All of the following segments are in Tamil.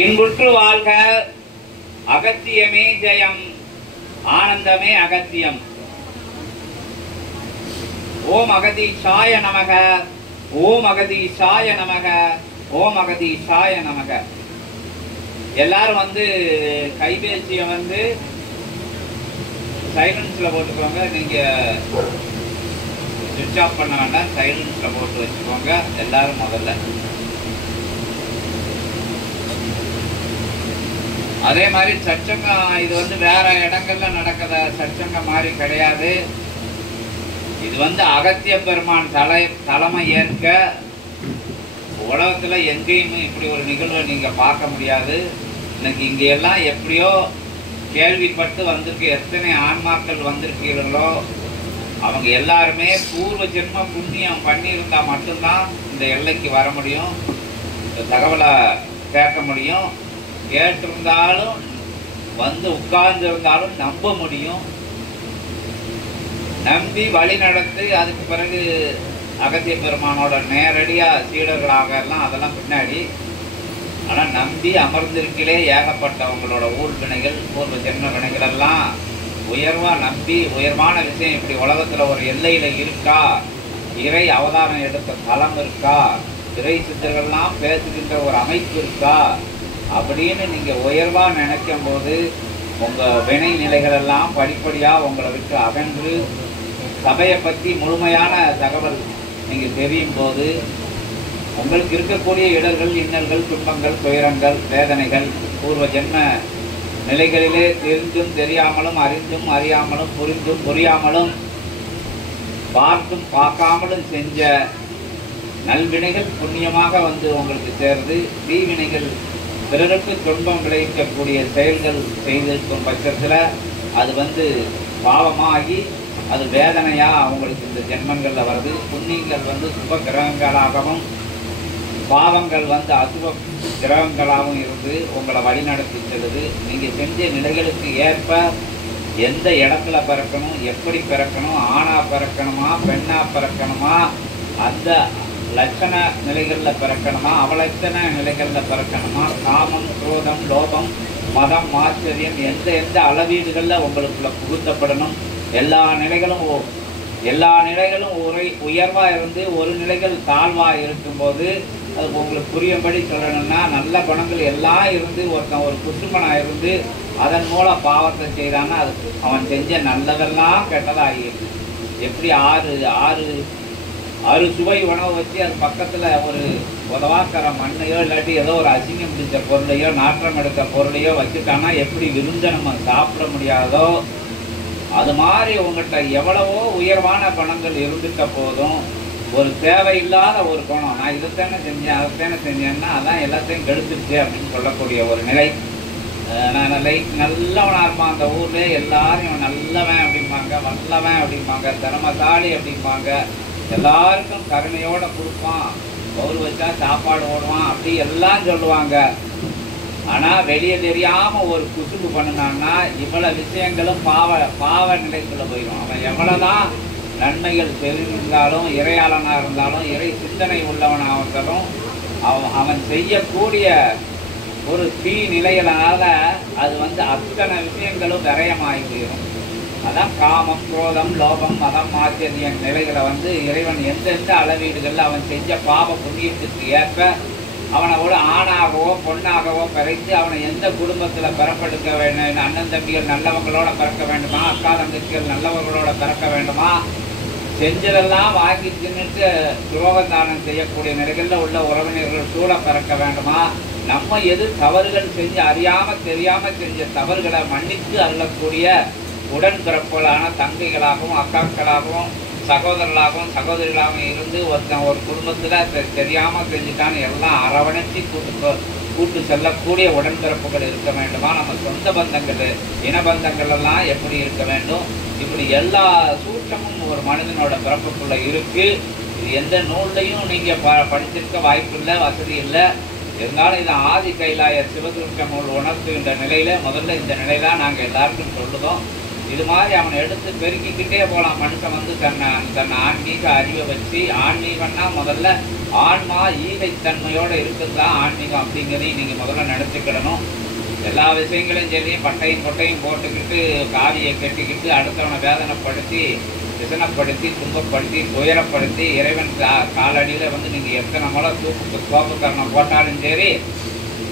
இன்புற்று வாழ்க. அகத்தியமே ஜெயம், ஆனந்தமே அகத்தியம். ஓம் அகதீஷாய நமக, ஓம் அகதீஷாய நமக, ஓம் அகதீஷாய நமக. எல்லாரும் கைபேசியை சைலன்ஸ்ல போட்டுக்கோங்க. நீங்க சுவிட்ச் ஆஃப் பண்ண வேண்டாம், சைலன்ஸ்ல போட்டு வச்சுக்கோங்க எல்லாரும். முதல்ல அதே மாதிரி சச்சங்கம், இது வேற இடங்கள்ல நடக்கிற சச்சங்கம் மாதிரி கிடையாது. இது அகத்திய பெருமான் தலைமை ஏற்க உலகத்துல எங்கேயுமே இப்படி ஒரு நிகழ்வை நீங்க பார்க்க முடியாது. இன்னைக்கு இங்க எல்லாம் எப்படியோ கேள்விப்பட்டு வந்திருக்கு, எத்தனை ஆன்மாக்கள் வந்திருக்கீர்களோ அவங்க எல்லாருமே பூர்வ ஜென்ம புண்ணியம் பண்ணியிருந்தா மட்டும்தான் இந்த எல்லைக்கு வர முடியும், இந்த தகவலை கேட்க முடியும். கேட்டிருந்தாலும் உட்கார்ந்து இருந்தாலும் நம்ப முடியும். நம்பி வழி நடத்து அதுக்கு பிறகு அகத்திய பெருமானோட நேரடியா சீடர்களாக எல்லாம் அதெல்லாம் பின்னாடி. ஆனா நம்பி அமர்ந்திருக்கிலே ஏகப்பட்டவங்களோட ஊழ்வினைகள் பூர்வ ஜென்ம வினைகள் எல்லாம் உயர்வா நம்பி உயர்வான விஷயம் இப்படி உலகத்துல ஒரு எல்லையில இருக்கா, இறை அவதாரம் எடுத்த தலம் இருக்கா, இறை சித்தர்கள்லாம் பேசுகின்ற ஒரு அமைப்பு இருக்கா அப்படின்னு நீங்க உயர்வா நினைக்கும் போது உங்க வினை நிலைகள் எல்லாம் படிப்படியா உங்களை விட்டு அகன்று சபையை பற்றி முழுமையான தகவல் நீங்க தெரியும் போது உங்களுக்கு இருக்கக்கூடிய இடர்கள், இன்னல்கள், துன்பங்கள், துயரங்கள், வேதனைகள், பூர்வ ஜென்ம நிலைகளிலே தெரிந்தும் தெரியாமலும், அறிந்தும் அறியாமலும், புரிந்தும் புரியாமலும், பார்த்தும் பார்க்காமலும் செஞ்ச நல்வினைகள் புண்ணியமாக உங்களுக்கு சேர்ந்து தீவினைகள் பிறருக்கு துன்பம் விளைவிக்கக்கூடிய செயல்கள் செய்திருக்கும் பட்சத்தில் அது பாவமாகி அது வேதனையா அவங்களுக்கு இந்த ஜென்மங்கள்ல வருது. புண்ணியங்கள் சுப கிரகங்களாகவும் பாவங்கள் அசுப கிரகங்களாகவும் இருந்து உங்களை வழிநடத்தி செல்லுது. நீங்க செஞ்ச நிலைகளுக்கு ஏற்ப எந்த இடத்துல பிறக்கணும், எப்படி பிறக்கணும், ஆணா பிறக்கணுமா பெண்ணா பிறக்கணுமா, அந்த லட்சண நிலைகள்ல பிறக்கணுமா அவலட்சண நிலைகள்ல பிறக்கணுமா, காமம், குரோதம், லோபம், மதம், ஆச்சரியம் எந்த அளவீடுகள்ல உங்களுக்குள்ள புகுத்தப்படணும். எல்லா நிலைகளும் உயர்வா இருந்து ஒரு நிலைகள் தாழ்வா இருக்கும்போது அது உங்களுக்கு புரியும்படி சொல்லணும்னா, நல்ல குணங்கள் எல்லாம் இருந்து ஒருத்தன் ஒரு குசுமனா இருந்து அதன் மூலம் பாவத்தை செய்தான்னா அது அவன் செஞ்ச நல்லதெல்லாம் கெட்டதாகிடுது. எப்படி ஆறு சுவை உணவு வச்சு அது பக்கத்துல ஒரு உதவாக்கிற மண்ணையோ இல்லாட்டி ஏதோ ஒரு அசிங்கம் பிடிச்ச பொருளையோ நாற்றம் எடுத்த பொருளையோ வச்சுட்டான்னா எப்படி விருந்த நம்ம சாப்பிட முடியாதோ அது மாதிரி உங்கள்கிட்ட எவ்வளவோ உயர்வான குணங்கள் இருந்துட்ட போதும் ஒரு தேவையில்லாத ஒரு குணம், நான் இதைத்தானே செஞ்சேன் அதைத்தானே செஞ்சேன்னா அதான் எல்லாத்தையும் கெடுத்துருச்சு அப்படின்னு சொல்லக்கூடிய ஒரு நிலை. நான் நல்லவனா இருப்பான் அந்த ஊர்ல, எல்லாரும் இவன் நல்லவன் அப்படிம்பாங்க, வல்லவன் அப்படிம்பாங்க, திறமசாலி அப்படிம்பாங்க, எல்லாருக்கும் கருணையோட கொடுப்பான், பவுல் வச்சா சாப்பாடு ஓடுவான் அப்படி எல்லாம் சொல்லுவாங்க. ஆனா வெளியே தெரியாம ஒரு குசும்பு பண்ணினான்னா இவ்வளவு விஷயங்களும் பாவ நிலைக்குள்ள போயிடும். அவன் எவ்வளவுதான் நன்மைகள் தெரிந்தாலும், இறையாளனா இருந்தாலும், இறை சிந்தனை உள்ளவனாக இருந்தாலும் அவன் செய்யக்கூடிய ஒரு தீ நிலைகளால அது அத்தனை விஷயங்களும் விரயமாகி போயிடும். அதான் காமம், குரோதம், லோபம், மதம், ஆச்சரியம் நிலைகளை இறைவன் எந்தெந்த அளவீடுகளில் அவன் செஞ்ச பாவ புண்ணியத்துக்கு ஏற்ப அவனோட ஆணாகவோ பொண்ணாகவோ பிறந்து அவனை எந்த குடும்பத்தில் பிறப்பெடுக்க வேண்டும், அண்ணன் தம்பிகள் நல்லவங்களோட பிறக்க வேண்டுமா, அக்கா தங்கச்சிகள் நல்லவங்களோட பிறக்க வேண்டுமா, செஞ்சதெல்லாம் வாங்கி தின்னுட்டு துரோகந்தானம் செய்யக்கூடிய நிலைகளில் உள்ள உறவினர்கள் சூழ பிறக்க வேண்டுமா, நம்ம எது தவறுகள் செஞ்சு அறியாம தெரியாம செஞ்ச தவறுகளை மன்னித்து அருளக்கூடிய உடன்பிறப்புகளான தங்கைகளாகவும் அக்காக்களாகவும் சகோதரர்களாகவும் சகோதரிகளாகவும் இருந்து ஒருத்தன் ஒரு குடும்பத்தில் தெரியாம செஞ்சுட்டான்னு எல்லாம் அரவணைச்சி கூட்டு செல்லக்கூடிய உடன்பிறப்புகள் இருக்க வேண்டுமா, நம்ம சொந்த பந்தங்கள் இனபந்தங்கள் எல்லாம் எப்படி இருக்க வேண்டும், இப்படி எல்லா சூற்றமும் ஒரு மனிதனோட பிறப்புக்குள்ள இருக்கு. இது எந்த நூல்லையும் நீங்க படிச்சிருக்க வாய்ப்பு இல்லை, வசதி இல்லை. இருந்தாலும் இது ஆதி கைலாய சிவதுர்க்க நூல் உணர்த்துகின்ற நிலையில முதல்ல இந்த நிலைதான் நாங்கள் எல்லாருக்கும் சொல்லுதோம். இது மாதிரி அவனை எடுத்து பெருக்கிக்கிட்டே போகலாம். மனுஷன் வந்து தன் ஆன்மீக அறிவை வச்சு, ஆன்மீகம்னா முதல்ல ஆன்மா ஈகைத்தன்மையோடு இருக்கிறது தான் ஆன்மீகம் அப்படிங்கிறதையும் நீங்கள் முதல்ல நினச்சிக்கிடணும். எல்லா விஷயங்களையும் சரி பட்டையும் கொட்டையும் போட்டுக்கிட்டு காவியை கட்டிக்கிட்டு அடுத்தவனை வேதனைப்படுத்தி விசனப்படுத்தி துன்பப்படுத்தி துயரப்படுத்தி இறைவன் காலடியில் வந்து நீங்கள் எத்தனை முறை கோபக்கரணம் போட்டாலும் சரி,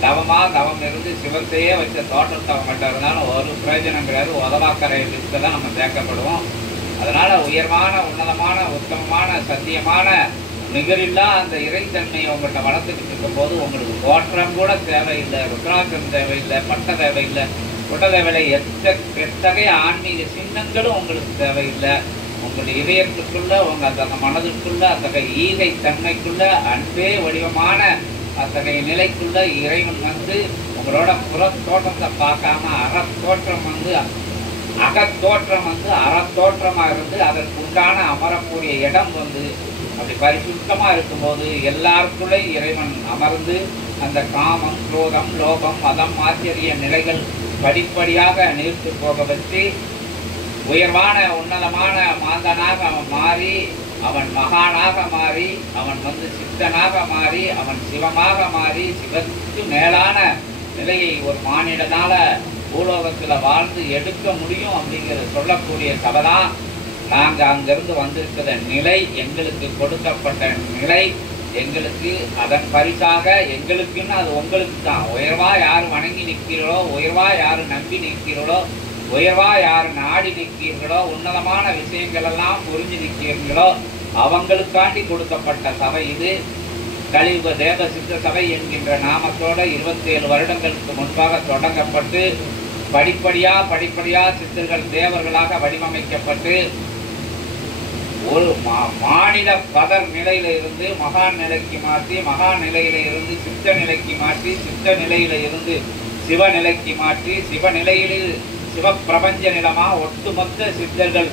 தவம் இருந்து சிவத்தையே வச்ச தோட்டத்தை அவங்கள்ட்ட இருந்தாலும் ஒரு பிரயோஜனம் கிடையாது. உதவாக்கரை லிஸ்ட்டை தான் நம்ம சேர்க்கப்படுவோம். அதனால் உயர்வான உன்னதமான உத்தமமான சத்தியமான நிகரில்லா அந்த இறைத்தன்மையை உங்கள்கிட்ட வளர்த்துக்கிட்டு இருக்கும்போது உங்களுக்கு தோற்றம் கூட தேவையில்லை, ருத்ராட்சம் தேவையில்லை, பட்ட தேவையில்லை, குட்ட தேவையில்லை, எத்தகைய ஆன்மீக சின்னங்களும் உங்களுக்கு தேவையில்லை. உங்கள் இதயத்துக்குள்ள அந்த மனதுக்குள்ள அத்தகைய ஈகை தன்மைக்குள்ள அன்பே வடிவமான அத்தகைய நிலைக்குள்ள இறைவன் வந்து உங்களோட புறத்தோற்றத்தை பார்க்காம அறத்தோற்றம் வந்து அகத்தோற்றம் வந்து அறத்தோற்றமாக இருந்து அதற்கு உண்டான அமரக்கூடிய இடம் வந்து அப்படி பரிசுத்தமாக இருக்கும்போது எல்லாருக்குள்ளேயும் இறைவன் அமர்ந்து அந்த காமம் குரோதம் லோகம் மதம் ஆச்சரிய நிலைகள் படிப்படியாக நீர்த்து போக வச்சு உயர்வான உன்னதமான மாந்தனாக அவன் மாறி, அவன் மகானாக மாறி, அவன் வந்து சித்தனாக மாறி, அவன் சிவமாக மாறி, சிவத்துக்கு மேலான நிலையை ஒரு மானிடனால பூலோகத்தில் வாழ்ந்து எடுக்க முடியும் அப்படிங்கிறத சொல்லக்கூடிய சபைதான் நாங்கள் அங்கிருந்து வந்திருக்கிற நிலை. எங்களுக்கு கொடுக்கப்பட்ட நிலை, எங்களுக்கு அதன் பரிசாக எங்களுக்குன்னு அது உங்களுக்கு தான். உயர்வா யார் வணங்கி நிற்கிறீர்களோ, உயர்வா யார் நம்பி நிற்கிறீர்களோ, உயர்வா யார் நாடி நிற்கிறீர்களோ, உன்னதமான விஷயங்கள் எல்லாம் புரிஞ்சு நிற்கிறீர்களோ அவங்களுக்காண்டி கொடுக்கப்பட்ட சபை இது. கலியுக தேவ சித்த சபை என்கின்ற நாமத்தோட 27 வருடங்களுக்கு முன்பாக தொடங்கப்பட்டு படிப்படியா சித்தர்கள் தேவர்களாக வடிவமைக்கப்பட்டு ஒரு மாநில பதர் நிலையில இருந்து மகான் நிலைக்கு மாற்றி, மகான் நிலையில இருந்து சித்த நிலைக்கு மாற்றி, சித்த நிலையில இருந்து சிவநிலைக்கு மாற்றி, சிவநிலையில் சிவ பிரபஞ்ச நிலமா ஒட்டுமொத்த சித்தர்கள்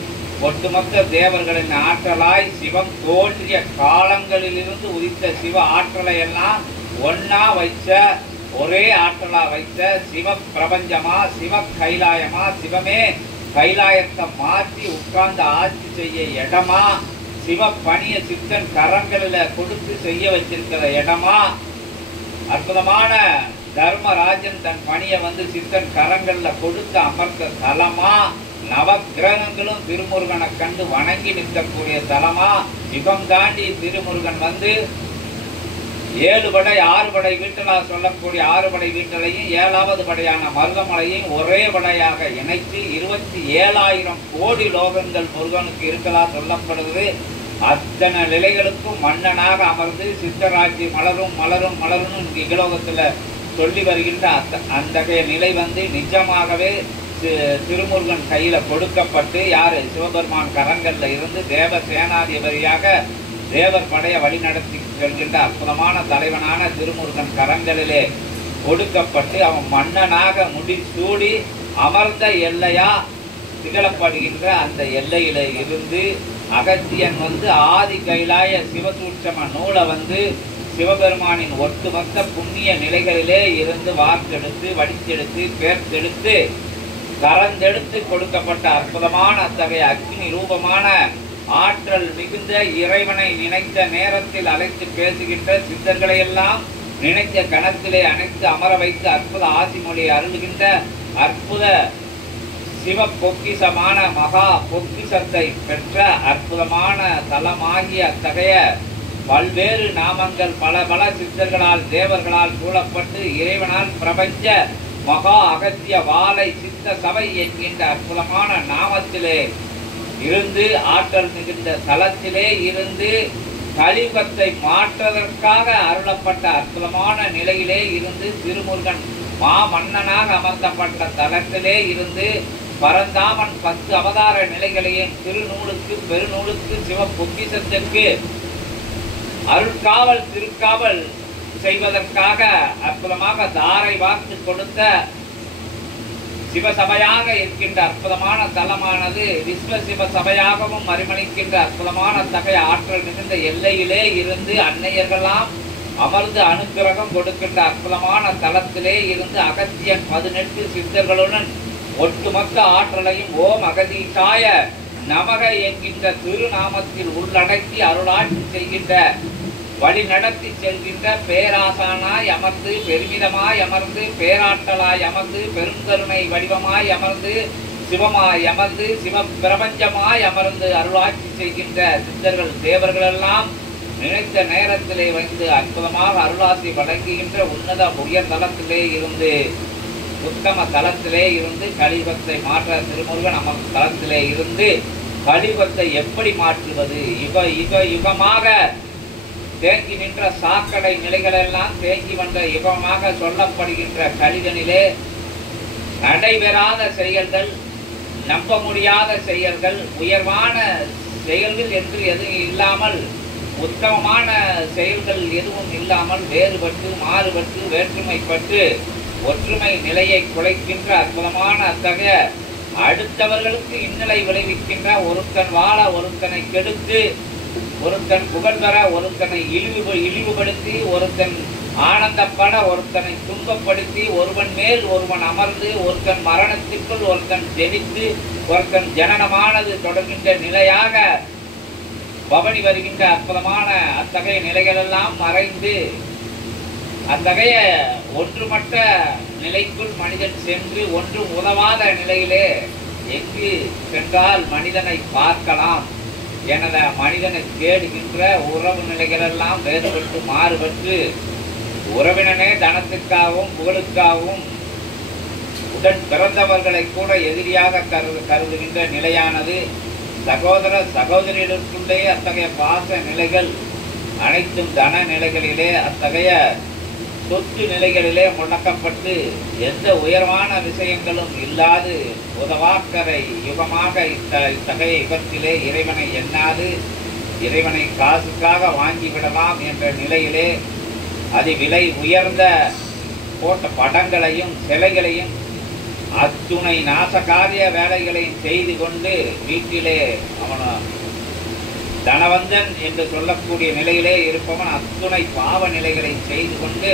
ஒட்டுமொத்த தேவர்களின் ஆற்றலாய் சிவம் தோன்றிய காலங்களிலிருந்து உதித்த சிவ ஆற்றலை எல்லாம் ஒன்னா வைச்ச ஒரே ஆற்றலா வைத்த சிவ பிரபஞ்சமா சிவ கைலாயமா, சிவமே கைலாயத்தை மாற்றி உட்கார்ந்து ஆட்சி செய்ய இடமா, சிவ பணிய சித்தன் கரங்களில் கொடுத்து செய்ய வச்சிருக்கிற இடமா, அற்புதமான தர்மராஜன் தன் பணியை வந்து சித்தன் கரங்களில் கொடுத்து அமர்ந்த தலமா, நவ கிரகங்களும் திருமுருகனை கண்டு வணங்கி நிற்கக்கூடிய தலமா, யுகம் தாண்டி திருமுருகன் வந்து 7 படை 6 படை வீட்டலா சொல்லக்கூடிய 6 படை வீட்டலையும் 7வது படையான மருதமலையும் ஒரே படையாக இணைத்து 27,000 கோடி லோகங்கள் முருகனுக்கு இருக்கலாம் சொல்லப்படுகிறது. அத்தனை நிலைகளுக்கும் மன்னனாக அமர்ந்து சித்தராட்சி மலரும் மலரும் மலரும் இகலோகத்தில் சொல்லி வருகின்ற அத்தகைய நிலை வந்து நிஜமாகவே திருமுருகன் கையில் கொடுக்கப்பட்டு யார் சிவபெருமான் கரங்களில் இருந்து தேவ சேனாதிபதியாக தேவர் படையை வழிநடத்தி செல்கின்ற அற்புதமான தலைவனான திருமுருகன் கரங்களிலே கொடுக்கப்பட்டு அவன் மன்னனாக முடிசூடி அமர்ந்த எல்லையா திகழப்படுகின்ற அந்த எல்லையில இருந்து அகத்தியன் வந்து ஆதி கைலாய சிவசூட்சம நூலை வந்து சிவபெருமானின் ஒட்டுமொத்த புண்ணிய நிலைகளிலே இருந்து வார்த்தெடுத்து வடித்தெடுத்து பேர்த்தெடுத்து கரந்தெடுத்து கொடுக்கப்பட்ட அற்புதமான அத்தகைய அக்னி ரூபமான ஆற்றல் மிகுந்த இறைவனை நினைத்த நேரத்தில் அழைத்து பேசுகின்ற சித்தர்களை எல்லாம் நினைத்த கணத்திலே அணைத்து அமர வைத்து அற்புத ஆசிமொழியை அருளுகின்ற அற்புத சிவ பொக்கிசமான மகா பொக்கிசத்தை பெற்ற அற்புதமான தலமாகிய அத்தகைய பல்வேறு நாமங்கள் பல சித்தர்களால் தேவர்களால் சூழப்பட்டு இறைவனால் பிரபஞ்ச மகா அகத்திய வாழை சித்த சபை என்கின்ற அற்புதமான நாமத்திலே இருந்து ஆற்றல் மிகுந்த தலத்திலே இருந்து கலியுகத்தை மாற்றுவதற்காக அருளப்பட்ட அற்புதமான நிலையிலே இருந்து திருமுருகன் மன்னனாக அமர்த்தப்பட்ட தலத்திலே இருந்து பரந்தாமன் 10 அவதார நிலைகளையும் திருநூலுக்கு பெருநூலுக்கு சிவ பொக்கிசத்திற்கு அருட்காவல் திருக்காவல் செய்வதற்காக அற்புதமாக தாரை வார்த்து கொடுத்த சிவசபையாக இருக்கின்ற அற்புதமான தலமானது விஸ்வ சிவ சபையாகவும் மறுமணிக்கின்ற அற்புதமான தகைய ஆற்றல் மிகுந்த எல்லையிலே இருந்து அன்னையர்களாம் அமர்ந்து அனுக்கிரகம் கொடுக்கின்ற அற்புதமான தலத்திலே இருந்து அகத்தியன் 18 சித்தர்களுடன் ஒட்டுமொத்த ஆற்றலையும் ஓம் அகதீசாய நமக என்கின்ற திருநாமத்தில் உள்ளடக்கி அருளாட்சி செய்கின்ற வழி நடத்தி செல்கின்ற பேராசானாய் அமர்ந்து பெருமிதமாய் அமர்ந்து பேராற்றலாய் அமர்ந்து பெருங்கருணை வடிவமாய் அமர்ந்து சிவமாய் அமர்ந்து சிவ பிரபஞ்சமாய் அமர்ந்து அருளாட்சி செய்கின்ற சித்தர்கள் தேவர்கள் எல்லாம் நினைத்த நேரத்திலே வந்து அற்புதமாக அருளாசி வழங்குகின்ற உன்னத உயர் தளத்திலே இருந்து உத்தம தளத்திலே இருந்து கலியுகத்தை மாற்ற திருமுருகன் அமர் தளத்திலே இருந்து கலியுகத்தை எப்படி மாற்றுவது யுகமாக தேங்கி நின்ற சாக்கடை நிலைகளெல்லாம் தேங்கி வந்த யுகமாக சொல்லப்படுகின்ற கலிதனிலே நடைபெறாத செயல்கள், நம்ப முடியாத செயல்கள், உயர்வான செயல்கள் என்று எதுவும் இல்லாமல் உத்தமமான செயல்கள் எதுவும் இல்லாமல் வேறுபட்டு மாறுபட்டு வேற்றுமைப்பட்டு ஒற்றுமை நிலையை குலைக்கின்ற அற்புதமான அத்தகைய அடுத்தவர்களுக்கு இன்னலை விளைவிக்கின்ற ஒருத்தன் வாழ ஒருத்தனை கெடுத்து ஒருத்தன் புகழ் பெற ஒருத்தனை இழிவுபடுத்தி ஒருத்தன் ஆனந்தப்பட ஒருத்தனை துன்பப்படுத்தி ஒருவன் மேல் ஒருவன் அமர்ந்து ஒருத்தன் மரணத்திற்குள் ஒருத்தன் ஜெனித்து ஒருத்தன் ஜனனமானது தொடர்கின்ற நிலையாக பவனி வருகின்ற அற்புதமான அத்தகைய நிலைகளெல்லாம் மறைந்து அத்தகைய ஒன்றுமற்ற நிலைக்குள் மனிதன் சென்று ஒன்றும் உதவாத நிலையிலே எங்கு சென்றால் மனிதனை பார்க்கலாம் எனத மனிதனை தேடுகின்ற உறவு நிலைகளெல்லாம் வேறுபட்டு மாறுபட்டு உறவினனே தனத்துக்காகவும் புகழுக்காகவும் உடன் பிறந்தவர்களை கூட எதிரியாக கருதுகின்ற நிலையானது சகோதர சகோதரிகளுக்குள்ளே அத்தகைய பாச நிலைகள் அனைத்தும் தன நிலைகளிலே அத்தகைய சொத்து நிலைகளிலே முடக்கப்பட்டு எந்த உயர்வான விஷயங்களும் இல்லாது உதவாக்கரை யுகமாக இத்தகைய யுகத்திலே இறைவனை எண்ணாது இறைவனை காசுக்காக வாங்கிவிடலாம் என்ற நிலையிலே அதி விலை உயர்ந்த போட்ட படங்களையும் சிலைகளையும் அத்துணை நாசகாரிய வேலைகளையும் செய்து கொண்டு வீட்டிலே அவன் தனவந்தன் என்று சொல்லக்கூடிய நிலையிலே இருப்பவன் அத்துணை பாவ நிலைகளை செய்து கொண்டு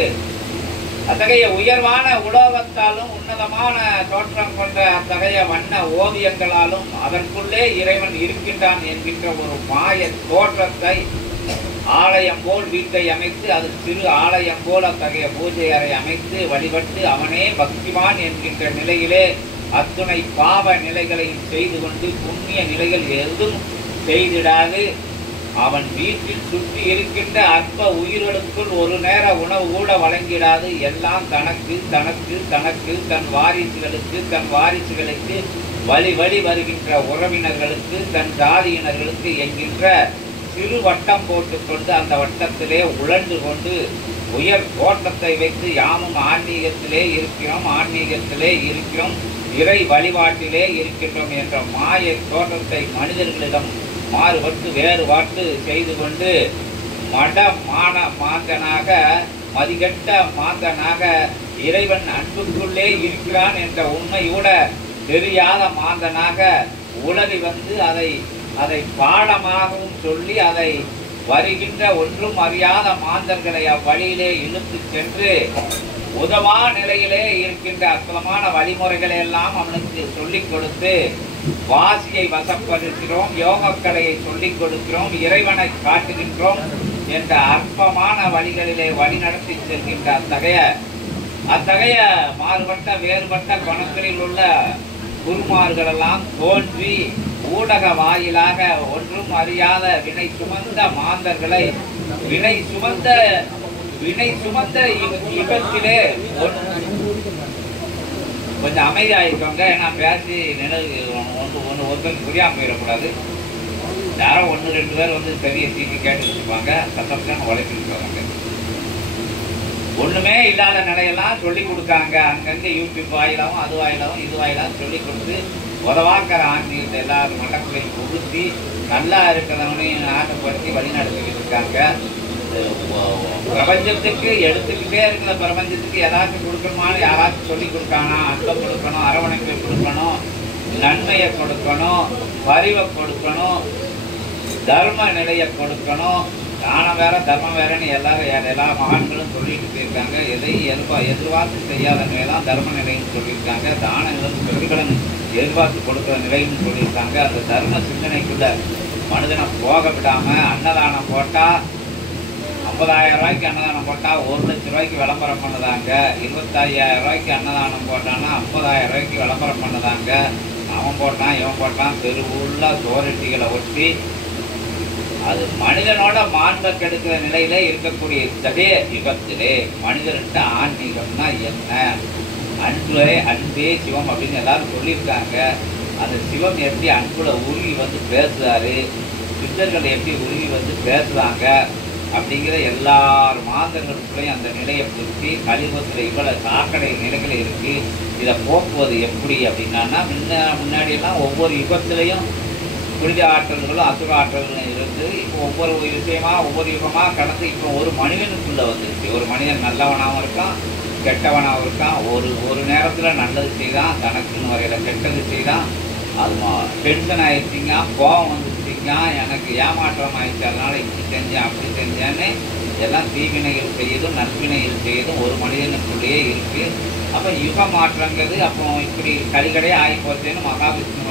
அத்தகைய உயர்வான உலோகத்தாலும் உன்னதமான தோற்றம் கொண்ட அத்தகைய வண்ண ஓவியங்களாலும் அதற்குள்ளே இறைவன் இருக்கின்றான் என்கின்ற ஒரு மாய தோற்றத்தை ஆலயம் போல் வீட்டை அமைத்து அது சிறு ஆலயம் போல் அத்தகைய பூஜை அறை அமைத்து வழிபட்டு அவனே பக்திமான் என்கின்ற நிலையிலே அத்துணை பாவ நிலைகளை செய்து கொண்டு புண்ணிய நிலைகள் எதுவும் செய்திடாது அவன் வீட்டில் சுற்றி இருக்கின்ற அற்ப உயிர்களுக்குள் ஒரு நேர உணவு கூட வழங்கிடாது எல்லாம் தனக்கு தனக்கு தனக்கு தன் வாரிசுகளுக்கு வழி வருகின்ற உறவினர்களுக்கு தன் ஜாதியினர்களுக்கு என்கின்ற சிறு வட்டம் போட்டுக்கொண்டு அந்த வட்டத்திலே உழண்டு கொண்டு உயர் தோட்டத்தை வைத்து யாமும் ஆன்மீகத்திலே இருக்கிறோம் இறை வழிபாட்டிலே இருக்கின்றோம் என்ற மாய தோற்றத்தை மனிதர்களிடம் மாறுபட்டு வேறுபாட்டு செய்து கொண்டு மாந்தனாக மதிகட்ட மாந்தனாக இறைவன் அன்புக்குள்ளே இருக்கிறான் என்ற உண்மையோட தெரியாத மாந்தனாக உலகி வந்து அதை பாடமாகவும் சொல்லி அதை வருகின்ற ஒன்றும் அறியாத மாந்தர்களை அவ்வழியிலே இழுத்து சென்று உதவா நிலையிலே இருக்கின்ற அற்புதமான வழிமுறைகளை எல்லாம் அவனுக்கு சொல்லிக் கொடுத்து வாசியை வசப்படுத்துகிறோம், யோகக்கலையை சொல்லிக் கொடுக்கிறோம், இறைவனை காட்டுகின்றோம் என்ற அற்பமான வழிகளிலே வழி நடத்தி செல்கின்ற அத்தகைய மாறுபட்ட வேறுபட்ட குணங்களில் உள்ள குருமார்களெல்லாம் தோன்றி ஊடக வாயிலாக ஒன்றும் அறியாத வினை சுமந்த மாந்தர்களை வினை சுமந்த யுகத்திலே கொஞ்சம் அமைதியாயிருக்கோங்க. ஏன்னா பேசி ஒருத்தருக்கு புரியாம போயிடக்கூடாது. யாரோ 1-2 பேர் வந்து பெரிய சீட்டு கேட்டு வச்சுப்பாங்க, சத்தம் உழைப்பிட்டு போவாங்க. ஒண்ணுமே இல்லாத நிலையெல்லாம் சொல்லி கொடுக்காங்க. அங்கங்க யூடியூப் வாயிலாவும் அது வாயிலாவும் இது வாயிலாவும் சொல்லி கொடுத்து உதவாக்கிற ஆன்மீகத்தை எல்லாரும் மண்டக்குள்ளையும் புகுத்தி நல்லா இருக்கிறவனையும் ஆட்டப்படுத்தி வழி நடத்திக்கிட்டு இருக்காங்க. பிரபஞ்சத்துக்கு எடுத்துக்கிட்டே இருக்கிற பிரபஞ்சத்துக்கு ஏதாச்சும் கொடுக்கணுமான்னு யாராச்சும் சொல்லி கொடுக்கானா? அன்பை கொடுக்கணும், அரவணைப்பை கொடுக்கணும், நன்மையை கொடுக்கணும், பரிவை கொடுக்கணும், தர்ம நிலையை கொடுக்கணும், தானம் வேற தர்மம் வேறன்னு எல்லா மகான்களும் சொல்லிட்டு போயிருக்காங்க. எதையும் எதிர்பார்த்து செய்யாத நிலையெல்லாம் தர்ம நிலைன்னு சொல்லியிருக்காங்க. தானங்களும் பிரதிபலன் எதிர்பார்த்து கொடுக்குற நிலைன்னு சொல்லியிருக்காங்க. அந்த தர்ம சிந்தனைக்குள்ள மனிதனை போக விடாம அன்னதானம் போட்டால் 50,000 ரூபாய்க்கு அன்னதானம் போட்டால் 1,00,000 ரூபாய்க்கு விளம்பரம் பண்ணுதாங்க. 25,000 ரூபாய்க்கு அன்னதானம் போட்டான்னா 50,000 ரூபாய்க்கு விளம்பரம் பண்ணுதாங்க. அவன் போட்டான் இவன் போட்டான் தெருவுள்ள சோரட்டிகளை ஒட்டி அது மனிதனோட மாண்பை கெடுக்கிற நிலையில இருக்கக்கூடிய இதே யுகத்திலே மனிதர்கிட்ட ஆன்மீகம்னா என்ன, அன்பே சிவம் அப்படின்னு எல்லாரும் சொல்லியிருக்காங்க. அந்த சிவம் எப்படி அன்புல உருகி வந்து பேசுறாரு, சித்தர்கள் எப்படி உருகி வந்து பேசுறாங்க அப்படிங்கிற எல்லார் மாந்தங்களுக்குள்ளேயும் அந்த நிலையை பிடிச்சி கலியுகத்தில் இவ்வளவு சாக்கடை நிலைகள் இருக்கு. இதை போக்குவது எப்படி அப்படின்னா முன்னாடியெல்லாம் ஒவ்வொரு யுகத்திலையும் புனித ஆற்றல்களும் அசுர ஆற்றல்களும் இருந்து இப்போ ஒவ்வொரு விஷயமா ஒவ்வொரு யுகமாக கடந்து இப்போ ஒரு மனிதனுக்குள்ளே வந்துருச்சு. ஒரு மனிதன் நல்லவனாகவும் இருக்கான் கெட்டவனாகவும் இருக்கான். ஒரு நேரத்தில் நல்லது செய்தான், தனக்குன்னு வரையில் கெட்டது செய்தான். அது டென்ஷன் ஆயிடுச்சிங்க, கோபம் வந்துருச்சிங்க, எனக்கு ஏமாற்றம் ஆயிடுச்சு, அதனால இப்படி செஞ்சேன் அப்படி செஞ்சேன்னு எல்லாம் தீவினைகள் செய்யதும் நற்வினைகள் செய்யதும் ஒரு மனிதனுக்குள்ளேயே இருக்குது. அப்போ யுக மாற்றங்கிறது அப்போ இப்படி கலிகடையே ஆகி போச்சேன்னு மகாவிஷ்ணு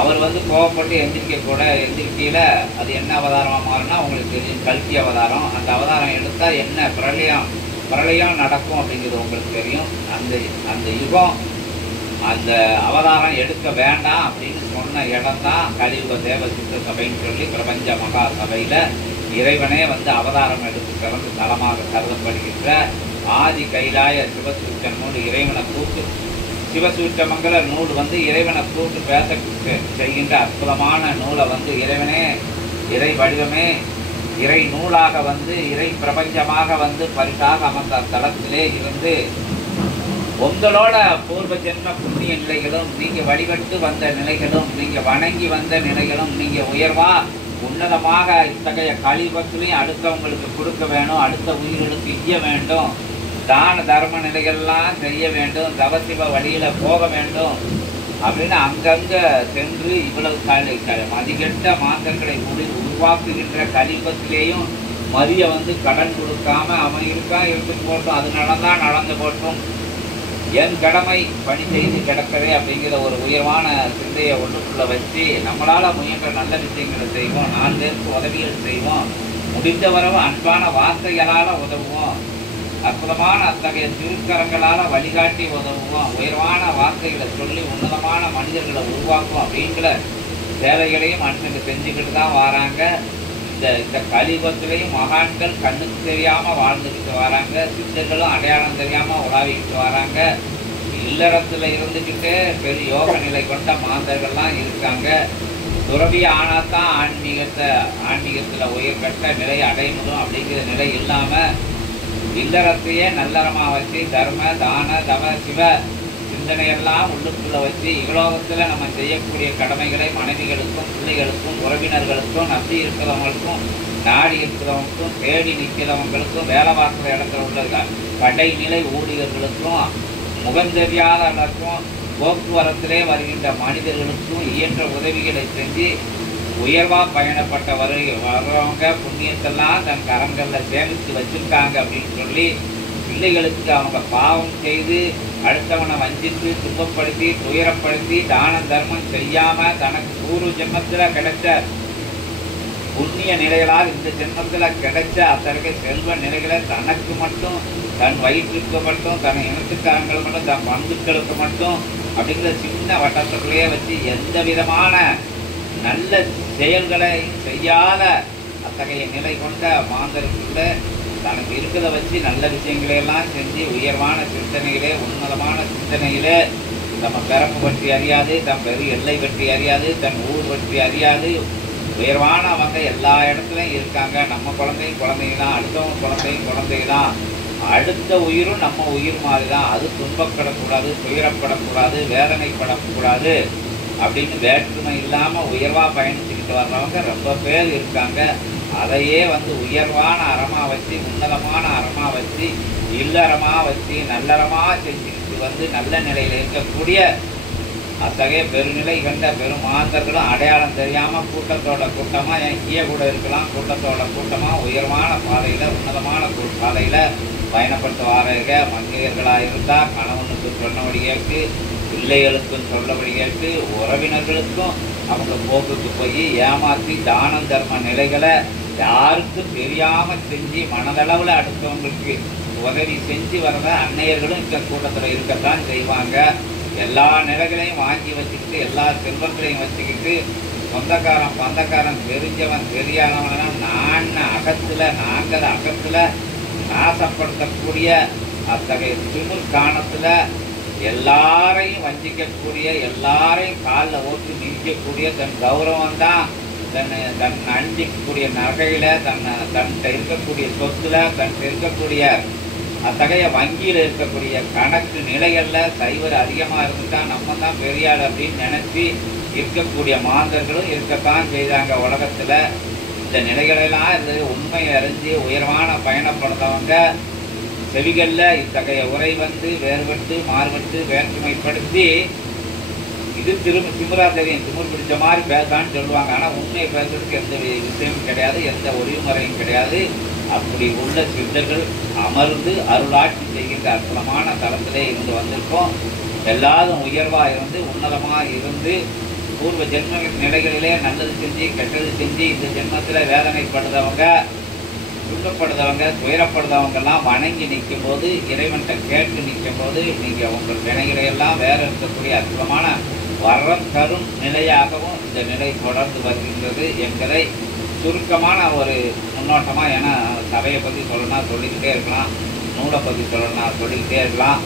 அவர் கோவப்பட்டு எந்திரிக்கையில் அது என்ன அவதாரமாக மாறுனா உங்களுக்கு தெரியும், கல்கி அவதாரம். அந்த அவதாரம் எடுத்தால் என்ன பிரளயம் நடக்கும் அப்படிங்கிறது உங்களுக்கு தெரியும். அந்த யுகம் அந்த அவதாரம் எடுக்க வேண்டாம் அப்படின்னு சொன்ன இடம் தான் கலியுக தேவ சித்த சபைன்னு சொல்லி பிரபஞ்ச மகா சபையில் இறைவனே அவதாரம் எடுத்து பிறந்து தலமாக கருதப்படுகின்ற ஆதி கைலாய சிவசூச்ச நூல் இறைவனை கூட்டு சிவசூச்சமங்கல நூல் இறைவனை கூட்டு பேச செய்கின்ற அற்புதமான நூலை இறைவனே இறை வடிவமே இறை நூலாக இறை பிரபஞ்சமாக பரிசாக அமர்ந்த தளத்திலே இருந்து உங்களோட பூர்வ ஜென்ம புண்ணிய நிலைகளும் நீங்கள் வழிபட்டு வந்த நிலைகளும் நீங்கள் வணங்கி வந்த நிலைகளும் நீங்கள் உயர்வா உன்னதமாக இத்தகைய கலியுகத்திலையும் அடுத்தவங்களுக்கு கொடுக்க வேணும், அடுத்த உயிர்களுக்கு செய்ய வேண்டும், தான தர்ம நிலைகள்லாம் செய்ய வேண்டும், தவசிவ வழியில் போக வேண்டும் அப்படின்னு அங்கங்கே சென்று இவ்வளவு மதிக்கெட்ட மாற்றங்களை உருவாக்குகின்ற கலியுகத்திலேயும் மதிய கடன் கொடுக்காம அவன் இருக்கு போட்டும், அது நடந்து போட்டும், என் கடமை பணி செய்து கிடக்கவே அப்படிங்கிற ஒரு உயர்வான சிந்தையை ஒன்றுக்குள்ள வச்சு நம்மளால் முயன்ற நல்ல விஷயங்களை செய்வோம், 4 பேருக்கு உதவிகள் செய்வோம், முடிந்தவரவு அன்பான வார்த்தைகளால் உதவுவோம், அற்புதமான அத்தகைய திருக்கரங்களால் வழிகாட்டி உதவுவோம், உயர்வான வார்த்தைகளை சொல்லி உன்னதமான மனிதர்களை உருவாக்குவோம் அப்படிங்கிற சேவைகளையும் மனுஷங்க செஞ்சுக்கிட்டு தான் வராங்க. இந்த கலியுகத்திலையும் மகான்கள் கண்ணுக்கு தெரியாமல் வாழ்ந்துக்கிட்டு வராங்க, சித்தர்களும் அடையாளம் தெரியாமல் உலாவிக்கிட்டு வராங்க. இல்லறத்தில் இருந்துக்கிட்டு பெரிய யோக நிலை கொண்ட மாந்தர்கள்லாம் இருக்காங்க. துறவி ஆனால் தான் ஆன்மீகத்தில் உயர்கட்ட நிலை அடையணும் அப்படிங்கிற நிலை இல்லாமல் இல்லறத்தையே நல்லறமாக வச்சு தர்ம தான தவ சிவ சிந்தனையெல்லாம் உள்ளுக்குள்ளே வச்சு இகலோகத்தில் நம்ம செய்யக்கூடிய கடமைகளை மனைவிகளுக்கும் பிள்ளைகளுக்கும் உறவினர்களுக்கும் நம்பி இருக்கிறவங்களுக்கும் நாடி இருக்கிறவங்களுக்கும் தேடி நிற்கிறவங்களுக்கும் வேலை பார்க்குற இடத்துல உள்ள கடைநிலை ஊழியர்களுக்கும் முகந்தெரியாதவர்களுக்கும் போக்குவரத்திலே வருகின்ற மனிதர்களுக்கும் இயன்ற உதவிகளை செஞ்சு உயர்வாக பயணப்பட்ட வர்றவங்க புண்ணியத்தெல்லாம் தன் கரங்களில் சேமித்து வச்சுருக்காங்க அப்படின்னு சொல்லி பிள்ளைகளுக்கு அவங்க பாவம் செய்து அடுத்தவனை வஞ்சித்து துன்பப்படுத்தி துயரப்படுத்தி தான தர்மம் செய்யாமல் தனக்கு பூர்வ ஜென்மத்தில் கிடைச்ச புண்ணிய நிலைகளால் இந்த ஜென்மத்தில் கிடைச்ச அத்தகைய செல்வ நிலைகளை தனக்கு மட்டும் தன் வயிற்றுக்கு மட்டும் தன் இனத்துக்காரங்களுக்கு மட்டும் தன் பந்துக்களுக்கு மட்டும் அப்படிங்கிற சின்ன வட்டத்துக்குள்ளேயே வச்சு எந்த விதமான நல்ல செயல்களை செய்யாத அத்தகைய நிலை கொண்ட மாந்தருக்குள்ள தனக்கு இருக்கிறத வச்சு நல்ல விஷயங்களையெல்லாம் செஞ்சு உயர்வான சிந்தனைகளே உன்னதமான சிந்தனைகளே நம்ம பிறப்பு பற்றி அறியாது, தன் பெரு எல்லை பற்றி அறியாது, தன் ஊர் பற்றி அறியாது, உயர்வானவங்க எல்லா இடத்துலையும் இருக்காங்க. நம்ம குழந்தைங்க தான், அடுத்தவங்க குழந்தை தான், அடுத்த உயிரும் நம்ம உயிர் மாதிரி தான். அது துன்பப்படக்கூடாது, துயரப்படக்கூடாது, வேதனைப்படக்கூடாது அப்படின்னு வேற்றுமை இல்லாமல் உயர்வாக பயணிச்சுக்கிட்டு வர்றவங்க ரொம்ப பேர் இருக்காங்க. அதையே உயர்வான அறமாக வச்சு உன்னதமான அறமாக வச்சு இல்லறமாக வச்சு நல்லறமாக செஞ்சுக்கிட்டு நல்ல நிலையில் இருக்கக்கூடிய அத்தகைய பெருநிலை கண்ட பெரும் மாந்தர்களும் அடையாளம் தெரியாம கூட்டத்தோட கூட்டமா எங்கேயே கூட இருக்கலாம், கூட்டத்தோட கூட்டமா உயர்வான பாதையில உன்னதமான பாதையில பயணப்பட்டு வாரக மங்கையர்களாக இருந்தால் கணவனுக்கு சொன்னபடி கேட்டு, பிள்ளைகளுக்கும் சொல்லபடி கேட்டு, உறவினர்களுக்கும் அவங்க போக்குக்கு போய் ஏமாற்றி தான தர்ம நிலைகளை யாருக்கும் தெரியாம செஞ்சு மனதளவில் அடுத்தவங்களுக்கு உதவி செஞ்சு வரத அன்னையர்களும் இந்த கூட்டத்தில் இருக்கத்தான் செய்வாங்க. எல்லா நிலைகளையும் வாங்கி வச்சுக்கிட்டு, எல்லா செல்வங்களையும் வச்சுக்கிட்டு, சொந்தக்காரன் பந்தக்காரன் தெரிஞ்சவன் தெரியாதவன் நான் அகத்துல நாங்கள் அகத்துல நாசப்படுத்தக்கூடிய அத்தகைய திமிர் காணத்துல எல்லாரையும் வஞ்சிக்கக்கூடிய, எல்லாரையும் காலில் ஓட்டு மிதிக்கக்கூடிய தன் கௌரவம் தான் தன் அண்டிக்கக்கூடிய நகையில தன்கிட்ட இருக்கக்கூடிய சொத்துல தன்கிட்ட இருக்கக்கூடிய அத்தகைய வங்கியில் இருக்கக்கூடிய கணக்கு நிலைகளில் சைவர் அதிகமாக இருந்துட்டா நம்ம தான் பெரியாள் அப்படின்னு நினச்சி இருக்கக்கூடிய மாந்தர்களும் இருக்கத்தான் செய்தாங்க உலகத்தில். இந்த நிலைகளெல்லாம் இது உண்மையை அறிஞ்சு உயர்வான பயணப்படுறவங்க செவிகளில் இத்தகைய உரை வந்து வேறுபட்டு மாறுபட்டு வேற்றுமைப்படுத்தி இது திமுறா தெரியும், திமுர் பிடிச்ச மாதிரி பேசான்னு சொல்லுவாங்க. ஆனால் உண்மையை பேசுறதுக்கு எந்த விஷயமும் கிடையாது, எந்த ஒளிமுறையும் கிடையாது. அப்படி உள்ள சித்தர்கள் அமர்ந்து அருளாட்சி செய்கின்ற அற்புதமான தளத்திலே இருந்து வந்திருக்கோம். எல்லாரும் உயர்வாக இருந்து உன்னதமாக இருந்து பூர்வ ஜென்ம நிலைகளிலே நல்லது செஞ்சு கெட்டது செஞ்சு இந்த ஜென்மத்தில் வேதனைப்படுறவங்க, துன்பப்படுறவங்க, துயரப்படுறவங்கெல்லாம் வணங்கி நிற்கும் போது, இறைவன்கிட்ட கேட்டு நிற்கும் போது நீங்கள் உங்கள் வினைகளையெல்லாம் வேற இருக்கக்கூடிய அற்புதமான வரம் தரும் நிலையாகவும் இந்த நிலை தொடர்ந்து வருகின்றது என்பதை சுருக்கமான ஒரு முன்னோட்டமாக, ஏன்னா சபையை பற்றி சொல்லணும்னா சொல்லிக்கிட்டே இருக்கலாம், நூலை பற்றி சொல்லணும்னா சொல்லிக்கிட்டே இருக்கலாம்.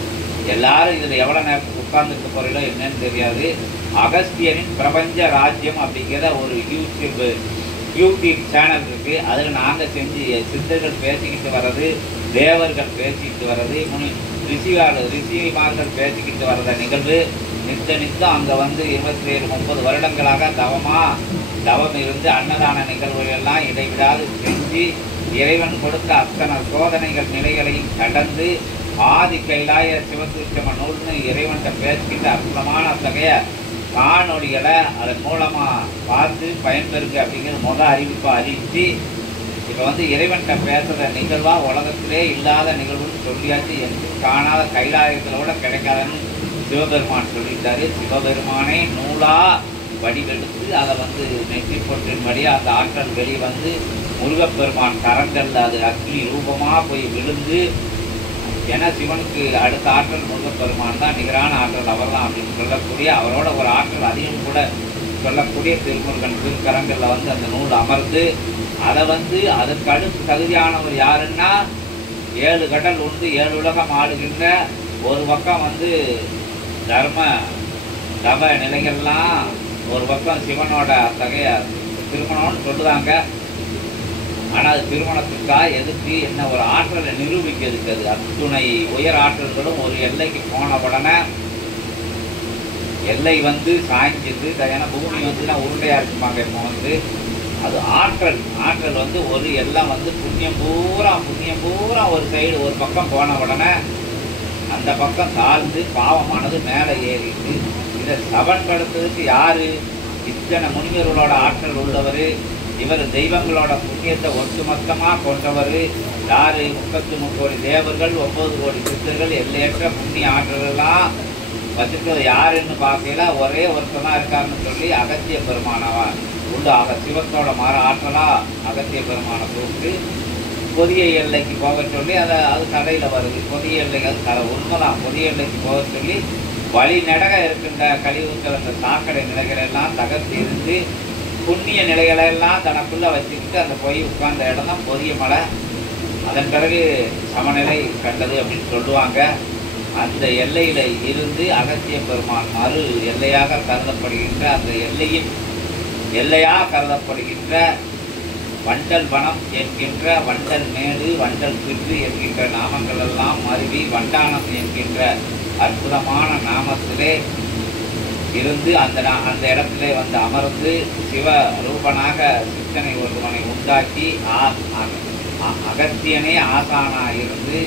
எல்லாரும் இதில் எவ்வளோ நேரத்துக்கு உட்கார்ந்துட்டு போகிறீங்களோ என்னன்னு தெரியாது. அகஸ்தியனின் பிரபஞ்ச ராஜ்யம் அப்படிங்கிற ஒரு யூடியூப் சேனல் இருக்குது. அதில் நாங்கள் செஞ்சு சித்தர்கள் பேசிக்கிட்டு வர்றது, தேவர்கள் பேசிக்கிட்டு வர்றது, ரிஷிமார்கள் பேசிக்கிட்டு வர்றத நிகழ்வு நித்தம் அங்கே வந்து 27-30 வருடங்களாக தவம் இருந்து அன்னதான நிகழ்வுகளெல்லாம் இடைவிடாது செஞ்சு இறைவன் கொடுத்த அத்தனை சோதனைகள் நிலைகளையும் கடந்து ஆதி கைலாய சிவசூட்சம நூல்னு இறைவன்கிட்ட பேசிக்கிட்ட அற்புதமான அத்தகைய காணொலிகளை அதன் மூலமாக பார்த்து பயன்பெறுங்க அப்படிங்கிற அறிவிப்பை அறிவித்து இப்போ வந்து இறைவன்கிட்ட பேசுகிற நிகழ்வாக உலகத்திலே இல்லாத நிகழ்வுன்னு சொல்லியாச்சு. எங்கும் காணாத கைலாயத்தில் கூட கிடைக்காதுன்னு சிவபெருமான் சொல்லிட்டாரு. சிவபெருமானே நூலாக வடிவெடுத்து அதை வந்து நெற்றி பொற்றின் வழியாக அந்த ஆற்றல் வெளியே வந்து முருகப்பெருமான் கரங்கல்ல அது அக்னி ரூபமாக போய் விழுந்து, ஏன்னா சிவனுக்கு அடுத்த ஆற்றல் முருகப்பெருமான் தான், நிகரான ஆற்றல் அவர் தான் அப்படின்னு சொல்லக்கூடிய, அவரோட ஒரு ஆற்றல் அதிகம் கூட சொல்லக்கூடிய திருமுருகன் திருக்கரங்களில் வந்து அந்த நூல் அமர்ந்து அதை வந்து அதற்கு அடுத்து தகுதியானவர் யாருன்னா 7 கடல் உண்டு 7 உலகம் ஆளுகின்ற ஒரு பக்கம் வந்து தர்ம தப நிலைகள்லாம், ஒரு பக்கம் சிவனோட அத்தகைய திருமணம்னு சொல்லுறாங்க. ஆனால் அது திருமணத்துக்காக எதுக்கு என்ன ஒரு ஆற்றலை நிரூபிக்கிறதுக்கு அது அத்துணை உயர் ஆற்றல்களும் ஒரு எல்லைக்கு போன உடனே எல்லை வந்து சாய்ஞ்சிது. ஏன்னா பூமி வந்து நான் உருண்டையாக இருக்குமாங்க. இப்போ வந்து அது ஆற்றல் வந்து ஒரு எல்லாம் வந்து புண்ணியம் பூரா ஒரு சைடு ஒரு பக்கம் போன உடனே அந்த பக்கம் தாழ்ந்து பாவமானது மேலே ஏறிட்டு இதை சமன்படுத்துறதுக்கு யாரு? இத்தனை முனிவர்களோட ஆற்றல் உள்ளவர், இவர் தெய்வங்களோட புண்ணியத்தை ஒட்டுமொத்தமாக கொண்டவர் யாரு? 33 கோடி தேவர்கள், 9 கோடி சித்தர்கள், எல்லையற்ற புண்ணிய ஆற்றலெல்லாம் வச்சுக்கிறது யாருன்னு பார்க்கல ஒரே ஒருத்தர் தான் இருக்காருன்னு சொல்லி அகத்திய பெருமானவா உள்ள சிவத்தோட மர ஆற்றலா அகத்திய பெருமானை கூப்பிட்டு பொதிய எல்லைக்கு போக சொல்லி அது கதையில் வருது. பொதிய எல்லைக்கு அது கதை உண்மைதான். பொதிய எல்லைக்கு போக சொல்லி வழி நடக இருக்கின்ற கழிவுகள் அந்த சாக்கடை நிலைகளெல்லாம் தகர்த்து இருந்து புண்ணிய நிலைகளெல்லாம் தனக்குள்ளே வச்சுக்கிட்டு அந்த போய் உட்கார்ந்த இடம் தான் பொதிய மலை. அதன் பிறகு சமநிலை கண்டது அப்படின்னு சொல்லுவாங்க. அந்த எல்லையில் இருந்து அகத்திய பெருமான் மறு எல்லையாக கருதப்படுகின்ற அந்த எல்லையின் எல்லையாக கருதப்படுகின்ற வண்டல் வனம் என்கின்ற வண்டல் மேடு, வண்டல் பிரிவு என்கின்ற நாமங்கள் எல்லாம் மருவி வண்டானம் என்கின்ற அற்புதமான நாமத்திலே இருந்து அந்த இடத்திலே வந்து அமர்ந்து சிவ ரூபனாக சித்தனை ஒருவனை உண்டாக்கி அகத்தியனே ஆசானாக இருந்து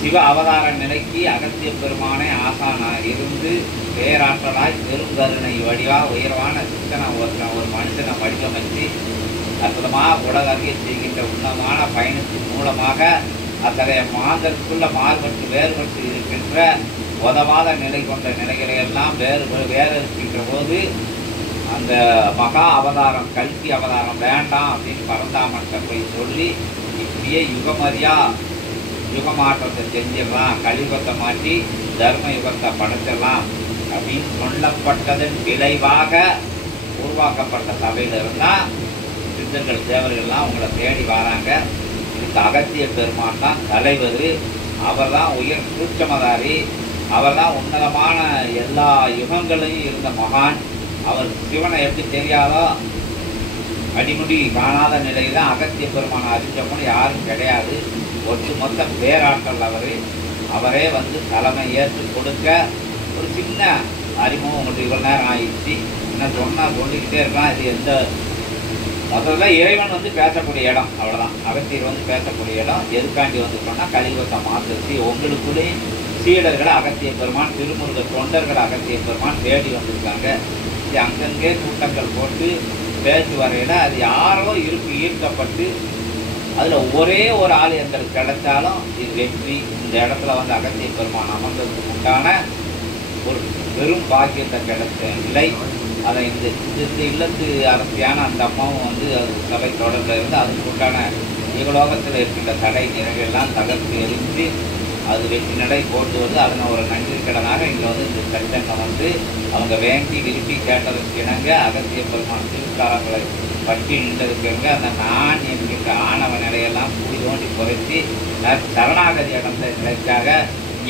சிவ அவதார நிலைக்கு அகத்திய பெருமானை ஆசானாக இருந்து பேராற்றலாய் பெருங்கருணை வடிவா உயர்வான சித்தனை ஒரு மனுஷனை வடிவமைத்து அற்புதமாக உலகறிய செய்கின்ற உன்னதமான பயணத்தின் மூலமாக அத்தகைய மாந்தருக்குள்ள மாறுபட்டு வேறுபட்டு இருக்கின்ற உதவாத நிலை கொண்ட நிலைகளை எல்லாம் வேறு இருக்கின்ற போது அந்த மகா அவதாரம் கல்கி அவதாரம் வேண்டாம் அப்படின்னு பரந்தாமன்ட்ட போய் சொல்லி இப்படியே யுகமறியா யுகமாற்றத்தை செஞ்சிடலாம், கலியுகத்தை மாற்றி தர்ம யுகத்தை படைச்சிடலாம் அப்படின்னு சொல்லப்பட்டதன் விளைவாக உருவாக்கப்பட்ட சபையில் இருந்தால் சித்தர்கள் தேவர்கள்லாம் உங்களை தேடி வராங்க. இதுக்கு அகத்திய பெருமான் தான் தலைவர், அவர் தான் உயர் சூட்சமதாரி, அவர் தான் உன்னதமான எல்லா யுகங்களையும் இருந்த மகான். அவர் சிவனை எப்படி தெரியாதோ அடிமுடி காணாத நிலையில் அகத்திய பெருமானை அறிஞ்சவங்க யாரும் கிடையாது. ஒட்டுமொத்த பேராற்றல் அவரே வந்து தலைமை ஏற்று கொடுக்க ஒரு சின்ன அறிமுகம் உங்களுக்கு இவ்வளோ நேரம் ஆயிடுச்சு. என்ன சொன்னால் சொல்லிக்கிட்டே இருக்கலாம். இது எந்த முதல்ல இறைவன் வந்து பேசக்கூடிய இடம், அவ்வளோதான். அகத்தியர் வந்து பேசக்கூடிய இடம். எதுக்காண்டி வந்து சொன்னால் கலியுகத்தை மாற்றுச்சு உங்களுக்குள்ளேயும் சீடர்கள் அகத்திய பெருமான், திருமுருக தொண்டர்கள் அகத்திய பெருமான் தேடி வந்திருக்காங்க. இது அங்கங்கே கூட்டங்கள் போட்டு பேச்சு வரையில் அது யாரோ ஈர்க்கப்பட்டு அதில் ஒரே ஒரு ஆள் எங்களுக்கு கிடைச்சாலும் இது வெற்றி. இந்த இடத்துல வந்து அகத்திய பெருமான் அமர்ந்ததுக்கு உண்டான ஒரு பெரும் பாக்கியத்தை கிடைச்ச நிலை. அதை இந்த இல்லத்து அரசியான அந்த அம்மாவும் வந்து அது சபை தொடர்பில் இருந்து அதுக்கு உண்டான யுகலோகத்தில் இருக்கின்ற தடை நிறைவெல்லாம் தகர்த்து எரிஞ்சு அது வெற்றி நடை போட்டு வந்து அதனை ஒரு நன்றி கடனாக இங்கே வந்து இந்த சட்டங்கள் வந்து அவங்க வேண்டி விரும்பி கேட்டதற்கு இணங்க அகத்திய பெருமான் திருக்காரங்களை பற்றி நின்றதுக்கு அந்த நான் என்கின்ற ஆணவ நிலையெல்லாம் கூடி தோண்டி குறைச்சி சரணாகதி அடைந்த நிலைக்காக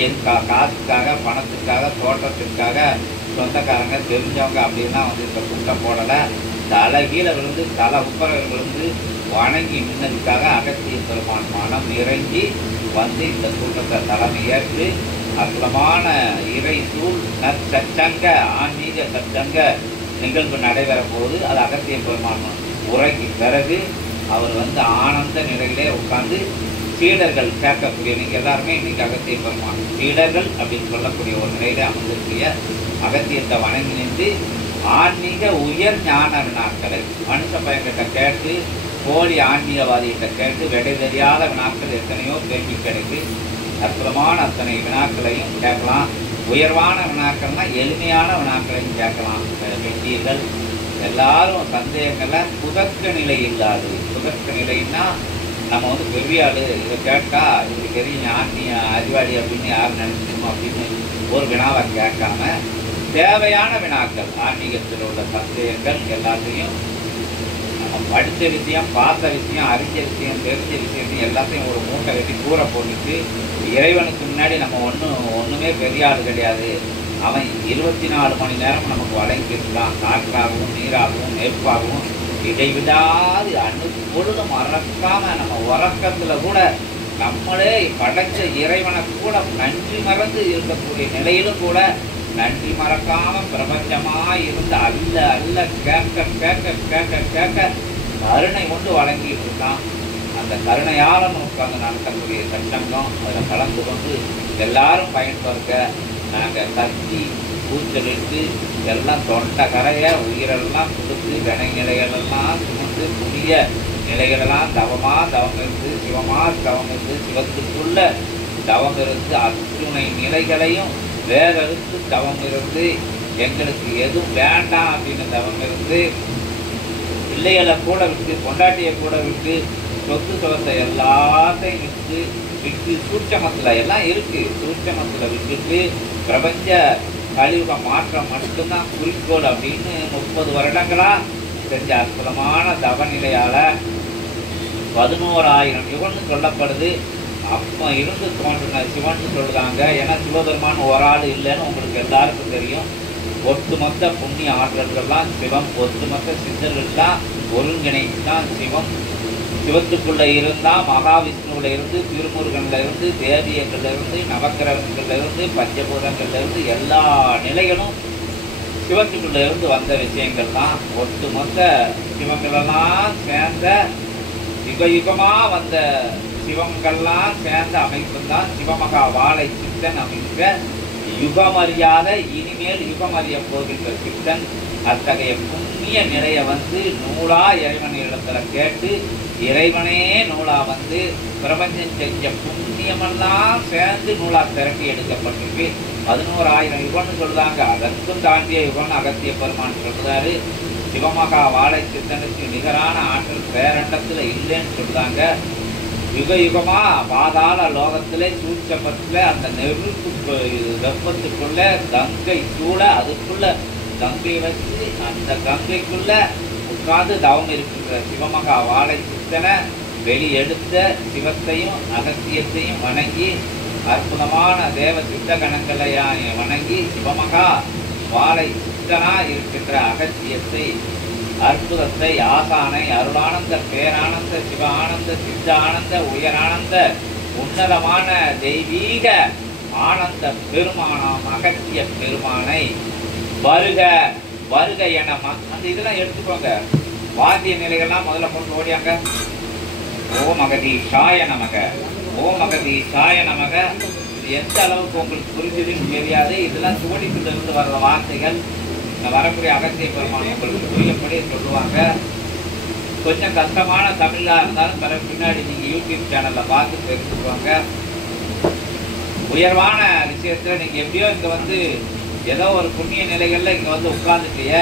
என் காசுக்காக பணத்துக்காக தோட்டத்திற்காக சொந்தக்காரங்க தெரிஞ்சவங்க அப்படின்லாம் வந்து இந்த கூட்டம் போடலை. தலை கீழே விழுந்து தலை உப்பரவில் விழுந்து வணங்கி நின்னதுக்காக அகத்திய பெருமான் மனம் இறங்கி வந்து இந்த கூட்டத்தை தலைமை ஏற்று அற்புதமான இறை சூழ் நற்சச்சங்க ஆன்மீக சச்சங்க நிகழ்வு நடைபெற போது அது அகத்திய பெருமான் உரைக்கு பிறகு அவர் வந்து ஆனந்த நிலையிலே உட்கார்ந்து சீடர்கள் கேட்கக்கூடிய நீங்கள் எல்லாருமே இன்னைக்கு அகத்திய பெருமான் சீடர்கள் அப்படின்னு சொல்லக்கூடிய ஒரு நிலையில அமர்ந்திருக்கிய அகத்தியத்தை வணங்கி நின்று ஆன்மீக உயர் ஞான வினாக்களை மனுஷ பயன்கிட்ட கேட்டு கோழி ஆன்மீகவாதிகிட்ட கேட்டு விடை தெரியாத வினாக்கள் எத்தனையோ கேள்வி கிடைக்கு. அற்புதமான அத்தனை வினாக்களையும் கேட்கலாம். உயர்வான வினாக்கள்னா எளிமையான வினாக்களையும் கேட்கலாம். வெற்றிகள் எல்லாரும் சந்தேகங்களை புதக்க நிலை இல்லாது. புதக்க நிலைன்னா நம்ம வந்து பெரிய ஆள் இதை கேட்டால் இதுக்கு பெரிய ஆன்மீக அறிவாளி அப்படின்னு யார் நினைச்சிருமோ அப்படின்னு ஒரு வினாவை கேட்காம தேவையான வினாக்கள் ஆன்மீகத்தில் உள்ள சந்தேகங்கள் எல்லாத்தையும் நம்ம படித்த விஷயம், பார்த்த விஷயம், அறிஞ்ச விஷயம், தெரிஞ்ச விஷயத்தையும் எல்லாத்தையும் ஒரு மூட்டை கட்டி கூற போட்டுட்டு இறைவனுக்கு முன்னாடி நம்ம ஒன்றுமே பெரிய ஆள் கிடையாது. அவன் 24 மணி நேரம் நமக்கு வழங்கியிருந்தான். காற்றாகவும் நீராகவும் நெருப்பாகவும் இடைவிடாது பொழுது மறக்காம நம்ம உறக்கத்தில் கூட நம்மளே படைச்ச இறைவனை கூட நன்றி மறந்து இருக்கக்கூடிய நிலையிலும் கூட நன்றி மறக்காம பிரபஞ்சமா இருந்து அல்ல கேட்க கருணை கொண்டு வழங்கிட்டு இருக்கான். அந்த கருணையால நமக்கு வந்து நடத்தக்கூடிய சட்டங்கம் அதில் கலந்து கொண்டு எல்லாரும் பயன்படுத்த நாங்கள் கத்தி கூச்சலிட்டு எல்லாம் தொண்டை கரைய உயிரெல்லாம் கொடுத்து வினைநிலைகளெல்லாம் சுமந்து புதிய நிலைகளெல்லாம் தவம் இருந்து தவம் இருந்து சிவத்துக்குள்ள தவம் இருந்து அத்துணை நிலைகளையும் வேறறுத்து தவம் இருந்து எங்களுக்கு எதுவும் வேண்டாம் அப்படின்னு தவம் இருந்து பிள்ளைகளை கூட விட்டு பொண்டாட்டியை கூட விட்டு சொத்து சுகத்தை எல்லாத்தையும் விட்டு சூட்சமத்தில் எல்லாம் இருக்கு. சூட்சமத்தில் விட்டுட்டு பிரபஞ்ச கலியுக மாற்றம் மட்டும்தான் குறிக்கோள் அப்படின்னு 30 வருடங்களா செஞ்ச அற்புதமான தவநிலையால 11,000 யுகம்னு சொல்லப்படுது. அப்போ இருந்து தோன்றின சிவன் சொல்லுறாங்க. ஏன்னா சிவபெருமான் ஒரு ஆள் இல்லைன்னு உங்களுக்கு எல்லாருக்கும் தெரியும். ஒட்டுமொத்த புண்ணிய ஆற்றல்கள்லாம் சிவம், ஒட்டுமொத்த சித்தர்கள்லாம் ஒருங்கிணைத்து தான் சிவம். சிவத்துக்குள்ளே இருந்தால் மகாவிஷ்ணுவில் இருந்து, திருமுருகனில் இருந்து, தேவியங்கள்ல இருந்து, நவக்கிரகங்கள்ல இருந்து, பஞ்சபூதங்கள்ல இருந்து எல்லா நிலைகளும் சிவத்துக்குள்ளே இருந்து வந்த விஷயங்கள் தான். ஒட்டுமொத்த சிவங்களெல்லாம் சேர்ந்த யுகயுகமாக வந்த சிவங்கள்லாம் சேர்ந்த அமைப்பு தான் சிவமகா வாழை சித்தன் அமைந்த யுகமறியாத இனிமேல் யுகமறிய போகின்ற சித்தன். அத்தகைய புண்ணிய நிலையை வந்து நூலா இறைவனிடத்துல கேட்டு இறைவனே நூலா வந்து பிரபஞ்சம் செஞ்ச புண்ணியமெல்லாம் சேர்ந்து நூலா திரட்டி எடுக்கப்பட்டிருக்கு. 11,000 யுகம்னு சொல்றாங்க. அதற்கும் தாண்டிய யுகம் அகத்திய பெருமான் சொல்றாரு. சிவமகா வாழை சித்தனுக்கு நிகரான ஆற்றல் பேரண்டத்துல இல்லைன்னு சொல்றாங்க. யுக யுகமா பாதாள லோகத்திலே சூட்சமத்துல அந்த நெருப்பு வெப்பத்துக்குள்ள கங்கை சூழ அதுக்குள்ள கங்கை வச்சு அந்த கங்கைக்குள்ள உட்கார்ந்து தவம் இருக்கின்ற சிவமகா வாழை சித்தனை வெளியெடுத்த சிவத்தையும் அகத்தியத்தையும் வணங்கி அற்புதமான தேவ சித்த கணங்களை வணங்கி சிவமகா வாழை சித்தனா இருக்கின்ற அகத்தியத்தை அற்புதத்தை ஆசானை அருளானந்த பேரானந்த சிவ ஆனந்த சித்த ஆனந்த உயரானந்த உன்னதமான தெய்வீக ஆனந்த பெருமானாம் அகத்திய பெருமானை வருக வருக என அந்த இதெல்லாம் எடுத்துக்கோங்க. வாத்திய நிலைகள்லாம் முதல்ல கொண்டு ஓடியாங்க. ஓம் அகதீஷாய நமக, ஓம் அகதீஷாய நமக. இது எந்த அளவுக்கு உங்களுக்கு புரிஞ்சதுன்னு தெரியாது. இதெல்லாம் சுவடிப்பிலிருந்து வர்ற வார்த்தைகள். இந்த வரக்கூடிய அகத்திய பெருமான் உங்களுக்கு புரியப்படி சொல்லுவாங்க. கொஞ்சம் கஷ்டமான தமிழாக இருந்தாலும் பின்னாடி நீங்கள் யூடியூப் சேனலில் பார்த்து தெரிஞ்சுக்குவாங்க. உயர்வான விஷயத்தில் நீங்கள் எப்படியோ இங்கே வந்து ஏதோ ஒரு புண்ணிய நிலைகளில் இங்கே வந்து உட்கார்ந்துட்டிய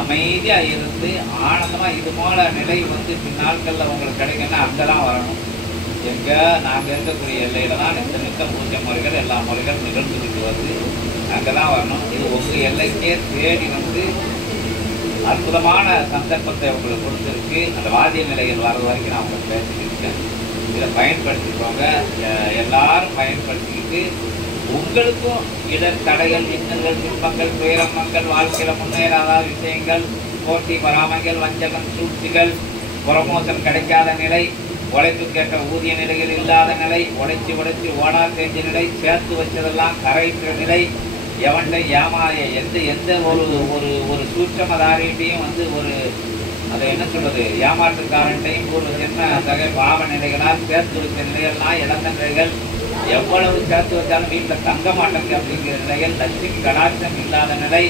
அமைதியாக இருந்து ஆனந்தமாக இது போல நிலை வந்து பின்னாட்களில் உங்களுக்கு கிடைக்குன்னா அங்கே தான் வரணும். எங்கே நாங்கள் இருக்கக்கூடிய எல்லையில் தான் நித்த பூஜை முறைகள் எல்லா முறைகள் நிகழ்ந்துக்கிட்டு வருது. அங்கே தான் வரணும். இது உங்கள் எல்லைக்கே தேடி வந்து அற்புதமான சந்தர்ப்பத்தை உங்களுக்கு கொடுத்துருக்கு. அந்த வாதிய நிலைகள் வர்றது வரைக்கும் நான் உங்களுக்கு பேசிக்கிட்டேன். இதை பயன்படுத்திக்கோங்க. எல்லாரும் பயன்படுத்திக்கிட்டு உங்களுக்கும் இடர் தடைகள் இன்னல்கள் துன்பங்கள் துயரமங்கள் வாழ்க்கையில் முன்னேறாத விஷயங்கள் போட்டி பராமைகள் வஞ்சகம் சூழ்ச்சிகள் புரமோசன் கிடைக்காத நிலை உழைப்பு கேட்ட ஊதிய நிலைகள் இல்லாத நிலை உடைச்சி ஓடா செஞ்ச நிலை சேர்த்து வச்சதெல்லாம் கரைக்கிற நிலை எவன்ட ஏமாய எந்த ஒரு ஒரு ஒரு சூட்சமதாரிட்டையும் வந்து ஒரு அதை என்ன சொல்றது ஏமாற்றுக்காரன்ட்டையும் பூர்வ ஜென்ம தகை பாவ நிலைகளால் சேர்த்து வச்ச நிலைகள்லாம் இழந்த நிலைகள் எவ்வளவு சேர்த்து வச்சாலும் வீட்டில் தங்க மாட்டேங்க அப்படிங்கிற நிலைகள் லட்சுமி கடாட்சம் இல்லாத நிலை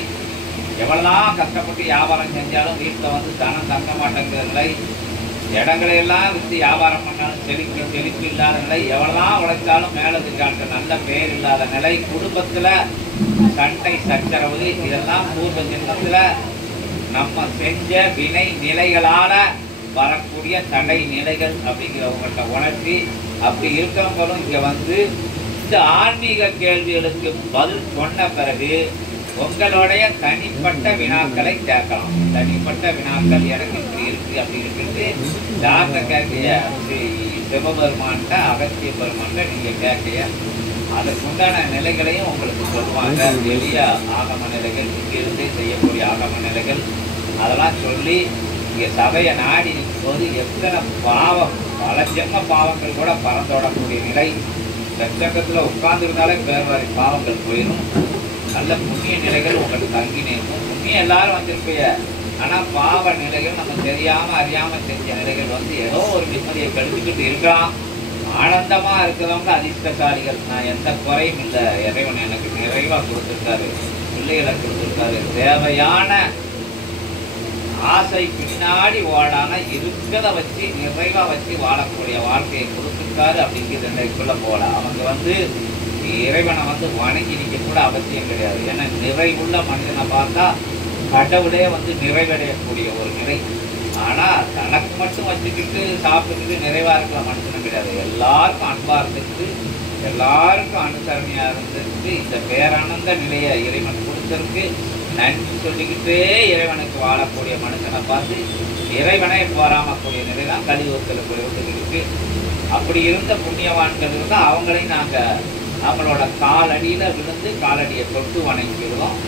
எவ்வளவுதான் கஷ்டப்பட்டு வியாபாரம் செஞ்சாலும் வீட்டில் வந்து தனம் தங்க மாட்டேங்கிற நிலை இடங்களையெல்லாம் விற்று வியாபாரம் பண்ணாலும் செழிப்பு இல்லாத நிலை எவ்வளவுதான் உழைச்சாலும் மேலதுக்கான நல்ல பேர் இல்லாத நிலை குடும்பத்தில் சண்டை சச்சரவு இதெல்லாம் பூர்வ ஜென்மத்தில் நம்ம செஞ்ச வினை நிலைகளால வரக்கூடிய தடை நிலைகள் அப்படிங்கிறவங்கள்ட்ட உணர்த்தி அப்படி இருக்கிறவங்களும் இங்கே வந்து இந்த ஆன்மீக கேள்விகளுக்கு பதில் சொன்ன பிறகு உங்களுடைய தனிப்பட்ட வினாக்களை கேட்கலாம். தனிப்பட்ட வினாக்கள் எனக்கு இப்படி இருக்கு அப்படி இருக்குது டாக்டர் கேட்கைய சிவபெருமான்கிட்ட அகத்திய பெருமான்கிட்ட நீங்கள் கேட்கைய அதற்குண்டான நிலைகளையும் உங்களுக்கு சொல்லுவாங்க. எளிய ஆகம நிலைகள் இங்கிருந்தே செய்யக்கூடிய ஆகம நிலைகள் அதெல்லாம் சொல்லி இங்கே சபையை நாடி நிற்கும்போது எத்தனை பாவம் பல ஜென்ம பாவங்கள் கூட பறந்தோடக்கூடிய நிலை சச்சங்கத்தில் உட்கார்ந்துருந்தாலே பேர்வாரி பாவங்கள் போயிடும். நல்ல புண்ணிய நிலைகள் உங்களுக்கு தங்கி நிற்கும். புண்ணியம் எல்லாரும் வந்திருப்பீங்க. ஆனால் பாவ நிலைகள் நம்ம தெரியாமல் அறியாமல் செஞ்ச நிலைகள் வந்து ஏதோ ஒரு நிம்மதியை கழிச்சுக்கிட்டு இருக்கலாம். ஆனந்தமாக இருக்கிறவங்க அதிர்ஷ்டசாலிகள். நான் எந்த குறையும் இல்லை. இறைவன் எனக்கு நிறைவாக கொடுத்துருக்காரு, பிள்ளைகளை கொடுத்துருக்காரு. தேவையான ஆசை பின்னாடி ஓடான இருக்கிறத வச்சு நிறைவாக வச்சு வாழக்கூடிய வாழ்க்கையை கொடுத்துருக்காரு. அப்படிங்கிற நிலைக்குள்ளே போல அவங்க வந்து இறைவனை வந்து வணங்கி நிற்க கூட அவசியம் கிடையாது. ஏன்னா நிறைவுள்ள மனிதனை பார்த்தா கடவுளே வந்து நிறைவடையக்கூடிய ஒரு நிலை. ஆனால் தனக்கு மட்டும் வச்சுக்கிட்டு சாப்பிட்டுக்கிட்டு நிறைவாக இருக்கிற மனுஷனும் கிடையாது. எல்லாருக்கும் அன்பாக இருந்துட்டு எல்லாருக்கும் அனுசரணையாக இருந்துட்டு இந்த பேரானந்த நிலையை இறைவன் கொடுத்துருக்கு. நன்றி சொல்லிக்கிட்டே இறைவனுக்கு வாழக்கூடிய மனுஷனை பார்த்து இறைவனை வராமக்கூடிய நிலை தான் கலியுகத்தில் இருக்கு. அப்படி இருந்த புண்ணியவான்கள் இருந்தால் அவங்களையும் நாங்கள் நம்மளோட காலடியில் விழுந்து காலடியை தொட்டு வணங்கிடுவோம்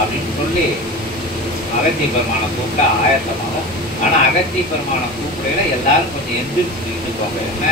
அப்படின்னு சொல்லி அகத்திய பெருமானை கூப்பிட ஆயத்தமாகும். ஆனால் அகத்திய பெருமானை கூப்பிடையில எல்லாரும் கொஞ்சம் எந்திரிச்சு நின்றுக்கோங்க. என்ன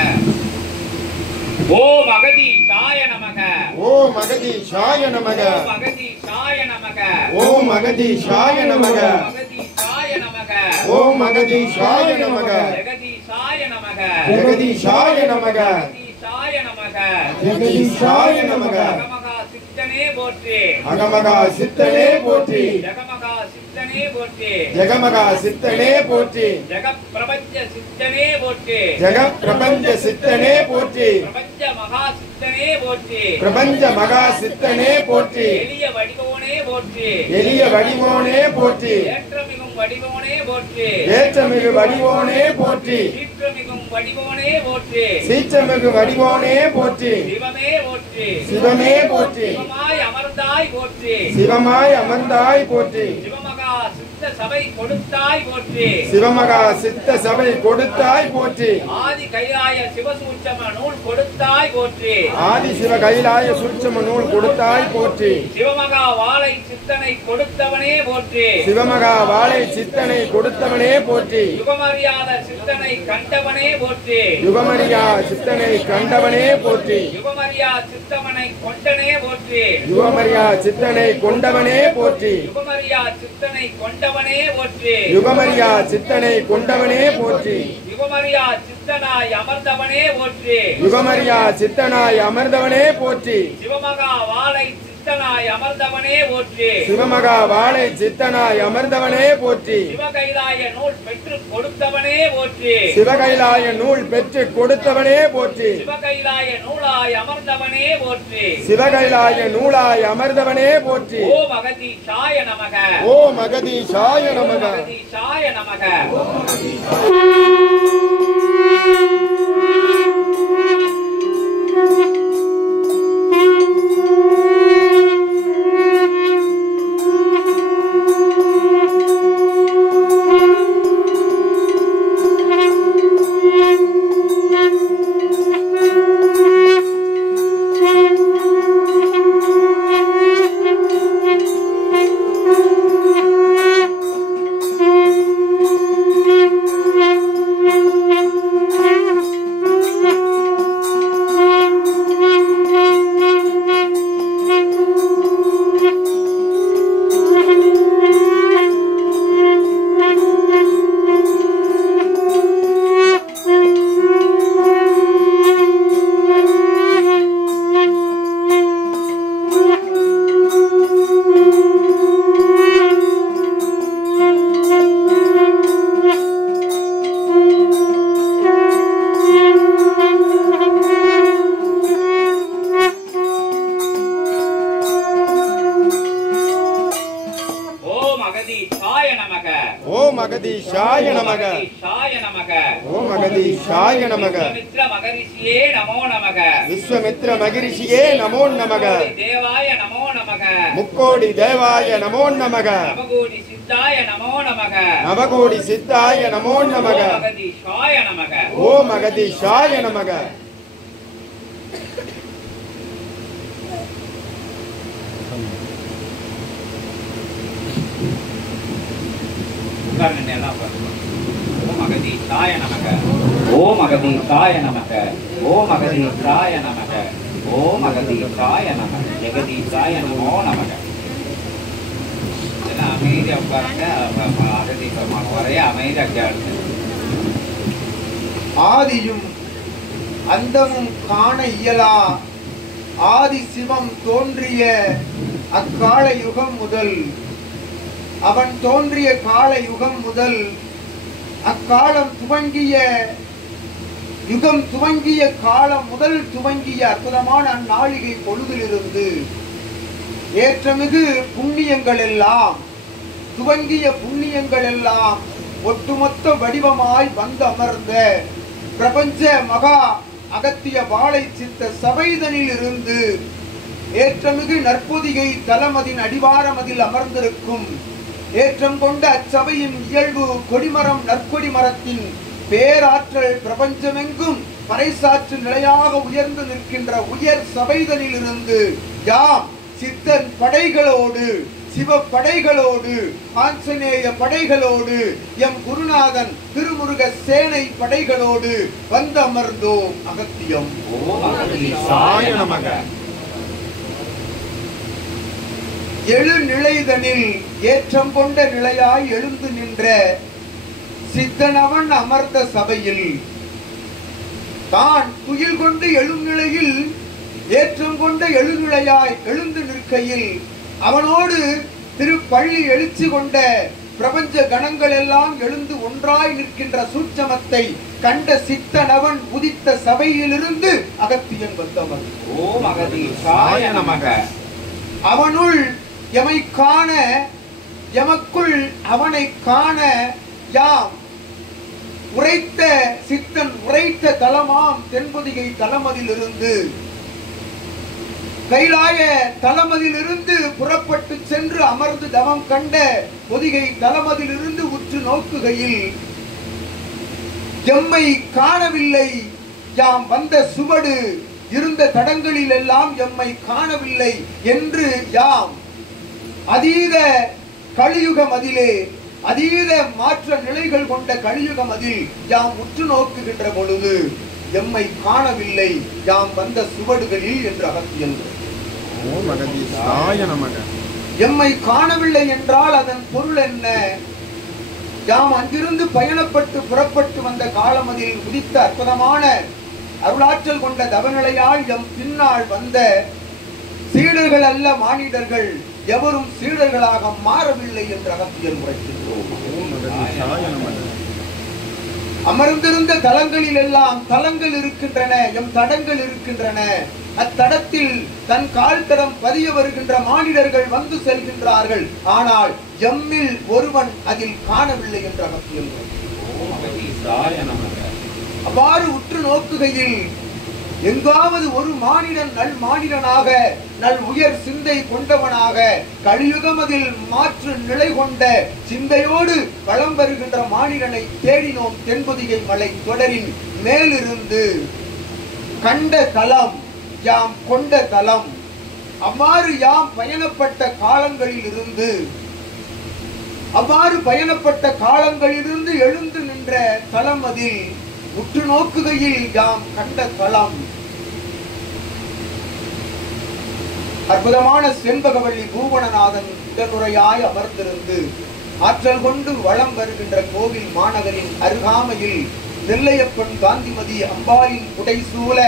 ஓம் அகதீஷாய நமக, ஓம் அகதீஷாய நமக, ஓம் அகதீஷாய நமக, ஓம் அகதீஷாய நமக, அகதீஷாய நமக, ஓம் அகதீஷாய நமக ஜெகதீஷாய நமக ஜெகதீஷாய நமக ஜெகதீஷாய நமக ஜெகதீஷாய நமக ஜெகமகா சித்தனே போற்றி அகமகா சித்தனே போற்றி ஜெகமகா சித்தனே போற்றி ஜெகமகா சித்தனே போற்றி ஜெகப் பிரபஞ்ச சித்தனே போற்றி ஜெகப் பிரபஞ்ச சித்தனே போற்றி பிரபஞ்ச மகா சித்தனே போற்றி பிரபஞ்ச மகா சித்தனே போற்றி எளிய வடிவோனே போற்றி எளிய வடிவோனே போற்றி ஏற்றமிகும் வடிவோனே போற்றி ஏற்றமிகு வடிவோனே போற்றி சீற்றமிகும் வடிவோனே போற்றி சீற்றமிகு வடிவோனே போற்றி சிவமே போற்றி சிவமே போற்றி சிவமாய் அமர்ந்தாய் போற்றி சிவமாய் அமர்ந்தாய் போற்றி சிவமகா சித்த சபை கொடுத்தாய் போற்றி சிவமகா சித்த சபை கொடுத்தாய் போற்றி ஆதி கைலாய சிவசூட்சம நூல் கொடுத்தாய் போற்றி ஆதி சிவ கைலாய சூட்சம நூல் கொடுத்தாய் போற்றி சிவமகா வாழை சித்தனை கொடுத்தவனே போற்றி சிவமகா வாழை சித்தனை கொடுத்தவனே போற்றி யுகமறியாத சித்தனை கண்டவனே போற்றி யுகமறியா சித்தனை கண்டவனே போற்றி யுகமறியா சித்தவனை கொண்டனே போற்றி யுகமறியா சித்தனை கொண்டவனே போற்றி யுகமறியா சித்தனை கொண்டவனே போற்றி யுகமறியா சித்தனை கொண்டவனே போற்றி யுகமறியா சித்தனாய் அமர்ந்தவனே போற்றி யுகமறியா சித்தனாய் அமர்ந்தவனே போற்றி சிவமகா வாழை சித்தனாய் அமர்ந்தவனே போற்றி சிவமகா வாழை சித்தனாய் அமர்ந்தவனே போற்றி சிவகைலாய நூல் பெற்று கொடுத்தவனே போற்றி சிவகைலாய நூல் பெற்று கொடுத்தவனே போற்றி சிவகைலாய நூலாய் அமர்ந்தவனே போற்றி சிவகைலாய நூலாய் அமர்ந்தவனே போற்றி ஓம் அகதீஷாய நமக ஓம் அகதீஷாய நமக அகதீஷாய நமக ஓம் அகதீஷாய நமக ஓம் அகதீஷாய நமக விஸ்வமித்ர மகரிஷியே நமோ நமக விஸ்வமித்ர மகரிஷியே நமோ நமக தேவாய நமோ நமக முக்கோடி தேவாய நமோ நமக நவகோடி சித்தாய நமோ நமக நவகோடி சித்தாய நமோ நமக அகதீஷாய நமக ஓம் அகதீஷாய நமக ஓம் அகதீஷாய நமக ஓம் அகதீஷாய நமக ஓம் அகதீஷாய நமக ஓம் அகதீஷாய நமக ஜெகதீஷாய நமோ நமக. அமைதியா உட்காருங்க. அகதீசமான வரைய அமைதியா ஆதியும் அந்தமும் காண இயலா ஆதி சிவம் தோன்றிய அக்கால யுகம் முதல் அவன் தோன்றிய கால யுகம் முதல் அக்காலம் துவங்கிய யுகம் துவங்கிய காலம் முதல் துவங்கிய அற்புதமான அந்நாளிகை பொழுதிலிருந்து ஏற்றமிகு புண்ணியங்கள் எல்லாம் துவங்கிய புண்ணியங்கள் எல்லாம் ஒட்டுமொத்த வடிவமாய் வந்து அமர்ந்த பிரபஞ்ச மகா அகத்திய வாழை சித்த சபைதனில் இருந்து ஏற்றமிகு நற்பொதிகை தலமதின் அடிவாரமதில் அமர்ந்திருக்கும் ஏற்றம் கொண்ட அச்சபையின் இயல்பு கொடிமரம் நற்கொடி மரத்தின் பேராற்றல் பிரபஞ்சமெங்கும் பறைசாற்று நிலையாக உயர்ந்து நிற்கின்ற உயர் சபைதனில் இருந்து யாம் சித்தன் படைகளோடு சிவ படைகளோடு ஆஞ்சநேய படைகளோடு எம் குருநாதன் திருமுருக சேனை படைகளோடு வந்து அமர்ந்தோம் அகத்தியம். எழு நிலைதனில் ஏற்றம் கொண்ட நிலையாய் எழுந்து நின்ற சித்தனவன் அமர்ந்த சபையில் தான் துயில் கொண்டு எழுநிலையில் ஏற்றம் கொண்ட எழுநிலையாய் எழுந்து நிற்கையில் அவனோடு திருப்பள்ளி எழுச்சி கொண்ட பிரபஞ்ச கணங்கள் எல்லாம் எழுந்து ஒன்றாய் நிற்கின்ற சூட்சமத்தை கண்ட சித்தனவன் உதித்த சபையிலிருந்து அகத்தியன் வந்தவன். ஓம் அகதீசாய நமக. அவனுள் எமை காண எமக்குள் அவனை காண யாம் உரைத்த சித்தன் உரைத்த தலமாம் தென்பொதிகை தலமதிலிருந்து கைலாய தலமதிலிருந்து புறப்பட்டு சென்று அமர்ந்து தவம் கண்ட பொதிகை தலமதிலிருந்து உற்று நோக்குகையில் எம்மை காணவில்லை, யாம் வந்த சுவடு இருந்த தடங்களில் எல்லாம் எம்மை காணவில்லை என்று யாம் அதீத கலியுகம் அதிலே அதீத மாற்ற நிலைகள் கொண்ட கலியுகம் அதில் யாம் உற்று நோக்குகின்ற பொழுது எம்மை காணவில்லை, யாம் வந்த சுவடுகளில் என்று அகத்தியன். எம்மை காணவில்லை என்றால் அதன் பொருள் என்ன? யாம் அங்கிருந்து பயணப்பட்டு புறப்பட்டு வந்த காலமதில் உதித்த அற்புதமான அருளாற்றல் கொண்ட தவநிலையால் எம் பின்னால் வந்த சீடர்கள் அல்ல மானிடர்கள் எவரும் சீடர்களாக மாறவில்லை என்று அகத்தியல் உரைக்கின்றோம். அமர்ந்திருந்த தலங்களில் எல்லாம் தலங்கள் இருக்கின்றன, எம் தடங்கள் இருக்கின்றன. அத்தடத்தில் தன் கால் தடம் பதிய வருகின்ற மானிடர்கள் வந்து செல்கின்றார்கள். ஆனால் எம்மில் ஒருவன் அதில் காணவில்லை என்று அகத்தியல். அவ்வாறு உற்று நோக்குகையில் எங்காவது ஒரு மானிடன் நல் மானிடனாக நல் உயர் சிந்தை கொண்டவனாக கலியுகம் அதில் மாற்று நிலை கொண்ட சிந்தையோடு வலம் வருகின்ற மானிடனை தேடினோம். தென்பொதிகை மலை தொடரின் மேலிருந்து கண்ட தலம் யாம் கொண்ட தலம். அவ்வாறு யாம் பயணப்பட்ட காலங்களிலிருந்து எழுந்து நின்ற தலம் அதில் உற்று நோக்குகையில் யாம் கண்ட தலம் அற்புதமான செண்பகவல்லி பூவனநாதன் இடனுரையாய் அமர்ந்திருந்து ஆற்றல் கொண்டு வளம் வருகின்ற கோவில் மாநகரின் அருகாமையில் நெல்லையப்பன் காந்திமதி அம்பாளின் புடைசூழ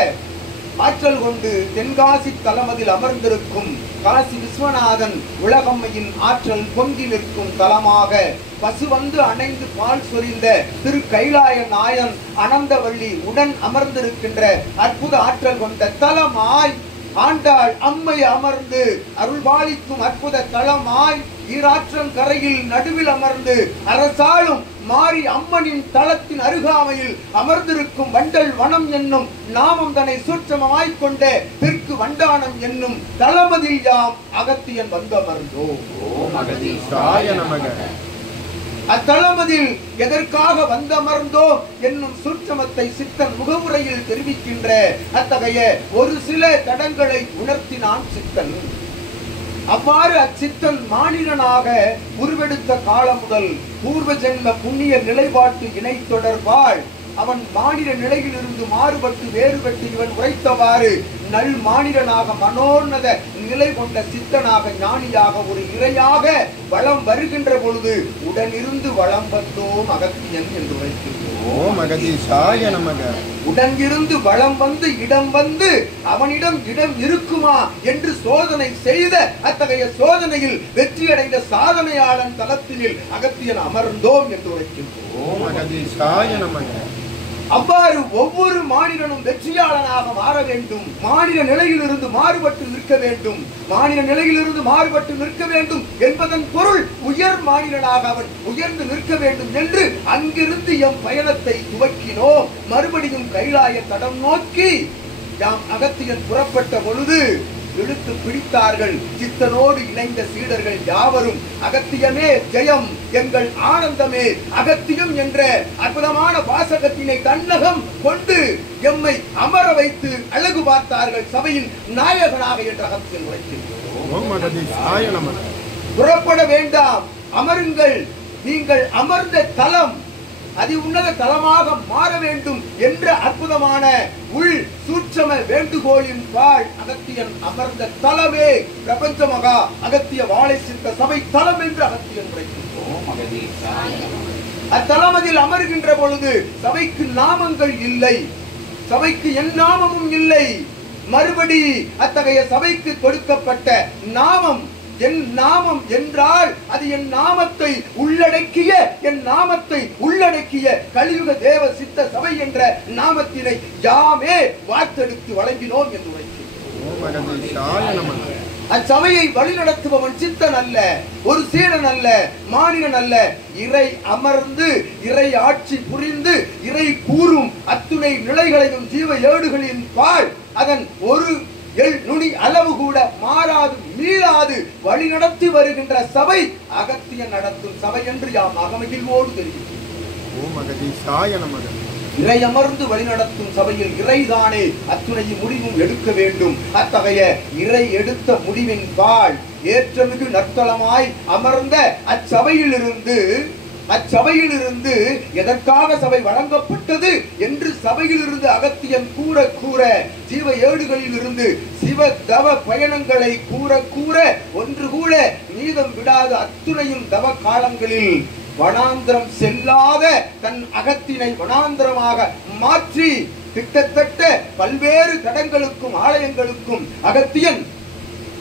ஆற்றல் கொண்டு தென்காசி தலமதில் அமர்ந்திருக்கும் காசி விஸ்வநாதன் உலகம்மையின் ஆற்றல் பொங்கி நிற்கும் தலமாக பசு வந்து அணைந்து பால் சொரிந்த திரு கைலாய நாயன் அனந்தவள்ளி உடன் அமர்ந்திருக்கின்ற அற்புத ஆற்றல் கொண்ட தலமாய் ஆண்டாள் அம்மை அமர்ந்து அருள்பாலிக்கும் அற்புத தலமாய் ஈராற்றன் கரையில் நடுவில் அமர்ந்து அரசாளும் மாறி அம்மனின் தலத்தின் அருகாமையில் அமர்ந்திருக்கும் வண்டல் வனம் என்னும் நாமம் தன்னை சூட்சமாய்க் கொண்ட தெற்கு வண்டானம் என்னும் தலமதில் யாம் அகத்தியன் வந்து அமர்ந்தோம். அத்தலமதில் எதற்காக வந்தமர்ந்தோம் என்னும் சூட்சமத்தை சித்தன் முகவுரையில் தெரிவிக்கின்ற அத்தகைய ஒரு சில தடங்களை உணர்த்தினான் சித்தன். அவ்வாறு அச்சித்தன் மானிடனாக உருவெடுத்த காலம் முதல் பூர்வ ஜென்ம புண்ணிய நிலைப்பாட்டு இணை தொடர்பால் அவன் மானிட நிலையில் இருந்து மாறுபட்டு வேறுபட்டு இவன் உரைத்தவாறு நல் மானிடனாக மனோன்னத நிலை கொண்ட சித்தனாக ஞானியாக ஒரு இறையாக வளம் வருகின்ற பொழுது உடனிருந்து வளம் வந்தோம் அகத்தியன் என்று உரைக்கின்றோம். உடன் இருந்து வளம் வந்து இடம் வந்து அவனிடம் இடம் இருக்குமா என்று சோதனை செய்த அத்தகைய சோதனையில் வெற்றியடைந்த சாதனையாளன் தலத்தில் அகத்தியன் அமர்ந்தோம் என்று உரைக்கின்றோம். அவ்வாறு ஒவ்வொரு மானிடனும் வெற்றியாளனாக மாற வேண்டும். மாநில நிலையிலிருந்து மாறுபட்டு நிற்க வேண்டும். மாநில நிலையிலிருந்து மாறுபட்டு நிற்க வேண்டும் என்பதன் பொருள் உயர் மாநிலனாக அவன் உயர்ந்து நிற்க வேண்டும் என்று அங்கிருந்து எம் பயணத்தை துவக்கினோம். மறுபடியும் கைலாய தடம் நோக்கி யாம் அகத்தியன் புறப்பட்ட பொழுது இழுத்து பிடித்தார்கள் சித்தனோடு இணைந்த சீடர்கள் யாவரும். அகத்தியமே ஜெயம், எங்கள் ஆனந்தமே அகத்தியம் என்ற அற்புதமான வாசகத்தினை தன்னகம் கொண்டு எம்மை அமர வைத்து அழகு பார்த்தார்கள். சபையின் நாயகனாக என்ற அகத்தியன் உரைக்கின்றோம். புறப்பட வேண்டாம், அமருங்கள். நீங்கள் அமர்ந்த தலம் அதி உன்னத தலமாக மாற வேண்டும் என்ற அற்புதமான உள் சூட்சம வேண்டுகோளின் பால் அகத்தியன் அமர்ந்த தலமே பிரபஞ்ச மகா அகத்திய வாழை சித்த சபை தலம் என்று அகத்தியன் உரைக்கின்றோம். அத்தலமதில் அமர்கின்ற பொழுது சபைக்கு நாமங்கள் இல்லை, சபைக்கு என் நாமமும் இல்லை. மறுபடி அத்தகைய சபைக்கு கொடுக்கப்பட்ட நாமம் என் நாமம் என்றால் அது என் நாமத்தை உள்ளடக்கிய கலியுக தேவ சித்த சபை என்ற நாமத்தினை யாமே வார்த்தெடுத்து வழங்கினோம் என்று உரைக்கிறோம். அச்சபையை வழிநடத்துபவன் சித்தன் அல்ல, ஒரு சீடன் அல்ல, மானிடன் அல்ல. இறை அமர்ந்து இறை ஆட்சி புரிந்து இறை கூறும் அத்துணை நிலைகளையும் ஜீவ ஏடுகளின் பால் அதன் ஒரு நுனி அளவு கூட மாறாது மீளாது வழி நடத்தி வருகின்ற சபை அகத்தியன் நடத்தும் சபை என்று யாம் அகமகிழ்வோடு தெரிவிக்கிறோம். இறை அமர்ந்து வழிநடத்தும் சபையில் இறைதானே அத்துணையும் முடிவும் எடுக்க வேண்டும். அத்தகைய இறை எடுத்த முடிவின் பால் ஏற்றமிகு நற்தலமாய் அமர்ந்த அச்சபையிலிருந்து எதற்காக சபை வழங்கப்பட்டது என்று சபையிலிருந்து அகத்தியன் கூற ஜீவ ஏடுகளில் இருந்து சிவ தவ பயணங்களை கூற ஒன்று கூட நீதம் விடாத அத்துணையும் தவ காலங்களில் வனாந்திரம் செல்லாத தன் அகத்தினை வனாந்திரமாக மாற்றி கிட்டத்தட்ட பல்வேறு தடங்களுக்கும் ஆலயங்களுக்கும் அகத்தியன்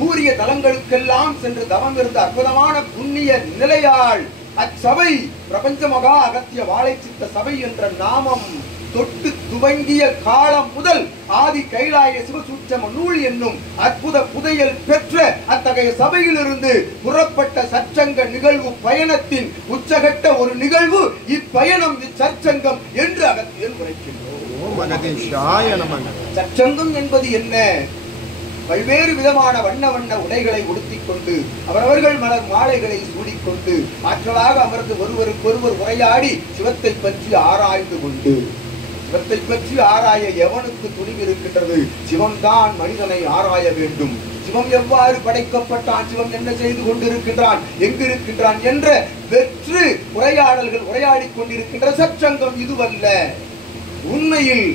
கூறிய தலங்களுக்கெல்லாம் சென்று தவம் இருந்த அற்புதமான புண்ணிய நிலையால் அச்சபை பிரபஞ்ச மகா அகத்திய வாழை சித்த சபை என்ற நாமம் தொட்டு துவங்கிய காலம் முதல் ஆதி கைலாய சிவசூட்சம நூல் என்னும் அற்புத புதையல் பெற்ற அத்தகைய சபையிலிருந்து புறப்பட்ட சற்சங்க நிகழ்வு பயணத்தின் உச்சகட்ட ஒரு நிகழ்வு இப்பயணம் இச்சற்சங்கம் என்று அகத்தியல் உரைக்கின்றோம். சற்சங்கம் என்பது என்ன? பல்வேறு விதமான வண்ண உடைகளை உடுத்திக் கொண்டு அவரவர்கள் மலர் மாலைகளை சூடிக்கொண்டு ஆற்றலாக அமர்ந்து ஒருவருக்கொருவர் உரையாடி சிவத்தை பற்றி ஆராய்ந்து கொண்டு, சிவத்தை பற்றி ஆராய எவனுக்கு துணிவு இருக்கின்றது? சிவம்தான் மனிதனை ஆராய வேண்டும். சிவம் எவ்வாறு படைக்கப்பட்டான், சிவம் என்ன செய்து கொண்டிருக்கின்றான், எங்கு இருக்கின்றான் என்ற வெற்று உரையாடல்கள் உரையாடி கொண்டிருக்கின்ற சற்சங்கம் இதுவல்ல. உண்மையில்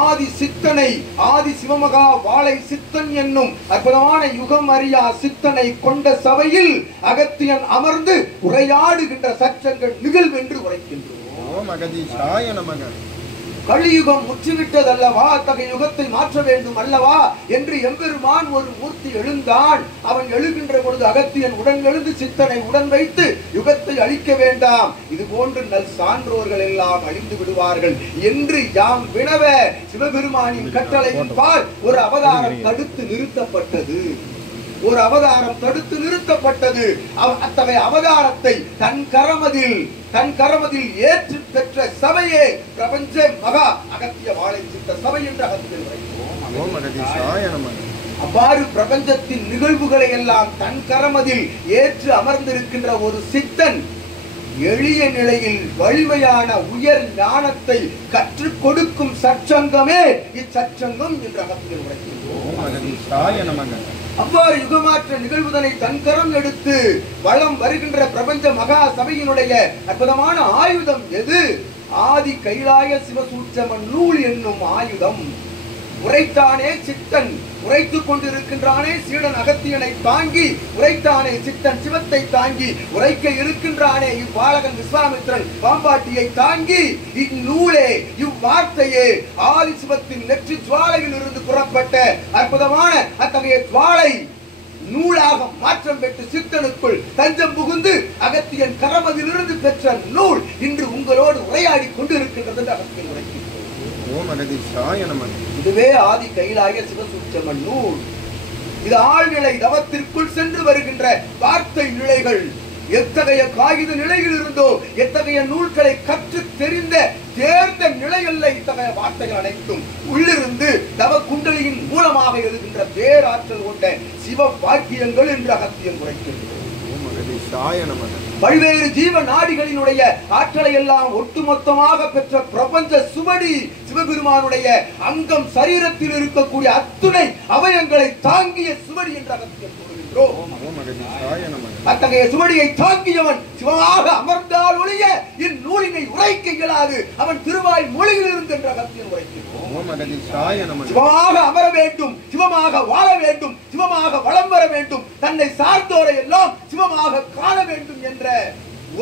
ஆதி சித்தனை, ஆதி சிவமகா வாழை சித்தன் என்னும் அற்புதமான யுகம் அறியா சித்தனை கொண்ட சபையில் அகத்தியன் அமர்ந்து உரையாடுகின்ற சற்சங்க நிகழ்வு என்று உரைக்கின்றோம். கலியுகம் முற்றிவிட்டதல்லவா, அத்தகைய யுகத்தை மாற்ற வேண்டும் அல்லவா என்று எம்பெருமான் ஒரு மூர்த்தி எழுந்தான். அவன் எழுகின்ற பொழுது அகத்தியன் உடன் எழுந்து சித்தனை உடன் வைத்து யுகத்தை அழிக்க வேண்டாம், இது போன்று நல் சான்றோர்கள் எல்லாம் அழிந்து விடுவார்கள் என்று யாம் வினவ சிவபெருமானின் கட்டளையின் பால் ஒரு அவதாரம் தடுத்து நிறுத்தப்பட்டது. அத்தகைய அவதாரத்தை தன் கரமதில் ஏற்று பெற்ற சபையே பிரபஞ்ச மகா அகத்திய வாழை சித்த சபை என்று அகத்தியல் உரைக்கிறோம். அவ்வாறு பிரபஞ்சத்தின் நிகழ்வுகளை எல்லாம் தன் கரமதில் ஏற்று அமர்ந்திருக்கின்ற ஒரு சித்தன் எளிய நிலையில் வலிமையான உயர் ஞானத்தை கற்றுக் கொடுக்கும் சற்சங்கமே இச்சற்சங்கம் என்று அகத்தியல் உரைக்கிறோம். அவ்வாறு யுகமாற்ற நிகழ்வுதனை தன்கரம் எடுத்து வளம் வருகின்ற பிரபஞ்ச மகா சபையினுடைய அற்புதமான ஆயுதம் எது? ஆதி கைலாய சிவசூட்சம நூல் என்னும் ஆயுதம். உரைத்தானே சித்தன், உரைத்துக் கொண்டிருக்கின்றானே சீடன் அகத்தியனை தாங்கி, உரைத்தானே சித்தன் சிவத்தை தாங்கி, உரைக்க இருக்கின்றானே இவ்வாளகன் விஸ்வாமித்திரன் பாம்பாட்டியை தாங்கி, இந்நூலே இவ்வார்த்தையே ஆதி சிவத்தின் நெற்றி ஜுவாலையில் இருந்து புறப்பட்ட அற்புதமான அத்தகைய ஜுவாலை நூலாக மாற்றம் பெற்று சித்தனுக்குள் தஞ்சம் புகுந்து அகத்தியன் கரமதிலிருந்து பெற்ற நூல் இன்று உங்களோடு உரையாடி கொண்டிருக்கின்றது என்று அகத்தியன் உரைக்கின்றார். இதுவே ஆதி கைலாய சிவசூட்சம நூல். இது ஆழ்நிலை தவத்திற்குள் சென்று வருகின்ற வார்த்தை நிலைகள். எத்தகைய காகித நிலையில் இருந்தோ எத்தகைய நூல்களை கற்று தெரிந்த தேர்ந்த நிலையல்ல இத்தகைய வார்த்தைகள் அனைத்தும் உள்ளிருந்து தவ குண்டலியின் மூலமாக எழுகின்ற பேராற்றல் கொண்ட சிவ வாக்கியங்கள் என்று அகத்தியம் உரைக்கின்றோம். பல்வேறு ஜீவ நாடிகளினுடைய ஆற்றலை எல்லாம் ஒட்டுமொத்தமாக பெற்ற பிரபஞ்ச சுவடி சிவபெருமானுடைய அங்கம் சரீரத்தில் இருக்கக்கூடிய அத்துணை அவயங்களை தாங்கிய சுவடி என்று அகத்தியம் கூறுகின்றோம். அத்தகைய சுவடியை தாங்கியவன் சிவமாக அமர்ந்தால் ஒழிய இந்நூலினை உரைக்க இயலாது. அவன் திருவாய் மொழியில் இருந்து என்று அகத்தியம் உரைக்கின்றோம். சிவமாக அமர வேண்டும், சிவமாக வாழ வேண்டும், சிவமாக வளம் வர வேண்டும், தன்னை சார்ந்தோரை எல்லாம் சிவமாக காண வேண்டும் என்ற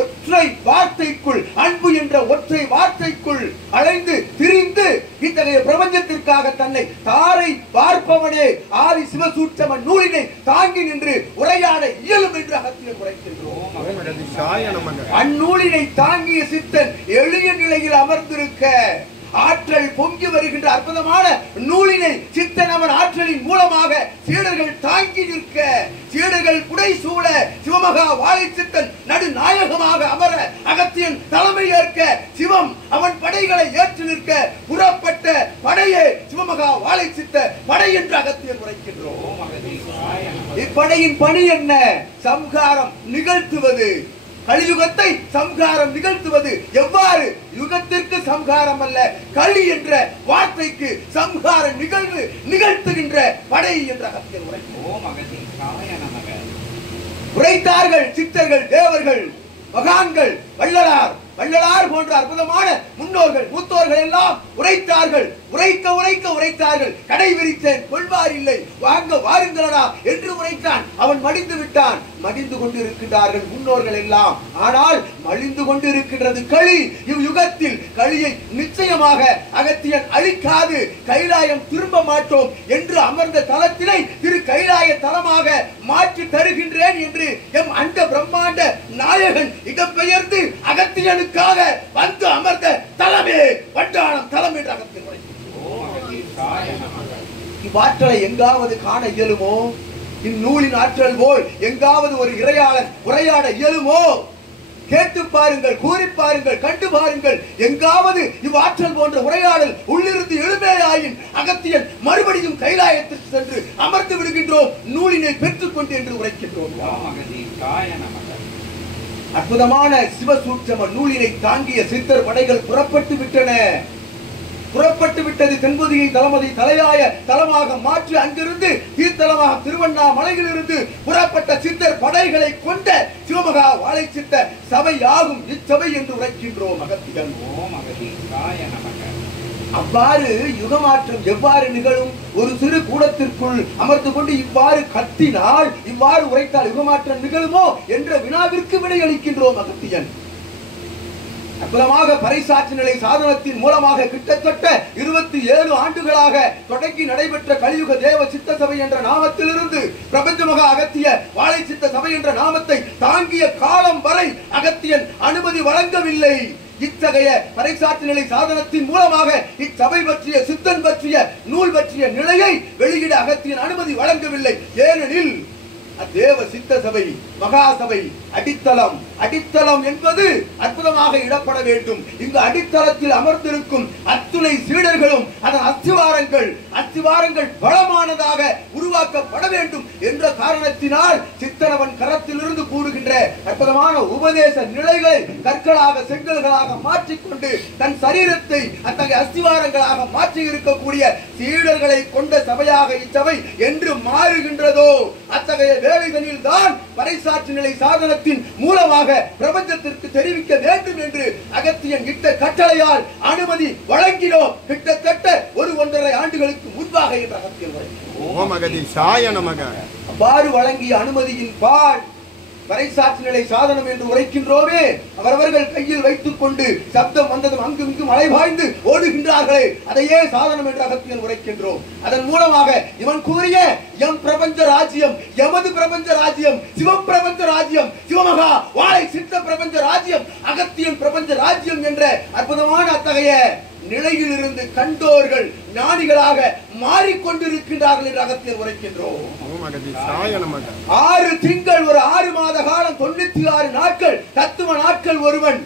ஒற்றை வார்த்தைக்குள், அன்பு என்ற ஒற்றை வார்த்தைக்குள் அலைந்து திரிந்து இத்தகைய பிரபஞ்சத்திற்காக தன்னை தாரை பார்ப்பவனே ஆதி சிவசூட்சம நூலினை தாங்கி நின்று உரையாட இயலும் என்று அகத்தியர் உரைக்கின்றோம். அந்நூலினை தாங்கிய சித்தன் எளிய நிலையில் அமர்ந்திருக்க ஆற்றல் பொங்கி வருகின்ற அற்புதமான நூலினை சித்தன் அவன் ஆற்றலின் மூலமாக சீடர்கள் தாங்கி நிற்க, சீடர்கள் புடை சூழ சிவமகா வாழை சித்தன் நடுநாயகமாக அமர அகத்தியன் தலைமை ஏற்க சிவம் அவன் படைகளை ஏற்று நிற்க புறப்பட்ட படையே சிவமகா வாழை சித்த படை என்று அகத்தியன் உரைக்கின்றோம். இப்படையின் பணி என்ன? சம்ஹாரம் நிகழ்த்துவது. கலியுகத்தை சம்ஹாரம் நிகழ்த்துவது. எவ்வாறு? யுகத்திற்கு சம்ஹாரம் அல்ல, களி என்ற வார்த்தைக்கு சம்ஹார நிகழ்வு நிகழ்த்துகின்ற படை என்ற அகத்தியர் உரைத்தார்கள். சித்தர்கள், தேவர்கள், மகான்கள், வள்ளலார் போன்ற அற்புதமான முன்னோர்கள் மூத்தோர்கள் எல்லாம் உரைத்தார்கள். உரைத்தார்கள். கடை விரித்தேன் கொள்வார் இல்லை, வாங்க வாருங்களடா என்று உரைத்தான். அவன் மடிந்து விட்டான். மடிந்து கொண்டிருக்கிறார்கள் முன்னோர்கள் எல்லாம். ஆனால் மலிந்து கொண்டிருக்கின்றது களி. இவ்யுகத்தில் களியை நிச்சயமாக அகத்தியன் அழிக்காது, கைலாயம் திரும்ப மாட்டோம் என்று அமர்ந்த தலத்தினை திரு கைலாய தலமாக மாற்றி தருகின்றேன் என்று எம் அண்ட பிரம்மாண்ட நாயகன் இடம்பெயர்ந்து அகத்தியனுக்காக வந்து அமர்ந்த தலமே வண்டானம் தலம் என்று அகத்தியன் உரைக்கின்றார். இவ்வாற்றலை எங்காவது காண இயலுமோ? இந்நூலின் ஆற்றல் போல் எங்காவது ஒரு இறையாளன் உரையாட இயலுமோ? கேட்டு பாருங்கள், கூறி பாருங்கள், கண்டு பாருங்கள். எங்காவது இவ்வாற்றல் போன்ற உரையாடல் உள்ளிருந்து எழுமேயாயின் அகத்தியன் மறுபடியும் கைலாயத்திற்கு சென்று அமர்ந்து விடுகின்றோம், நூலினை பெற்றுக் கொண்டு என்று உரைக்கின்றோம். அற்புதமான சிவசூட்சம நூலினை தாங்கிய சித்தர் படைகள் புறப்பட்டு விட்டன. புறப்பட்டு விட்டது. தென்பொதியை தளமதி தலையாய தலமாக மாற்றி அங்கிருந்து தீர்த்தலமாக திருவண்ணாமலையிலிருந்து புறப்பட்ட சித்தர் படைகளை கொண்ட சிவமகா வாழை சித்த சபை ஆகும் இச்சபை என்று உரைக்கின்றோம். அகத்தியன் அவ்வாறு யுகமாற்றம் எவ்வாறு நிகழும்? ஒரு சிறு கூடத்திற்குள் அமர்ந்து கொண்டு இவ்வாறு கத்தினால், இவ்வாறு உரைத்தால் யுகமாற்றம் நிகழுமோ என்ற வினாவிற்கு விடையளிக்கின்றோம். அகத்தியன் அற்புதமாக பறைசாற்று நிலை சாதனத்தின் மூலமாக கிட்டத்தட்ட 27 ஆண்டுகளாக தொடங்கி நடைபெற்ற கலியுக தேவ சித்த சபை என்ற நாமத்திலிருந்து பிரபஞ்சமகா அகத்திய வாழை சித்த சபை என்ற நாமத்தை தாங்கிய காலம் வரை அகத்தியன் அனுமதி வழங்கவில்லை. இத்தகைய பறைசாற்று நிலை சாதனத்தின் மூலமாக இச்சபை பற்றிய, சித்தன் பற்றிய, நூல் பற்றிய நிலையை வெளியிட அகத்தியன் அனுமதி வழங்கவில்லை. ஏனெனில் தேவ சித்த சபை மகா சபை அடித்தளம். அடித்தளம் என்பது அற்புதமாக இடப்பட வேண்டும். இங்கு அடித்தளத்தில் அமர்ந்திருக்கும் அத்துணை சீடர்களும் அதன் அஸ்திவாரங்கள் பலமானதாக உருவாக்கப்பட வேண்டும் என்ற காரணத்தினால் சித்தனவன் கரத்திலிருந்து கூறுகின்ற அற்புதமான உபதேச நிலைகளை கற்களாக செங்கல்களாக மாற்றிக்கொண்டு தன் சரீரத்தை அத்தகைய அஸ்திவாரங்களாக மாற்றி இருக்கக்கூடிய சீடர்களை கொண்ட சபையாக இச்சபை என்று மாறுகின்றதோ அத்தகைய வேலைகளில் தான் பறைசாற்று நிலை சாதனத்தின் மூலமாக பிரபஞ்சத்திற்கு தெரிவிக்க வேண்டும் என்று அகத்தியன் இட்ட கட்டளையால் அனுமதி வழங்கினோம். கிட்டத்தட்ட 1.5 ஆண்டுகளுக்கு முன்பாக என்ற அகத்தியன் அவ்வாறு வழங்கிய அனுமதியின் பால் பறைசாற்று நிலை சாதனம் என்று உரைக்கின்றோமே, அவரவர்கள் கையில் வைத்துக் கொண்டு சப்தம் வந்ததும் அங்கு இங்கும் அலைபாய்ந்து ஓடுகின்றார்களே, அதையே சாதனம் என்று அகத்தியன் உரைக்கின்றோம். அதன் மூலமாக இவன் கூறிய எம் பிரபஞ்ச ராஜ்யம், எமது பிரபஞ்ச ராஜ்யம், சிவம் பிரபஞ்ச ராஜ்யம், சிவமகா வாழை சித்த பிரபஞ்ச ராஜ்யம், அகத்தியன் பிரபஞ்ச ராஜ்யம் என்ற அற்புதமான அத்தகைய நிலையில் இருந்து கண்டோர்கள் ஞானிகளாக மாறிக்கொண்டிருக்கின்றார்கள் என்று அகத்தியர் உரைக்கின்றோம். 6 திங்கள் ஒரு 6 மாத காலம் 96 நாட்கள் தத்துவ நாட்கள் ஒருவன்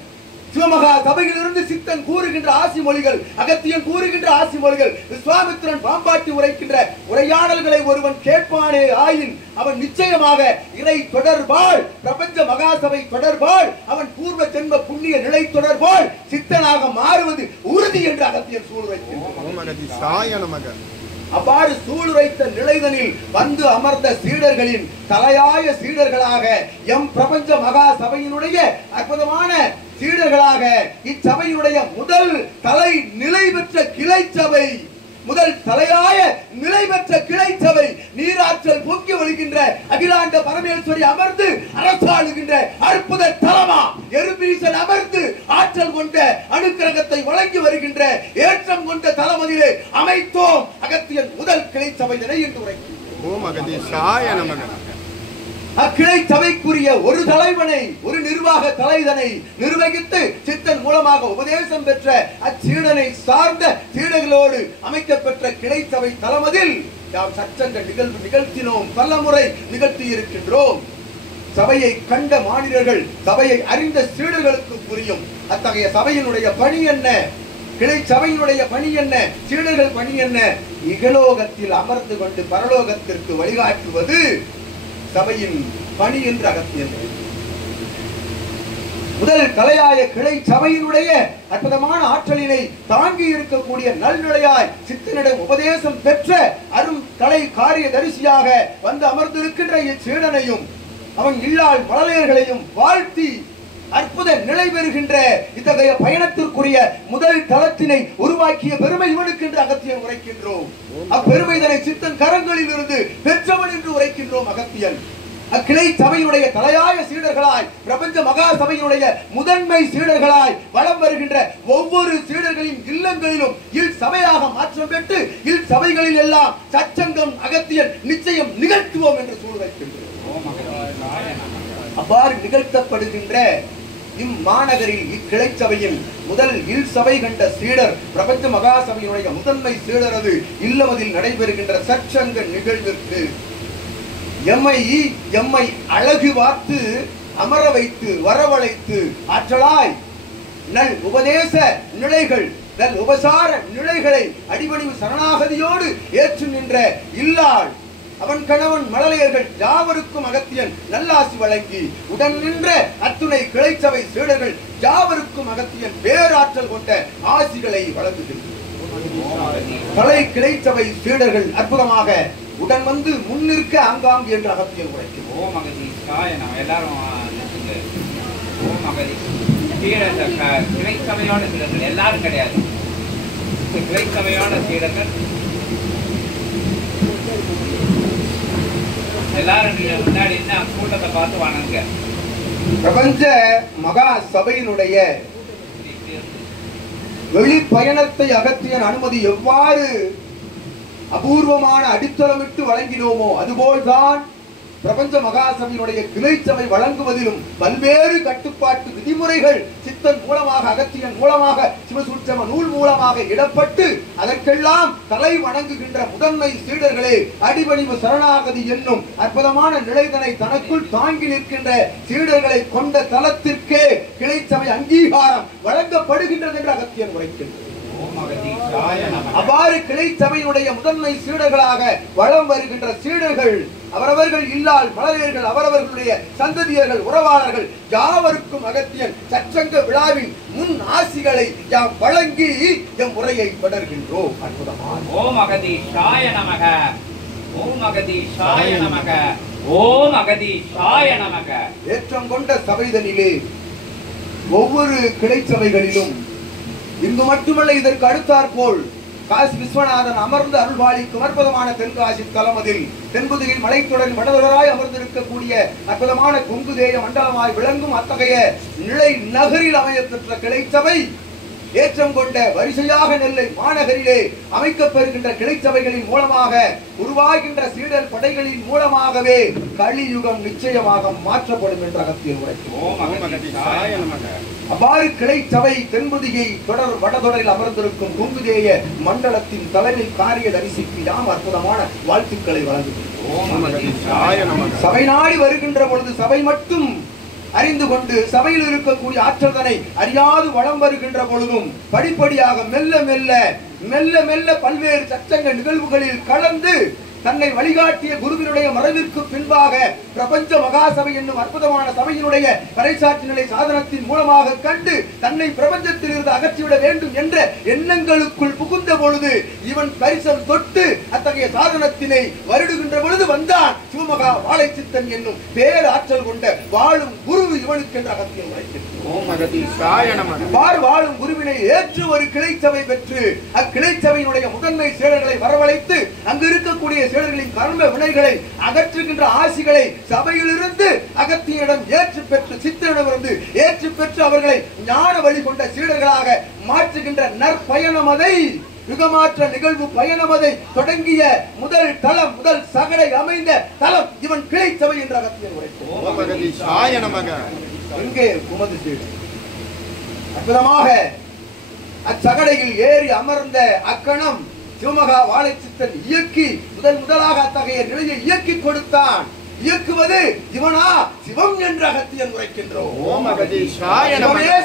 சிவமகா சபையிலிருந்து சித்தன் கூறுகின்ற ஆசி மொழிகள், அகத்தியன் கூறுகின்ற ஆசி மொழிகள், விஸ்வாமித்திரன் பாம்பாட்டி உரைக்கின்ற உரையாடல்களை ஒருவன் கேட்பானே ஆயின் அவன் நிச்சயமாக இறை தொடர்பால், பிரபஞ்ச மகாசபை தொடர்பால், அவன் பூர்வ ஜென்ம புண்ணிய நிலை தொடர்பால் சித்தனாக மாறுவது உறுதி என்று அகத்தியன் சூழ்நிலை. அவ்வாறு சூளுரைத்த நிலைதனில் வந்து அமர்ந்த சீடர்களின் தலையாய சீடர்களாக எம் பிரபஞ்ச மகா சபையினுடைய அற்புதமான சீடர்களாக இச்சபையினுடைய முதல் தலை நிலை பெற்ற கிளை சபை, முதல் தலையாய நிலை பெற்ற கிளை சபை, நீராற்றல் பொங்கி வருகின்ற அகிலாண்ட பரமேஸ்வரி அமர்ந்து அரசாளுகின்ற அற்புத தலமா ஈசன் அமர்ந்து ஆற்றல் கொண்ட அனுக்கிரகத்தை வழங்கி வருகின்ற ஏற்றம் கொண்ட தலமதிலே அமைத்தோம் அகத்தியன் முதல் கிளை சபையினை என்று உரைக்கின்றோம். ஓம் அகதீஷாய நமக. அக்கிளை சபைக்குரிய ஒரு தலைவனை, ஒரு நிர்வாக தலைவனை நிர்வகித்து சித்தன் மூலமாக உபதேசம் பெற்ற அச்சீடனை சார்ந்த சீடர்களோடு அமைக்கப்பெற்ற கிளை சபை தலமதில் நாம் சச்சங்க நிகழ்வு நிகழ்த்தினோம், பல முறை நிகழ்த்தி இருக்கின்றோம். சபையை கண்ட மாநிலர்கள், சபையை அறிந்த சீடர்களுக்கு புரியும் அத்தகைய சபையினுடைய பணி என்ன, கிளை சபையினுடைய பணி என்ன, சீடர்கள் பணி என்ன. இகலோகத்தில் அமர்ந்து கொண்டு பரலோகத்திற்கு வழிகாட்டுவது சபையின் பணி என்று அகத்தியன். முதல் தலையாய கிளை சபையினுடைய அற்புதமான ஆற்றலினை தாங்கி இருக்கக்கூடிய நல்நிலையாய் சித்தனிடம் உபதேசம் பெற்ற அரும் கலை காரிய தரிசியாக வந்து அமர்ந்திருக்கின்ற இச்சீடனையும் அவன் இல்லாள் மழலையர்களையும் வாழ்த்தி அற்புத நிலை பெறுகின்ற இத்தகைய பயணத்திற்குரிய முதல் தளத்தினை உருவாக்கிய பெருமை இவனுக்கு என்று அகத்தியன் உரைக்கின்றோம். அப்பெருமைதனை சித்தன் கரங்களில் இருந்து பெற்றவன் என்று உரைக்கின்றோம் அகத்தியன். அக்கிளை சபையுடைய தலையாய சீடர்களாய், பிரபஞ்ச மகா சபையுடைய முதன்மை சீடர்களாய் வலம் வருகின்ற ஒவ்வொரு சீடர்களின் இல்லங்களிலும் இல் சபையாக மாற்றம் பெற்று இல் சபைகளில் எல்லாம் சச்சங்கம் அகத்தியன் நிச்சயம் நிகழ்த்துவோம் என்று சூழ்நிலைக்கின்றோம். அவ்வாறு நிகழ்த்தப்படுகின்ற இம்மாநகரில் இக்கிளை சபையில் முதல் இல் சபை கண்ட சீடர் பிரபஞ்ச மகா சபையினுடைய முதன்மை சீடரது இல்லமதில் நடைபெறுகின்ற சச்சங்க நிகழ்விற்கு எம்மை அழகு பார்த்து அமர வைத்து வரவழைத்து ஆற்றலாய் நல் உபதேச நிலைகள், நல் உபசார நிலைகளை அடிபணிவு சரணாகதியோடு ஏற்று நின்ற இல்லாள் அவன் கணவன் மழலையர்கள் யாவருக்கும் அகத்தியன் நல்லாசி வழங்கி உடன் நின்ற அத்துணை கிளைச்சபை சீடர்கள் யாவருக்கும் அகத்தியன் பேராற்றல் கொண்ட ஆசிகளை வழங்குகின்றனர். பலை கிளைச்சபை சீடர்கள் அற்புதமாக உடன் வந்து முன்னிற்க ஆங்காங்கு என்று அகத்தியன் உரைக்கும். ஓம் அகதீஷாய நமக. எல்லாரும் ஓம் அகதீஷ். கிளைச்சபையோட சீடர்கள் எல்லாரும் கிடையாது. கிளைச்சபையோட சீடர்கள் எல்லாரும் முன்னாடி என்ன கூட்டத்தை பார்த்து வணங்க. பிரபஞ்ச மகா சபையினுடைய வெளி பயணத்தை அகத்தியன் அனுமதி எவ்வாறு அபூர்வமான அடித்தளமிட்டு வழங்கினோமோ அதுபோல்தான் பிரபஞ்ச மகாசபையினுடைய கிளை சபை வழங்குவதிலும் பல்வேறு கட்டுப்பாட்டு விதிமுறைகள் சித்தன் மூலமாக அகத்தியன் மூலமாக சிவசூட்சம நூல் மூலமாக இடப்பட்டு அதற்கெல்லாம் தலை வணங்குகின்ற முதன்மை சீடர்களே அடிபணிவு சரணாகதி என்னும் அற்புதமான நிலைதனை தனக்குள் தாங்கி நிற்கின்ற சீடர்களை கொண்ட தலத்திற்கே கிளை சபை அங்கீகாரம் வழங்கப்படுகின்றது என்று அகத்தியன் உரைக்கின்றது. அவ்வாறு கிளை சபையினுடைய முதன்மை சீடர்களாக வளம் வருகின்ற சீடர்கள் அவரவர்கள் இல்லால் மழலையர்கள் அவரவர்களுடைய சந்ததியர்கள் உறவாளர்கள் யாவருக்கும் அகத்தியன் சச்சங்க விழாவின் முன் ஆசிகளை யாம் வழங்கி எம் உரையை தொடர்கின்றோம். அற்புதமான ஓம் அகதீஷாய நமக. ஓம் அகதீஷாய நமக. ஓம் அகதீஷாய நமக. ஏற்றம் கொண்ட சபைதனிலே ஒவ்வொரு கிளை சபைகளிலும் இங்கு மட்டுமல்ல இதற்கு அடுத்தாற்போல் காசி விஸ்வநாதன் அமர்ந்து அருள்வாளிக்கும் அற்புதமான தென்காசி தலமதில் தென்புதியில் மலைத்தொடரின் வடதொடராய் அமர்ந்திருக்கக்கூடிய அற்புதமான கொங்குதேய மண்டலமாய் விளங்கும் அத்தகைய நிலை நகரில் அமையப்பெற்ற கிளை சபை ஏற்றம் கொண்ட வரிசையாக நெல்லை மாநகரிலே அமைக்கப்பெறுகின்ற கிளை சபைகளின் மூலமாக உருவாகின்ற சீடர் படைகளின் மூலமாகவே கலியுகம் நிச்சயமாக மாற்றப்படும் என்ற அகத்தியன் உரைக்கும். அவ்வாறு கிளை சபை தென்புதியை தொடர் வடதொடரில் அமர்ந்திருக்கும் கொங்குதேய மண்டலத்தின் தலைமை காரிய தரிசிக்கு யாம் அற்புதமான வாழ்த்துக்களை வழங்குகிறோம். சபை நாடி வருகின்ற பொழுது சபை மட்டும் அறிந்து கொண்டு சபையில் இருக்கக்கூடிய ஆற்றல்தனை அறியாது வளம் வருகின்ற பொழுதும் படிப்படியாக மெல்ல மெல்ல மெல்ல மெல்ல பல்வேறு சச்சங்க நிகழ்வுகளில் கலந்து தன்னை வழிகாட்டிய குருவினுடைய மறைவிற்கு பின்பாக பிரபஞ்ச மகாசபை என்னும் அற்புதமான சபையினுடைய பறைசாற்று நிலை சாதனத்தின் மூலமாக கண்டு தன்னை பிரபஞ்சத்தில் இருந்து அகற்றிவிட வேண்டும் என்ற எண்ணங்களுக்குள் புகுந்த பொழுது இவன் பரிசம் தொட்டு அத்தகைய சாதனத்தினை வருடுகின்ற பொழுது வந்தான் சிவமகா வாழை சித்தன் என்னும் பேராற்றல் கொண்ட வாழும் குரு இவனுக்கு என்ற அகத்தியம் வைத்திருக்கிறார். ஓம் அகதீஷாய நமக. வாழும் குருவினை ஏற்று ஒரு கிளைச்சபை பெற்று அக்கிளைச்சபையினுடைய முதன்மை சீடர்களை வரவழைத்து அங்கு இருக்கக்கூடிய சீடர்களின் கர்ம வினைகளை அகற்றுகின்ற ஆசிகளை சபையிலிருந்து அகத்தியிடம் ஏற்று பெற்று சித்தரிடமிருந்து ஏற்று பெற்று அவர்களை ஞான வழி கொண்ட சீடர்களாக மாற்றுகின்ற நற்பயணம் அதை யுகமாற்ற நிகழ்வு பயணமதை தொடங்கிய முதல் தளம் முதல் சகடை அமைந்த தளம் இவன் கிளைச்சபை என்ற அகத்தியன் உரைக்கும். எங்கே குமது சீடு அற்புதமாக அச்சகடையில் ஏறி அமர்ந்த அக்கணம் சிவமகா வாழைச்சித்தன் இயக்கி முதலாக அத்தகைய நிலையை இயக்கி கொடுத்தான். இயக்குவது இவனா சிவம் என்ற அகத்தியன் உரைக்கின்றோம்.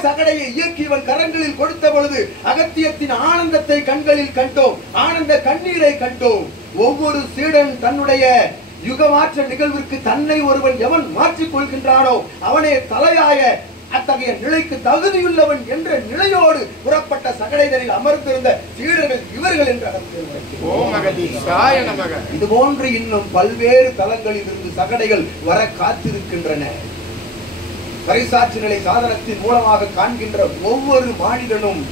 சகடையை இயக்கி இவன் கரங்களில் கொடுத்த பொழுது அகத்தியத்தின் ஆனந்தத்தை கண்களில் கண்டோம், ஆனந்த கண்ணீரை கண்டோம். ஒவ்வொரு சீடன் தன்னுடைய யுகமாற்ற நிகழ்விற்கு தன்னை ஒருவன் எவன் மாற்றிக் கொள்கின்றானோ அவனே தலையாய அத்தகைய நிலைக்கு தகுதியுள்ளவன் என்ற நிலையோடு புறப்பட்ட சகடைதலில் அமர்ந்திருந்த சீடர்கள் இவர்கள் என்ற இது போன்று இன்னும் பல்வேறு தலங்களில் இருந்து சகடைகள் வர காத்திருக்கின்றன. பறைசாற்று நிலை சாதனத்தின் மூலமாக காண்கின்ற ஒவ்வொரு மாநிலனும்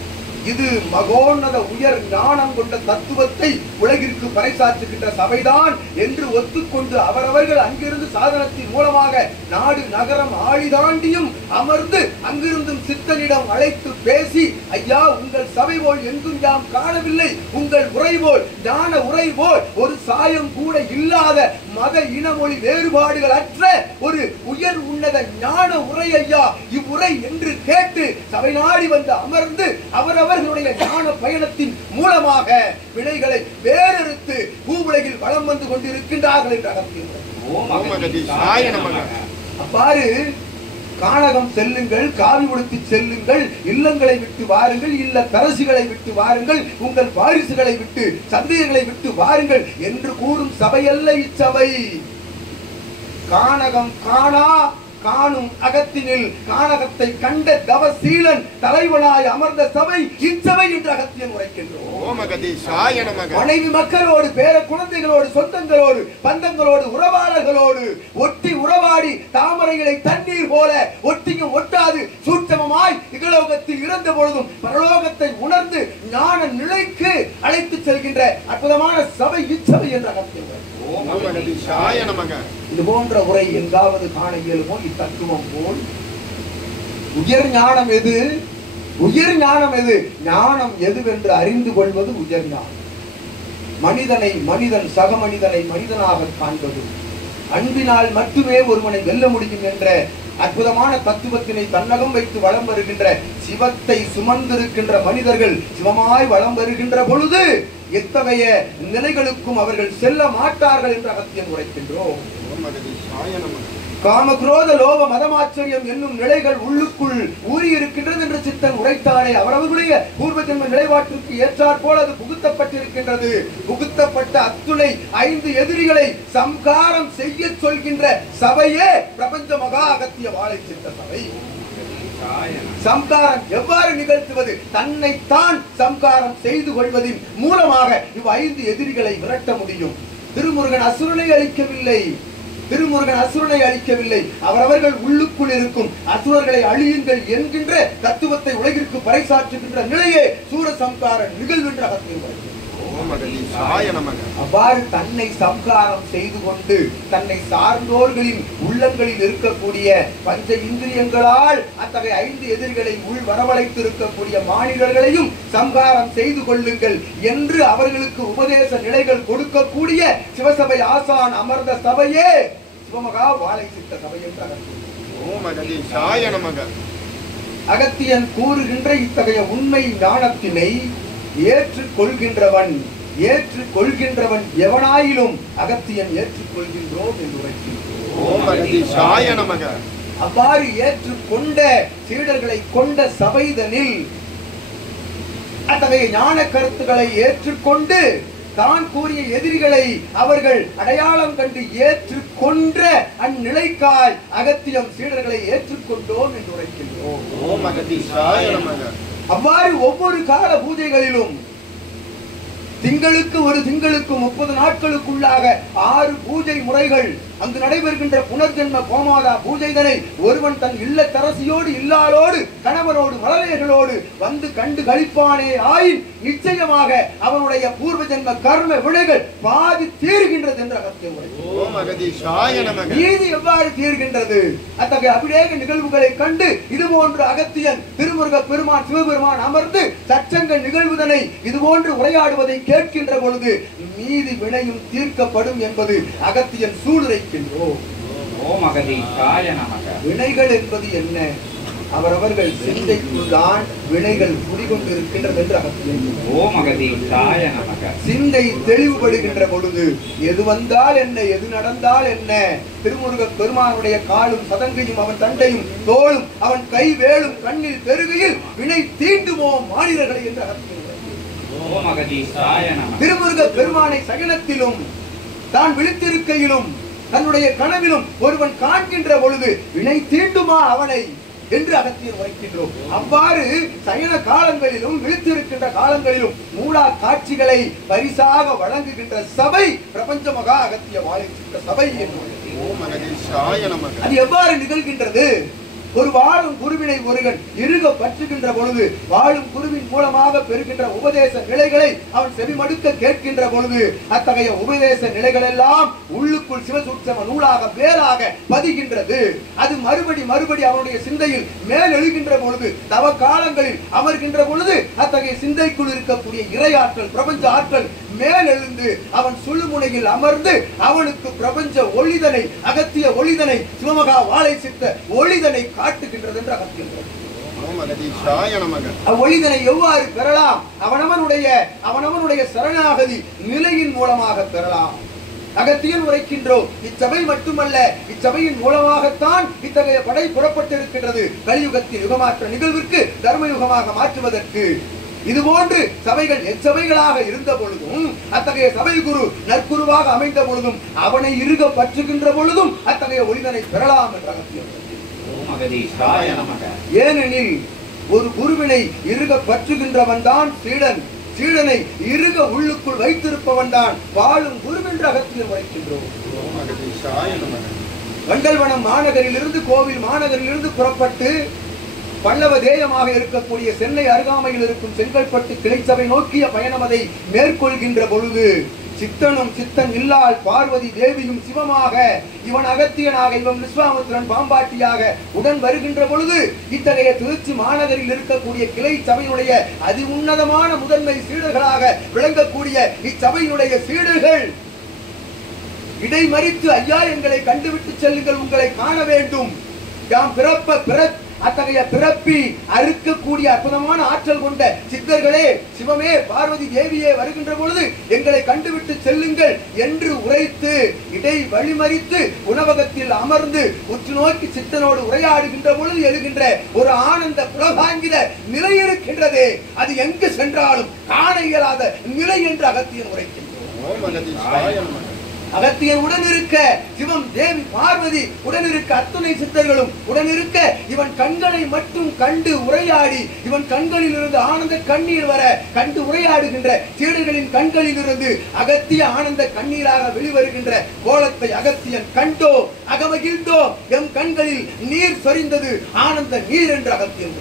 இது மகோன்னத உயர் ஞானம் கொண்ட தத்துவத்தை உலகிற்கு பறைசாற்றுகின்ற சபைதான் என்று ஒத்துக்கொண்டு அவரவர்கள் அங்கிருந்து சாதனத்தின் மூலமாக நாடு நகரம் ஆழிதாண்டியும் அமர்ந்து அங்கிருந்தும் சித்தனிடம் அழைத்து பேசி, ஐயா உங்கள் சபை போல் எங்கும் யாம் காணவில்லை, உங்கள் உரை போல் ஞான உரை போல் ஒரு சாயம் கூட இல்லாத மத இனமொழி வேறுபாடுகள் அற்ற ஒரு உயர் உன்னத ஞான உரை ஐயா இவ்வுரை என்று கேட்டு சபை நாடி வந்து அமர்ந்து அவரவர்களுடைய ஞான பயணத்தின் மூலமாக வினைகளை வேறறுத்து பூவுலகில் வளம் வந்து கொண்டிருக்கின்றார்கள் என்று அவ்வாறு கானகம் செல்லுங்கள், காவி உடுத்தி செல்லுங்கள், இல்லங்களை விட்டு வாருங்கள், இல்ல தரசிகளை விட்டு வாருங்கள், உங்கள் வாரிசுகளை விட்டு சந்தைகளை விட்டு வாருங்கள் என்று கூறும் சபையல்ல இச்சபை. கானகம் காணா காணும் அகத்தினில் கானகத்தை கண்ட தவசீலன் தலைவனாய் அமர்ந்த சபை இச்சபை என்று அகத்தியன் உரைக்கின்றோம். மனைவி மக்களோடு பேர குழந்தைகளோடு சொந்தங்களோடு பந்தங்களோடு உறவாளர்களோடு ஒட்டி உறவாடி தாமரைகளை தண்ணீர் போல ஒட்டியும் ஒட்டாது சூட்சமமாய் இகலோகத்தில் இருந்த பொழுதும் பரலோகத்தை உணர்ந்து ஞான நிலைக்கு அழைத்து செல்கின்ற அற்புதமான சபை இச்சபை என்று அகத்தியன். இது போன்ற உரை எங்காவது காண இயலுமோ? இத்தத்துவம் போல் உயர் ஞானம் எது? உயர் ஞானம் எது? ஞானம் எதுவென்று அறிந்து கொள்வது உயர் ஞானம். மனிதனை மனிதன் சக மனிதனை மனிதனாக காண்பது, அன்பினால் மட்டுமே ஒருவனை வெல்ல முடியும் என்ற அற்புதமான தத்துவத்தினை தன்னகம் வைத்து வளம் வருகின்ற சிவத்தை சுமந்திருக்கின்ற மனிதர்கள் சிவமாய் வளம் வருகின்ற பொழுது எத்தகைய நிலைகளுக்கும் அவர்கள் செல்ல மாட்டார்கள் என்று அகத்தியன் உரைக்கின்றோம். காமக்ரோத லோப மதமாச்சரியம் என்னும் நிலைகள் உள்ளுக்குள் ஊறி இருக்கின்றது என்று சித்தன் உரைத்தானே, அவரவர்களுடைய பூர்வ ஜென்ம நிலைப்பாட்டிற்கு ஏற்றாற் போல அது புகுத்தப்பட்டிருக்கின்றது. புகுத்தப்பட்ட அத்துணை 5 எதிரிகளை சம்காரம் செய்ய சொல்கின்ற சபையே பிரபஞ்ச மகா அகத்திய வாழை சித்த சபை. சம்காரம் எவ்வாறு நிகழ்த்துவது? தன்னைத்தான் சம்காரம் செய்து கொள்வதின் மூலமாக இவ் 5 எதிரிகளை விரட்ட முடியும். திருமுருகன் அசுரனை அழிக்கவில்லை, திருமுருகன் அசுரனை அழிக்கவில்லை, அவரவர்கள் உள்ளுக்குள் இருக்கும் அசுரர்களை அழியுங்கள் என்கின்ற தத்துவத்தை உலகிற்கு பறைசாற்றுகின்ற நிலையே சூரசம்கார நிகழ்வு என்ற அகத்தியம். அவ்வாறு தன்னை சம்காரம் செய்து கொண்டு தன்னை சார்ந்தோர்களின் உள்ளங்களில் இருக்கக்கூடிய பஞ்ச இந்திரியங்களால் அத்தகைய 5 எதிரிகளை உள் வரவழைத்து இருக்கக்கூடிய மாநிலர்களையும் சம்காரம் செய்து கொள்ளுங்கள் என்று அவர்களுக்கு உபதேச நிலைகள் கொடுக்கக்கூடிய சிவசபை ஆசான் அமர்ந்த சபையே சிவமகா வாழை சித்த சபை என்று அகத்தியன் கூறுகின்ற இத்தகைய உண்மை ஞானத்தினை ஏற்றுக்கொள்கின்றவன் எவனாயிலும் அகத்தியன் ஏற்றுக்கொள்கின்றோம் என்று உரைக்கின்றோம். அவ்வாறு ஏற்றுக்கொண்ட சீடர்களை கொண்ட சபைதனில் அத்தகைய ஞான கருத்துக்களை ஏற்றுக்கொண்டு தான் கூறிய எதிரிகளை அவர்கள் அடையாளம் கண்டு ஏற்றுக்கொண்ட அந்நிலைக்காய் அகத்தியம் சீடர்களை ஏற்றுக்கொண்டோம் என்று உரைக்கின்றோம். அவ்வாறு ஒவ்வொரு கால பூஜைகளிலும் திங்களுக்கு 30 நாட்களுக்குள்ளாக 6 பூஜை முறைகள் அங்கு நடைபெறுகின்ற புனர்ஜென்ம கோமாதா பூஜைதனை ஒருவன் தன் இல்லத்தரசியோடு இல்லாளோடு கணவனோடு மழலையர்களோடு வந்து கண்டு கழிப்பானே ஆயின் நிச்சயமாக அவனுடைய பூர்வ ஜென்ம கர்ம வினைகள் பாதி தீர்கின்றது என்று அகத்தியன் உரைக்கின்றார். நீதி எவ்வாறு தீர்கின்றது? அத்தகைய அபிஷேக நிகழ்வுகளை கண்டு இதுபோன்று அகத்தியன் திருமுருக பெருமான் சிவபெருமான் அமர்ந்து சச்சங்க நிகழ்வுதனை இதுபோன்று உரையாடுவதை கேட்கின்ற பொழுது மீதி வினையும் தீர்க்கப்படும் என்பது அகத்தியன் சூளுரைக்கின்றோம். வினைகள் என்பது என்ன? அவரவர்கள் சிந்தைக்குள்ளான் வினைகள் குடிகொண்டிருக்கின்றது என்று அகத்தியன். சிந்தை தெளிவுபடுகின்ற பொழுது எது வந்தால் என்ன, எது நடந்தால் என்ன, திருமுருக பெருமானுடைய காலும் சதங்கையும் அவன் தண்டையும் தோளும் அவன் கை வேலும் கண்ணில் பெருகையில் வினை தீண்டுமோ மாநிலர்களை என்று அகத்தியன். திருமுருக பெருமானை சகனத்திலும் தான் விழித்திருக்கையிலும் தன்னுடைய கனவிலும் ஒருவன் காண்கின்ற பொழுது வினை தீண்டுமா அவனை என்று அகத்தியர் உரைக்கின்றோம். அவ்வாறு சயன காலங்களிலும் விழித்திருக்கின்ற காலங்களிலும் மூலா காட்சிகளை பரிசாக வழங்குகின்ற சபை பிரபஞ்ச மகா அகத்திய வாழைச்சிட்ட சபை என்று. அது எவ்வாறு நிகழ்கின்றது? ஒரு வாழும் குருவினை ஒருவன் இருக பற்றுகின்ற பொழுது வாழும் குருவின் மூலமாக பெறுகின்ற உபதேச நிலைகளை அவன் செவிமடுக்க கேட்கின்ற பொழுது அத்தகைய உபதேச நிலைகள் எல்லாம் உள்ளுக்குள் சிவசூட்சம நூலாக வேறாக பதிகின்றது. அது மறுபடி அவனுடைய சிந்தையில் மேல் எழுகின்ற பொழுது தவ காலங்களில் அமர்கின்ற பொழுது அத்தகைய சிந்தைக்குள் இருக்கக்கூடிய இறையாற்றல் பிரபஞ்ச ஆற்றல் மேல் எழுந்து அவன் சுழுமுனையில் அமர்ந்து அவனுக்கு பிரபஞ்ச ஒளிதனை அகத்திய ஒளிதனை சிவமகா வாழை சித்த ஒளிதனை காட்டுகின்றது என்று அகத்தியன். ஒளிதனை எவ்வாறு பெறலாம்? அவனவனுடைய சரணாகதி நிலையின் மூலமாக பெறலாம். அகத்தியன் உரைக்கின்றோம். இச்சபை மட்டுமல்ல, இச்சபையின் மூலமாகத்தான் இத்தகைய படை புறப்பட்டிருக்கின்றது. கலியுகத்தின் யுகமாற்ற நிகழ்விற்கு தர்மயுகமாக மாற்றுவதற்கு. இதுபோன்று சபைகள் எச்சபைகளாக இருந்த பொழுதும் அத்தகைய சபை குரு நற்குருவாக அமைந்த பொழுதும் அவனை இருக பற்றுகின்ற பொழுதும் அத்தகைய ஒளிதனை பெறலாம் என்ற அகத்தியன். ஏனெனில் ஒரு குருவினை இருக பற்றுகின்றவன் தான் சீடன், சீடனை இருக உள்ளுக்குள் வைத்திருப்பவன் தான் வாழும் குருவென்ற அகத்தியன் வைக்கின்றோம். வண்டல்வனம் மாநகரிலிருந்து கோவில் மாநகரிலிருந்து புறப்பட்டு பல்லவ தேயமாக இருக்கக்கூடிய சென்னை அருகாமையில் இருக்கும் செங்கல்பட்டு கிளைச்சபை நோக்கிய பயணம் அதை மேற்கொள்கின்ற பொழுது சித்தனும் சித்தன் இல்லால் பார்வதி தேவியும் சிவமாக இவன் அகத்தியனாக இவன் விஸ்வாமித்திரன் பாம்பாட்டியாக உடன் வருகின்ற பொழுது இத்தகைய திருச்சி மாநகரில் இருக்கக்கூடிய கிளை சபையினுடைய அதி உன்னதமான முதன்மை சீடர்களாக விளங்கக்கூடிய இச்சபையினுடைய சீடர்கள் இடைமறித்து ஐயா எங்களை கண்டுவிட்டு செல்லுங்கள், உங்களை காண வேண்டும், யாம் அத்தகைய பிறப்பி அறுக்கக்கூடிய அற்புதமான ஆற்றல் கொண்ட சித்தர்களே, சிவமே, பார்வதி தேவியே வருகின்ற பொழுது எங்களை கண்டுவிட்டு செல்லுங்கள் என்று உரைத்து இடை வழிமறித்து உணவகத்தில் அமர்ந்து உற்று நோக்கி சித்தனோடு உரையாடுகின்ற பொழுது எழுகின்ற ஒரு ஆனந்த புலகாங்கித நிலை இருக்கின்றதே, அது எங்கு சென்றாலும் காண இயலாத நிலை என்று அகத்தியன் உரைக்கின்றோம். அகத்தியன் உடன் இருக்க சிவம், தேவி, பார்வதி உடன் இருக்க அத்துணை சித்தர்களும் உடன் இருக்க இவன் கண்களை மட்டும் கண்டு உரையாடி இவன் கண்களில் இருந்து ஆனந்த கண்ணீர் வர கண்டு உரையாடுகின்ற சீடர்களின் கண்களில் இருந்து அகத்திய ஆனந்த கண்ணீராக வெளிவருகின்ற கோலத்தை அகத்தியன் கண்டோ அகமகிழ்ந்தோ எம் கண்களில் நீர் சொரிந்தது ஆனந்த நீர் என்று அகத்தியன்.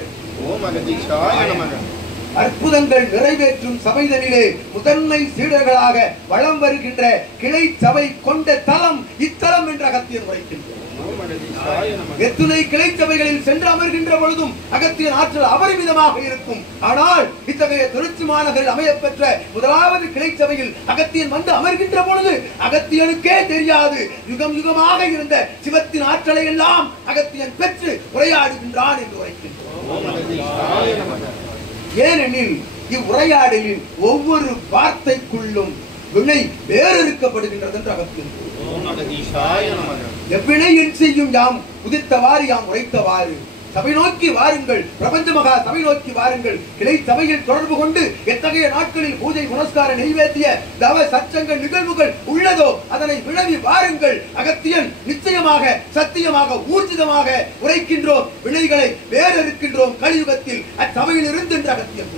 அற்புதங்கள் நிறைவேற்றும் சபைதனிலே முதன்மை சீடர்களாக வளம் வருகின்ற கிளை சபை கொண்ட தலம் இத்தலம் என்ற அகத்தியன் உரைக்கின்றோம். எத்துணை கிளை சபைகளில் சென்று அமர்கின்ற பொழுதும் அகத்தியன் ஆற்றல் அபரிமிதமாக இருக்கும். ஆனால் இத்தகைய திருச்சி மாநகரில் அமையப்பெற்ற முதலாவது கிளை சபையில் அகத்தியன் வந்து அமர்கின்ற பொழுது அகத்தியனுக்கே தெரியாது யுகம் யுகமாக இருந்த சிவத்தின் ஆற்றலை எல்லாம் அகத்தியன் பெற்று உரையாடுகின்றான் என்று உரைக்கின்றோம். ஏனெனில் இவ்வுரையாடலில் ஒவ்வொரு வார்த்தைக்குள்ளும் வினை வேறறுக்கப்படுகின்றது என்று அகத்தியன். எவ்வினை என் செய்யும் யாம் உதித்தவாறு யாம் உரைத்தவாறு சபை நோக்கி வாருங்கள், பிரபஞ்ச மகா சபை நோக்கி வாருங்கள். கிளை சபையில் தொடர்பு கொண்டு எத்தகைய நாட்களில் பூஜை புனஸ்கார நெய்வேத்திய தவ சச்சங்க நிகழ்வுகள் உள்ளதோ அதனை வினவி வாருங்கள். அகத்தியன் நிச்சயமாக சத்தியமாக ஊர்ஜிதமாக உரைக்கின்றோம். வினைகளை வேறறுக்கின்றோம் கலியுகத்தில் அச்சபையில் இருந்து என்று அகத்தியன்.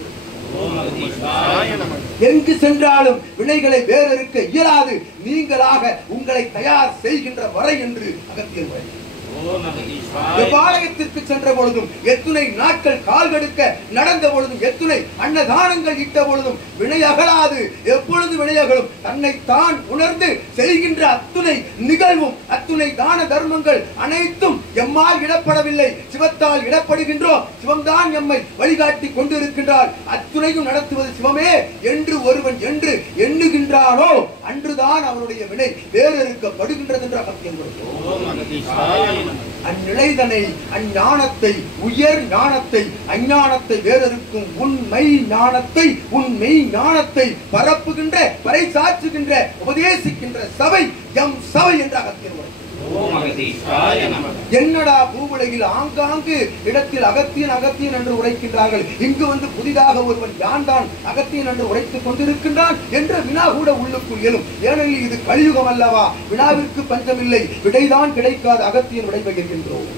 எங்கு சென்றாலும் வினைகளை வேறறுக்க இயலாது, நீங்களாக உங்களை தயார் செய்கின்ற வரை என்று அகத்தியர் உரை. ஆலயத்திற்கு சென்ற பொழுதும், எத்துணை நாட்கள் கால் கடுக்க நடந்த பொழுதும், எத்துணை அன்னதானங்கள் இட்ட பொழுதும் வினை அகலாது. எப்பொழுது வினையகலும் தன்னை தான் உணர்ந்து செய்கின்ற அத்துணை நிகழ்வும், அத்துணை தான தர்மங்கள் அனைத்தும் எம்மால் இடப்படவில்லை, சிவத்தால் இடப்படுகின்றோம். சிவம்தான் எம்மை வழிகாட்டி கொண்டிருக்கின்றார். அத்துணையும் நடத்துவது சிவமே என்று ஒருவன் என்று எண்ணுகின்றானோ அன்றுதான் அவனுடைய வினை வேறறுக்கப்படுகின்றது என்ற அகத்தியம். அந்நிலைதனை, அஞ்ஞானத்தை, உயர் ஞானத்தை, அஞ்ஞானத்தை வேறறுக்கும் உண்மை ஞானத்தை, உண்மை ஞானத்தை பரப்புகின்ற, பறைசாற்றுகின்ற, உபதேசிக்கின்ற சபை எம் சபை என்ற அகத்தியர் உரை. என்னடா பூவுலகில் ஆங்காங்கு இடத்தில் அகத்தியன் அகத்தியன் என்று உரைக்கின்றார்கள், இங்கு வந்து புதிதாக ஒருவன் யான் தான் அகத்தியன் என்று உரைத்துக் கொண்டிருக்கின்றான் என்ற வினா கூட உள்ளுக்குள் எழும். ஏனெனில் இது கலியுகம் அல்லவா, வினாவிற்கு பஞ்சமில்லை, விடைதான் கிடைக்காத அகத்தியன் விடைபெறுகின்றோம்.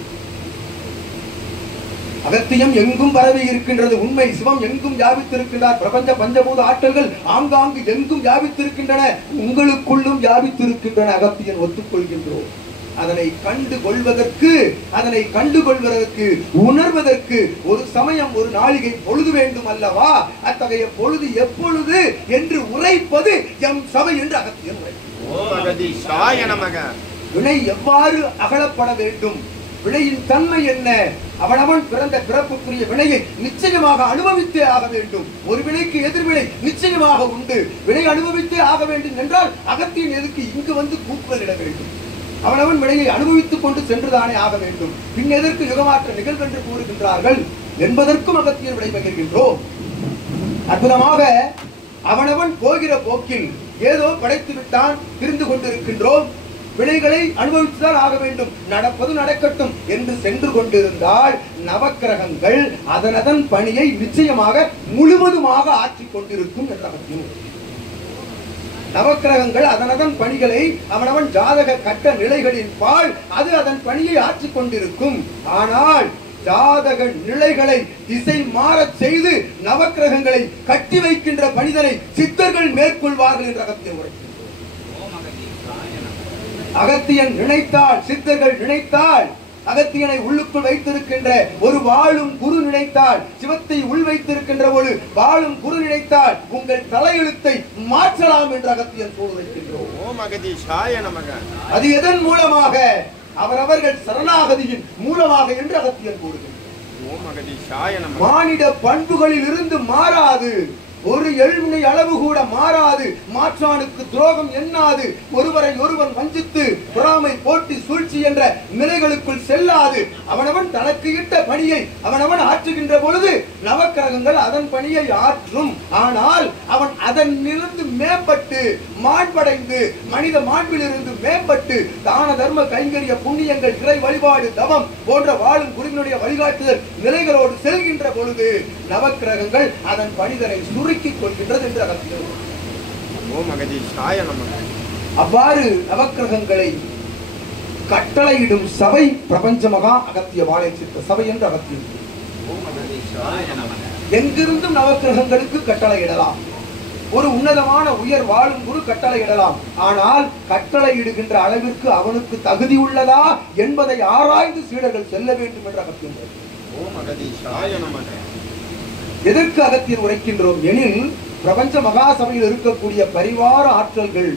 அகத்தியம் எங்கும் பரவி இருக்கின்றது, உண்மை சிவம் எங்கும் வியாபித்திருக்கின்றார். பிரபஞ்ச பஞ்சபூத ஆற்றல்கள் ஆங்காங்கு எங்கும் வியாபித்திருக்கின்றன, உங்களுக்குள்ளும் வியாபித்திருக்கின்றன. அகத்தியன் ஒத்துக்கொள்கின்றோம். அதனை கண்டுகொள்வதற்கு உணர்வதற்கு ஒரு சமயம், ஒரு நாளிகை பொழுது வேண்டும் அல்லவா? அத்தகைய பொழுது எப்பொழுது என்று உரைப்பது எம் சபை என்று அகத்தியன் உரை. வினை எவ்வாறு அகலப்பட வேண்டும், வினையின் தன்மை என்ன, அவனவன் பிறந்த பிறப்புக்குரிய வினையை நிச்சயமாக அனுபவித்தே ஆக வேண்டும். ஒரு வினைக்கு எதிர்வினை நிச்சயமாக உண்டு, வினை அனுபவித்தே ஆக வேண்டும் என்றால் அகத்தியன் எதுக்கு இங்கு வந்து கூக்குரலிட வேண்டும்? அவனவன் வினையை அனுபவித்துக் கொண்டு சென்றுதானே ஆக வேண்டும். பின் எதற்கு யுகமாற்ற நிகழ்வென்று கூறுகின்றார்கள் என்பதற்கும் அகத்தியன் விடைபெறுகின்றோம். அற்புதமாக அவனவன் போகிற போக்கில் ஏதோ படைத்து விட்டான், திரிந்து கொண்டிருக்கின்றோம், வினைகளை அனுபவித்துதான் ஆக வேண்டும், நடப்பது நடக்கட்டும் என்று சென்று கொண்டிருந்தால் நவக்கிரகங்கள் அதனதன் பணியை நிச்சயமாக முழுவதுமாக ஆற்றிக் கொண்டிருக்கும் என்ற அகத்தியம். நவக்கிரகங்கள் அதனதன் பணிகளை அவனவன் ஜாதக கட்ட நிலைகளின் பால் அது அதன் பணியை ஆற்றிக் கொண்டிருக்கும். ஆனால் ஜாதக நிலைகளை திசை மாறச் செய்து நவக்கிரகங்களை கட்டி வைக்கின்ற பணிதனை சித்தர்கள் மேற்கொள்வார்கள் என்ற அகத்தியம் உரை. அகத்தியன் நினைத்தால், சித்தர்கள் நினைத்தால், அகத்தியனை உள்ளுக்குள் வைத்திருக்கின்ற ஒரு வாழும் குரு நினைத்தால், சிவத்தை உள் வைத்திருக்கின்ற ஒரு வாழும் குரு நினைத்தால் உங்கள் தலையெழுத்தை மாற்றலாம் என்று அகத்தியன் சொல்லுகின்றோம். அது எதன் மூலமாக? அவரவர்கள் சரணாகதியின் மூலமாக என்று அகத்தியன் கூறுகின்றார். மானிட பண்புகளில் இருந்து மாறாது, ஒரு எழுமுனை அளவு கூட மாறாது, மாற்றானுக்கு துரோகம் எண்ணாது, ஒருவரை ஒருவன் வஞ்சித்து பொறாமை போட்டி சூழ்ச்சி என்ற நிலைகளுக்குள் செல்லாது, அவனவன் தனக்கு இட்ட பணியை அவனவன் ஆற்றுகின்ற பொழுது நவக்கிரகங்கள் அதன் பணியை ஆற்றும். ஆனால் அவன் அதனிலிருந்து மேம்பட்டு மாண்படைந்து, மனித மாண்பிலிருந்து மேம்பட்டு தான தர்ம கைங்கரிய புண்ணியங்கள், இறை வழிபாடு, தவம் போன்ற வாழும் குருவினுடைய வழிகாட்டுதல் நிலைகளோடு செல்கின்ற பொழுது நவக்கிரகங்கள் அதன் பணிதனை சுருக்கிக் கொள்கின்றது என்று அகத்தியம். அவ்வாறு நவக்கிரகங்களை கட்டளையிடும் சபை பிரபஞ்ச மகா அகத்திய வாழை சித்த சபை என்று அகத்தியம். எங்கிருந்தும் நவக்கிரகங்களுக்கு கட்டளையிடலாம், ஒரு உன்னதமான உயர் வாழும் குரு கட்டளையிடலாம். ஆனால் கட்டளையிடுகின்ற அளவிற்கு அவனுக்கு தகுதி உள்ளதா என்பதை ஆராய்ந்து சீடர்கள் செல்ல வேண்டும் என்று அகத்தியம். எதற்கு அகத்தியர் உரைக்கின்றோம் எனில், பிரபஞ்ச மகாசபையில் இருக்கக்கூடிய பரிவார ஆற்றல்கள்,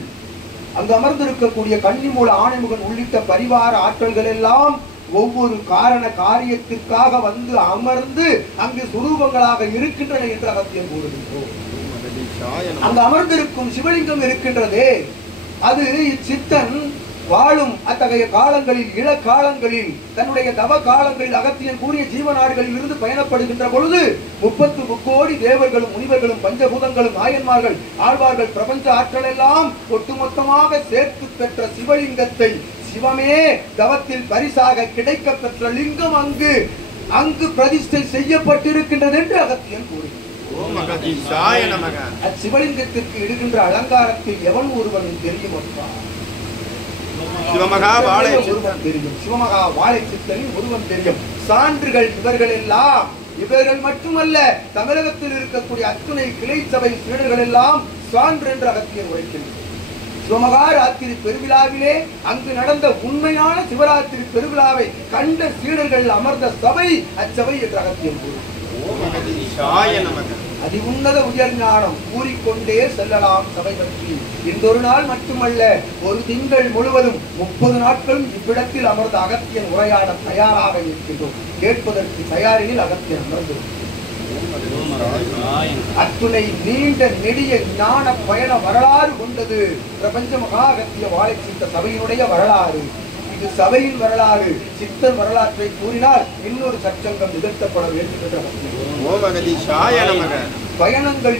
அங்கு அமர்ந்திருக்கக்கூடிய கன்னிமூல ஆணைமுகன் உள்ளிட்ட பரிவார ஆற்றல்கள் எல்லாம் ஒவ்வொரு காரண காரியத்திற்காக வந்து அமர்ந்து அங்கு சுரூபங்களாக இருக்கின்றன என்று அகத்தியம் கூறுகின்றோம். அங்கு அமர்ந்திருக்கும் சிவலிங்கம் இருக்கின்றதே, அது இச்சித்தன் வாழும் அத்தகைய காலங்களில், இள காலங்களில், தன்னுடைய தவ காலங்களில் அகத்தியன் கூறிய ஜீவனாடுகளில் இருந்து பயணப்படுகின்ற பொழுது 33 கோடி தேவர்களும் முனிவர்களும் பஞ்சபூதங்களும் ஆயன்மார்கள் ஆழ்வார்கள் பிரபஞ்ச ஆற்றல் எல்லாம் ஒட்டுமொத்தமாக சேர்த்து பெற்ற சிவலிங்கத்தை, சிவமே தவத்தில் பரிசாக கிடைக்க பெற்ற லிங்கம் அங்கு பிரதிஷ்டை செய்யப்பட்டிருக்கின்றது என்று அகத்தியன் கூறுகிறார். அச்சிவலிங்கத்திற்கு இடுகின்ற அலங்காரத்தில் எவன் ஒருவன் தெரியும் என்றார், சிவமகா வாழை சித்தனின் ஒருவன் தெரியும். சான்றுகள் இவர்கள் எல்லாம் இவர்கள் மட்டுமல்ல, தமிழகத்தில் இருக்கக்கூடிய அத்துணை கிளை சபை சீடர்கள் எல்லாம் சான்று என்று அகத்தியர் உரைக்கின்றனர். சிவமகாராத்திரி பெருவிழாவிலே அங்கு நடந்த உண்மையான சிவராத்திரி பெருவிழாவை கண்ட சீடர்கள் அமர்ந்த சபை அச்சபை என்று அகத்தியர் கூறுகிறார். அதி உன்னத உயர் ஞானம் கூறிக்கொண்டே செல்லலாம் சபை பற்றி. இந்த ஒரு நாள் மட்டுமல்ல, ஒரு திங்கள் முழுவதும் 30 நாட்களும் இவ்விடத்தில் அமர்ந்த அகத்தியன் உரையாட தயாராக இருக்கின்றோம். கேட்பதற்கு தயாரில் அகத்தியன் அமர்ந்து அத்துணை நீண்ட நெடிய ஞான பயண வரலாறு கொண்டது பிரபஞ்ச மகா அகத்திய வாழை சித்த சபையினுடைய வரலாறு. இது சபையின் வரலாறு. சித்தன் வரலாற்றை கூறினால் இன்னொரு சச்சங்கம் நிகழ்த்தப்பட வேண்டும் என்று பயணங்கள்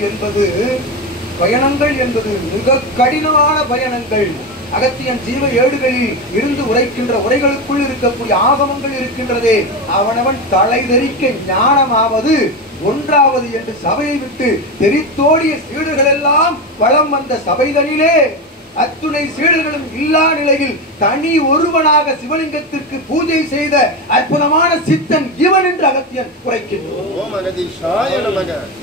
என்பது மிக கடினமான பயணங்கள். அகத்தியன் ஜீவ ஏடுகளில் இருந்து உரைக்கின்ற உரைகளுக்குள் இருக்கக்கூடிய ஆகமங்கள் இருக்கின்றதே, அவனவன் தலை தெறிக்க ஞானமாவது ஒன்றாவது என்று சபையை விட்டு தெரித்தோடிய சீடர்கள் எல்லாம் வளம் வந்த சபைதனிலே அத்துணை சீடர்களும் இல்லா நிலையில் தனி ஒருவனாக சிவலிங்கத்திற்கு பூஜை செய்த அற்புதமான சித்தன் இவன் என்று அகத்தியன் உரைக்கின்றான்.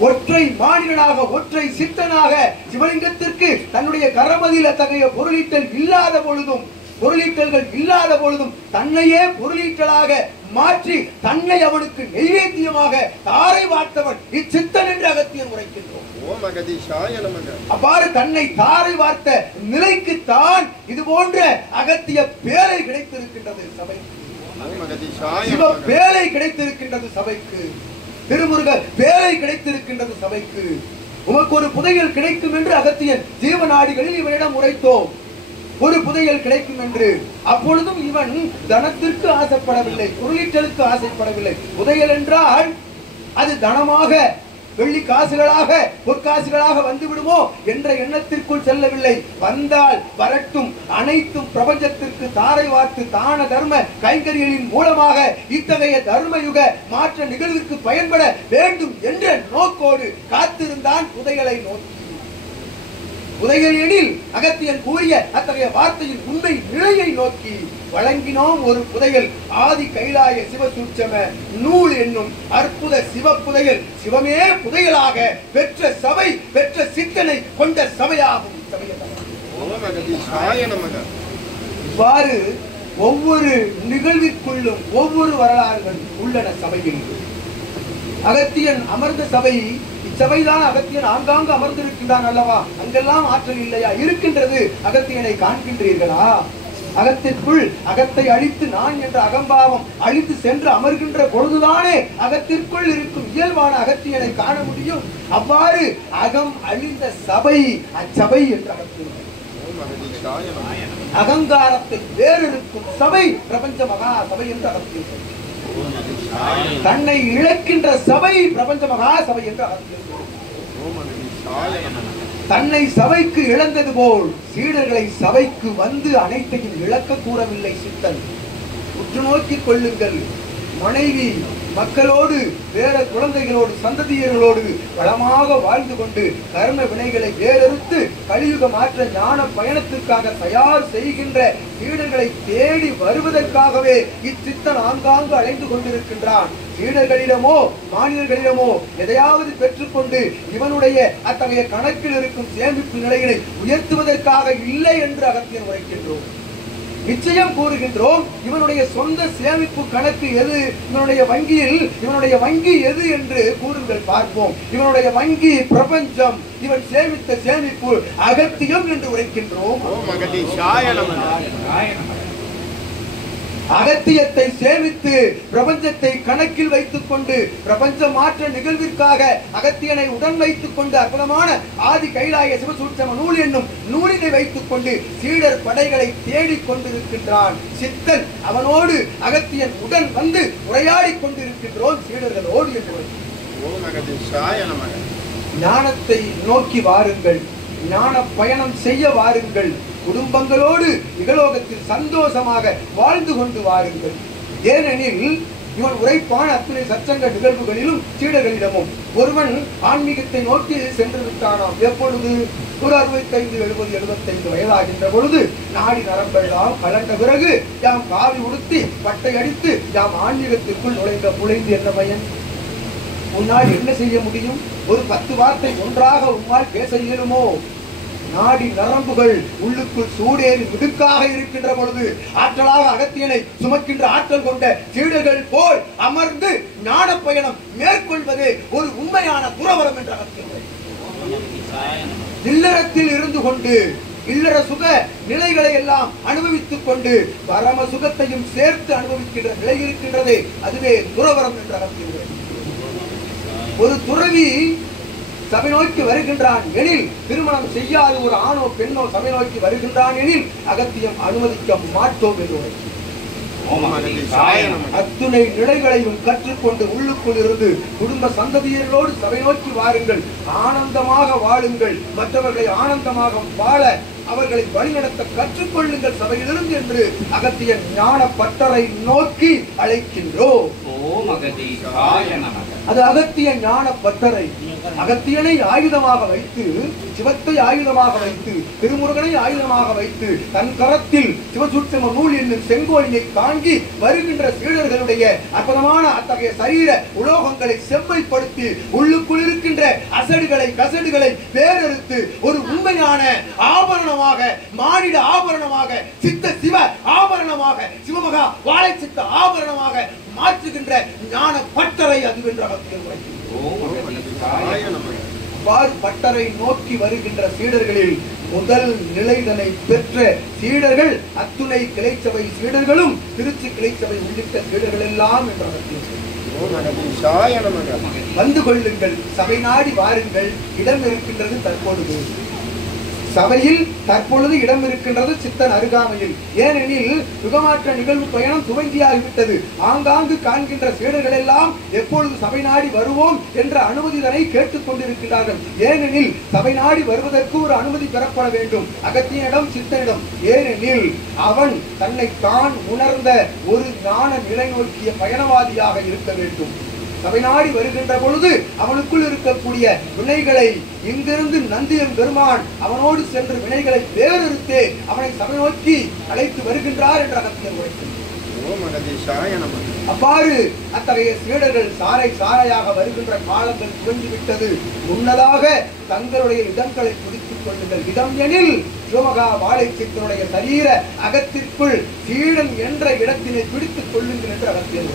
ஒற்றை மாநிலனாக ஒற்றை சித்தனாக சிவலிங்கத்திற்கு தன்னுடைய கரமதியில் அத்தகைய பொருளீட்டல் இல்லாத பொழுதும் தன்னையே பொருளீட்டலாக மாற்றி தன்னை அவனுக்கு நெய்வேத்தியமாக தாரை வார்த்தவன் இச்சித்தன் என்று அகத்தியன் உரைக்கின்றோம். அவ்வாறு தன்னை தாரை வார்த்த நிலைக்கு தான் இது போன்ற அகத்திய பேரை கிடைத்திருக்கின்றது சபைக்கு. சிவ பேரை கிடைத்திருக்கின்றது சபைக்கு. திருமுருக பேரை கிடைத்திருக்கின்றது சபைக்கு. உமக்கு ஒரு புதையல் கிடைக்கும் என்று அகத்தியன் ஜீவநாடிகளில் இவனிடம் உரைத்தோம். ஒரு புதையல் கிடைக்கும் என்று. அப்பொழுதும் இவன் தனத்திற்கு ஆசைப்படவில்லை, பொருளீட்டலுக்கு ஆசைப்படவில்லை. புதையல் என்றால் அது தனமாக வெள்ளி காசுகளாக பொற்காசுகளாக வந்து விடுமோ என்ற எண்ணத்திற்குள் செல்லவில்லை. வந்தால் வரட்டும், அனைத்தும் பிரபஞ்சத்திற்கு தாரை வார்த்து தான தர்ம கைங்கரிகளின் மூலமாக இத்தகைய தர்மயுக மாற்ற நிகழ்விற்கு பயன்பட வேண்டும் என்ற நோக்கோடு காத்திருந்தான் புதையலை நோக்கி. புதையல் எனில் அகத்தியன் கூறிய அத்தகைய வார்த்தையின் உண்மை நிலையை நோக்கி வழங்கினோம் ஒரு புதையல். ஆதி கைலாய சிவசூட்சம நூல் என்னும் அற்புத சிவ புதையல். சிவமே புதையலாக பெற்ற சபை, பெற்ற சித்தனை கொண்ட சபையாகும். இவ்வாறு ஒவ்வொரு நிகழ்விற்குள்ளும் ஒவ்வொரு வரலாறுகள் உள்ளன சபையில். அகத்தியன் அமர்ந்த சபை இச்சபைதான். அகத்தியன் ஆங்காங்கு அமர்ந்திருக்கின்றான் அல்லவா? அங்கெல்லாம் ஆற்றல் இல்லையா? இருக்கின்றது. அகத்தியனை காண்கின்றீர்களா? அகத்திற்குள் அகத்தை அழித்து நான் என்ற அகம்பாவம் அழித்து சென்று அமர்கின்ற பொழுதுதானே அகத்திற்குள் இருக்கும் இயல்பான அகத்தியனை காண முடியும். அவ்வாறு அகம் அழிந்த சபை அச்சபை என்று அகத்தியன். அகங்காரத்தை வேறெடுக்கும் சபை பிரபஞ்ச மகா சபை என்று அகத்தியன். தன்னை இழக்கின்ற சபை பிரபஞ்ச மகா சபை என்று அகத்தியன். தன்னை சபைக்கு இழந்தது போல் சீடர்களை சபைக்கு வந்து அனைத்தையும் இழக்க கூறவில்லை சித்தன். உற்று நோக்கிக் கொள்ளுங்கள். மனைவி மக்களோடு வேற குழந்தைகளோடு சந்ததியர்களோடு வளமாக வாழ்ந்து கொண்டு கர்ம வினைகளை வேறறுத்து கலியுக மாற்ற ஞான பயணத்திற்காக தயார் செய்கின்ற சீடர்களை தேடி வருவதற்காகவே இச்சித்தன் ஆங்காங்கு அலைந்து கொண்டிருக்கின்றான். சீடர்களிடமோ மாநிலங்களிடமோ எதையாவது பெற்றுக்கொண்டு இவனுடைய அத்தகைய கணக்கில் இருக்கும் சேமிப்பு நிலைகளை உயர்த்துவதற்காக இல்லை என்று அகத்தியன் உரைக்கின்றோம். நிச்சயம் கூறுகின்றோம். இவனுடைய சொந்த சேமிப்பு கணக்கு எது? இவனுடைய வங்கி எது என்று கூறுங்கள் பார்ப்போம். இவனுடைய வங்கி பிரபஞ்சம். இவன் சேமித்த சேமிப்பு அகத்தியம் என்று உரைக்கின்றோம். அகத்தியத்தை சேமித்து பிரபஞ்சத்தை கணக்கில் வைத்துக் கொண்டு பிரபஞ்ச மாற்ற நிகழ்விற்காக அகத்தியனை உடன் வைத்துக் கொண்டு அற்புதமான ஆதி கைலாய சிவசூட்சம நூல் என்னும் நூலினை வைத்துக் கொண்டு சீடர் படைகளை தேடிக் கொண்டிருக்கின்றான் சித்தன். அவனோடு அகத்தியன் உடன் வந்து உரையாடிக் கொண்டிருக்கின்றோம் சீடர்களோடு என்று. ஞானத்தை நோக்கி வாருங்கள், ஞான பயணம் செய்ய வாருங்கள். குடும்பங்களோடு இகலோகத்தில் சந்தோஷமாக வாழ்ந்து கொண்டு வாருங்கள். ஏனெனில் இவன் உரைப்பான அத்தனை சச்சங்க நிகழ்வுகளிலும் சீடர்களிடமும் ஒருவன் ஆன்மீகத்தை நோக்கி சென்று விட்டானாம். எப்பொழுது? ஒரு 65, 70, 75 வயதாகின்ற பொழுது நாடி நரம்பெல்லாம் கலண்ட பிறகு யாம் காவி உடுத்தி பட்டை அடித்து யாம் ஆன்மீகத்திற்குள் நுழைந்த புழைந்து என்ன பயன்? உன்னால் என்ன செய்ய முடியும்? ஒரு 10 வார்த்தை ஒன்றாக உம்மால் பேச இயலுமோ? நாடி நரம்புகள் உள்ளுக்குள் சூடேறி மிடுக்காக இருக்கின்ற பொழுது ஆற்றலாக அகத்தியனை சுமக்கின்ற ஆற்றல் கொண்ட சீடர்கள் போல் அமர்ந்து ஞான பயணம் மேற்கொள்வது ஒரு உண்மையான துறவரம் என்ற அகத்தியம். இல்லறத்தில் இருந்து கொண்டு இல்லற சுக நிலைகளை எல்லாம் அனுபவித்துக் கொண்டு பரம சுகத்தையும் சேர்த்து அனுபவிக்கின்ற நிலை இருக்கின்றதே, அதுவே துறவரம் என்ற அகத்தியம். ஒரு துறவி சபை நோக்கி வருகின்றான் எனில், திருமணம் செய்யாத ஒரு ஆணோ பெண்ணோ சபை நோக்கி வருகின்றான் எனில் அகத்தியம் அனுமதிக்க மாட்டோம் என்று அத்துணை நிலைகளையும் கற்றுக்கொண்டு உள்ளுக்குள் இருந்து குடும்ப சந்ததியர்களோடு சபை நோக்கி வாருங்கள், ஆனந்தமாக வாழுங்கள், மற்றவர்களை ஆனந்தமாக வாழ அவர்களை வழிநடத்த கற்றுக்கொள்ளுங்கள் சபையிலிருந்து என்று அகத்திய ஞான பட்டரை நோக்கி அழைக்கின்றோம். அது அகத்திய ஞான பட்டறை. அகத்தியனை ஆயுதமாக வைத்து, சிவத்தை ஆயுதமாக வைத்து, திருமுருகனை ஆயுதமாக வைத்து, தன் கரத்தில் சிவசூட்சம நூல் என்னும் செங்கோலினை தாங்கி வருகின்ற சீடர்களுடைய அற்புதமான அத்தகைய சரீர உலோகங்களை செம்மைப்படுத்தி உள்ளுக்குள் இருக்கின்ற அசடுகளை கசடுகளை வேறறுத்து ஒரு உண்மையான ஆபரணமாக, மானிட ஆபரணமாக, சித்த சிவ ஆபரணமாக, சிவமகா வாழை சித்த ஆபரணமாக மாற்றுகின்ற ஞான பட்டறை அதுவென்ற பட்டறை நோக்கி வருகின்ற சீடர்களில் முதல் நிலைதனை பெற்ற சீடர்கள் அத்துணை கிளைச்சபை சீடர்களும் திருச்சி கிளைச்சபை உள்ளிட்ட சீடர்கள் எல்லாம் என்ற வந்து கொள்ளுங்கள், சபை நாடி வாருங்கள், இடம் இருக்கின்றது தற்பொழுது சபையில், தற்பொழுது இடம் இருக்கின்றது சித்தன் அருகாமையில். ஏனெனில் யுகமாற்ற நிகழ்வு பயணம் துவங்கியாகிவிட்டது. ஆங்காங்கு காண்கின்ற சீடர்கள் எல்லாம் எப்பொழுது சபை நாடி வருவோம் என்ற அனுமதிதனை கேட்டுக் கொண்டிருக்கிறார்கள். ஏனெனில் சபை நாடி வருவதற்கு ஒரு அனுமதி பெறப்பட வேண்டும் அகத்தியனிடம், சித்தனிடம். ஏனெனில் அவன் தன்னை தான் உணர்ந்த ஒரு ஞான நிலை நோக்கிய பயணவாதியாக இருக்க வேண்டும். சபை நாடி வருகின்ற பொழுது அவனுக்குள் இருக்கக்கூடிய வினைகளை இங்கிருந்து நந்தியம் பெருமான் அவனோடு சென்று வினைகளை வேறறுத்து அவனை சபை நோக்கி அழைத்து வருகின்றார் என்ற அகத்தியம் உரைக்கின்றார். அவ்வாறு அத்தகைய சீடர்கள் சாறை சாறையாக வருகின்ற காலங்கள் துவங்கிவிட்டது. முன்னதாக தங்களுடைய இடங்களை பிடித்துக் கொள்ளுங்கள். இடம் எனில் சிவமகா வாழை சித்தனுடைய சரீர அகத்திற்குள் சீடன் என்ற இடத்தினை பிடித்துக் கொள்ளுங்கள் என்று அகத்தியம்.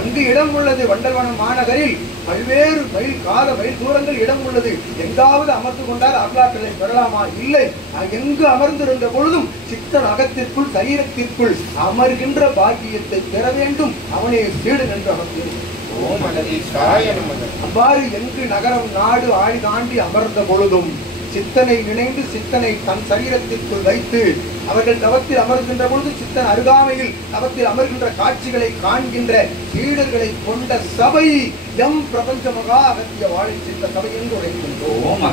அங்கு இடம் உள்ளது. வண்டல்வனம் மாநகரில் பல்வேறு மைல் கால மைல் தூரங்கள் இடம் உள்ளது. எங்காவது அமர்ந்து கொண்டால் அருளாற்றலை பெறலாமா? இல்லை. எங்கு அமர்ந்திருந்த பொழுதும் சித்தன் அகத்திற்குள் சரீரத்திற்குள் அமர்கின்ற பாக்கியத்தை பெற வேண்டும். அவனே சீடன் என்று அகத்தியம். அவ்வாறு எங்கு நகரம் நாடு ஆடி தாண்டி அமர்ந்த பொழுதும் சித்தனை நினைந்து சித்தனை தன் சரீரத்திற்குள் வைத்து அவர்கள் தவத்தில் அமர்கின்ற பொழுது சித்தன் அருகாமையில் தவத்தில் அமர்கின்ற காட்சிகளை காண்கின்ற சீடர்களை கொண்ட சபை எம் பிரபஞ்ச மகா அகத்திய வாழை சித்த சபை என்று உரைக்கின்றோம்.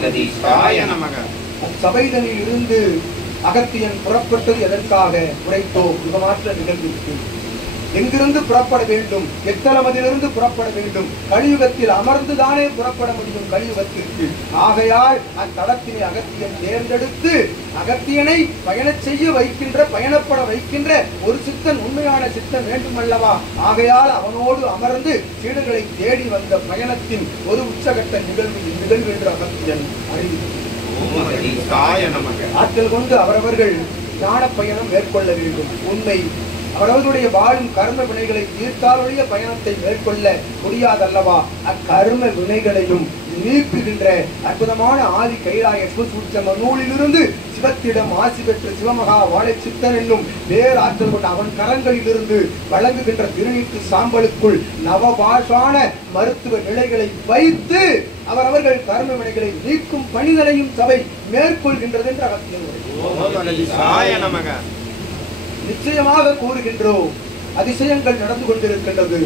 அச்சபைதனில் இருந்து அகத்தியன் புறப்பட்டது எதற்காக உரைத்தோம்? யுகமாற்ற நிகழ்விற்கு எங்கிருந்து புறப்பட வேண்டும்? எத்தலமதிலிருந்து புறப்பட வேண்டும். கலியுகத்தில் அமர்ந்துதானே புறப்பட முடியும் கலியுகத்திற்கு. ஆகையால் அத்தலத்தினை அகத்தியன் தேர்ந்தெடுத்து அகத்தியனை பயணம் செய்ய வைக்கின்ற, பயணப்பட வைக்கின்ற ஒரு சித்தன், உண்மையான சித்தன் வேண்டும் அல்லவா? ஆகையால் அவனோடு அமர்ந்து சீடர்களை தேடி வந்த பயணத்தின் ஒரு உச்சகட்ட நிகழ்வு என்று அகத்தியன் அறிவித்தார். ஆற்றல் கொண்டு அவரவர்கள் ஞான பயணம் மேற்கொள்ள வேண்டும். உண்மை அவரவர்களுடைய வாழும் கர்ம வினைகளை தீர்த்தாலுடைய பயணத்தை மேற்கொள்ள முடியாதல்லவா? அக்கர்ம வினைகளையும் நீக்குகின்ற அற்புதமான ஆதி கைலாய சிவசூட்சம நூலிலிருந்து சிவத்திடம் ஆசி பெற்ற சிவமகா வாழை சித்தன் என்னும் வேறாற்றல் கொண்ட அவன் கரங்களிலிருந்து வழங்குகின்ற திருநீட்டு சாம்பலுக்குள் நவபாஷான மருத்துவ நிலைகளை வைத்து அவரவர்கள் கர்ம வினைகளை நீக்கும் பணிகளையும் சபை மேற்கொள்கின்றது என்று அகத்தியம். நிச்சயமாக கூறுகின்றோம், அதிசயங்கள் நடந்து கொண்டிருக்கின்றது.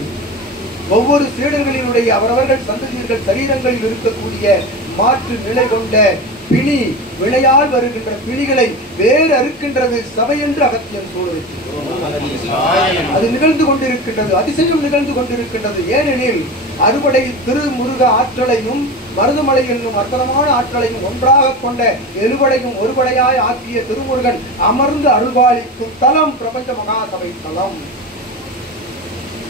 ஒவ்வொரு சீடர்களினுடைய அவரவர்கள் சந்ததியர்கள் சரீரங்களில் இருக்கக்கூடிய மாற்று நிலை கொண்ட பிணி, விளையால் வருகின்ற பிணிகளை வேறு அறுக்கின்றது சபை என்று அகத்தியம் சொல்லுகிறது. அது நிகழ்ந்து கொண்டிருக்கின்றது, அதிசயம் நிகழ்ந்து கொண்டிருக்கின்றது. ஏனெனில் அறுபடை திருமுருக ஆற்றலையும் மருதுமலை என்னும் அற்புதமான ஆற்றலையும் ஒன்றாக கொண்ட எழுபடையும் ஒருபடையாய் ஆக்கிய திருமுருகன் அமர்ந்து அருள்பாலிக்கும் தலம் பிரபஞ்ச மகாசபை தலம்.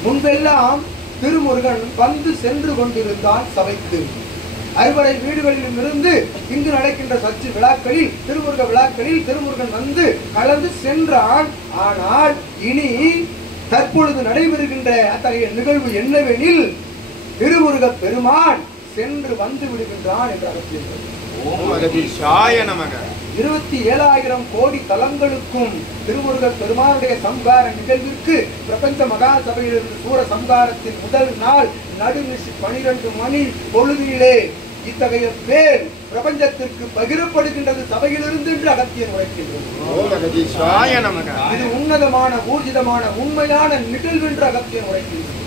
முன்பெல்லாம் திருமுருகன் வந்து சென்று கொண்டிருந்தான் சபைக்கு. அறுவடை வீடுகளிலும் இருந்து இங்கு நடக்கின்ற சர்ச்சை விழாக்களில், திருமுருக விழாக்களில் திருமுருகன் வந்து கலந்து சென்றான். ஆனால் இனி தற்பொழுது நடைபெறுகின்ற அத்தகைய நிகழ்வு என்னவெனில், திருமுருக பெருமான் சென்று வந்து விடுகின்றான் என்று அகத்தியர். 27,000 கோடி தலங்களுக்கும் திருமுருகர் பெருமானுடைய சம்ஹார நிகழ்விற்கு பிரபஞ்ச மகா சபையிலிருந்து சூர சம்ஹாரத்தின் முதல் நாள் நடுநிசி 12 மணி பொழுதிலே இத்தகைய பேர் பிரபஞ்சத்திற்கு பகிரப்படுகின்றது சபையிலிருந்து என்று அகத்தியர் உரைக்கின்றது. இது உன்னதமான ஊர்ஜிதமான உண்மையான நிகழ்வு என்று அகத்தியர் உரைக்கின்றது.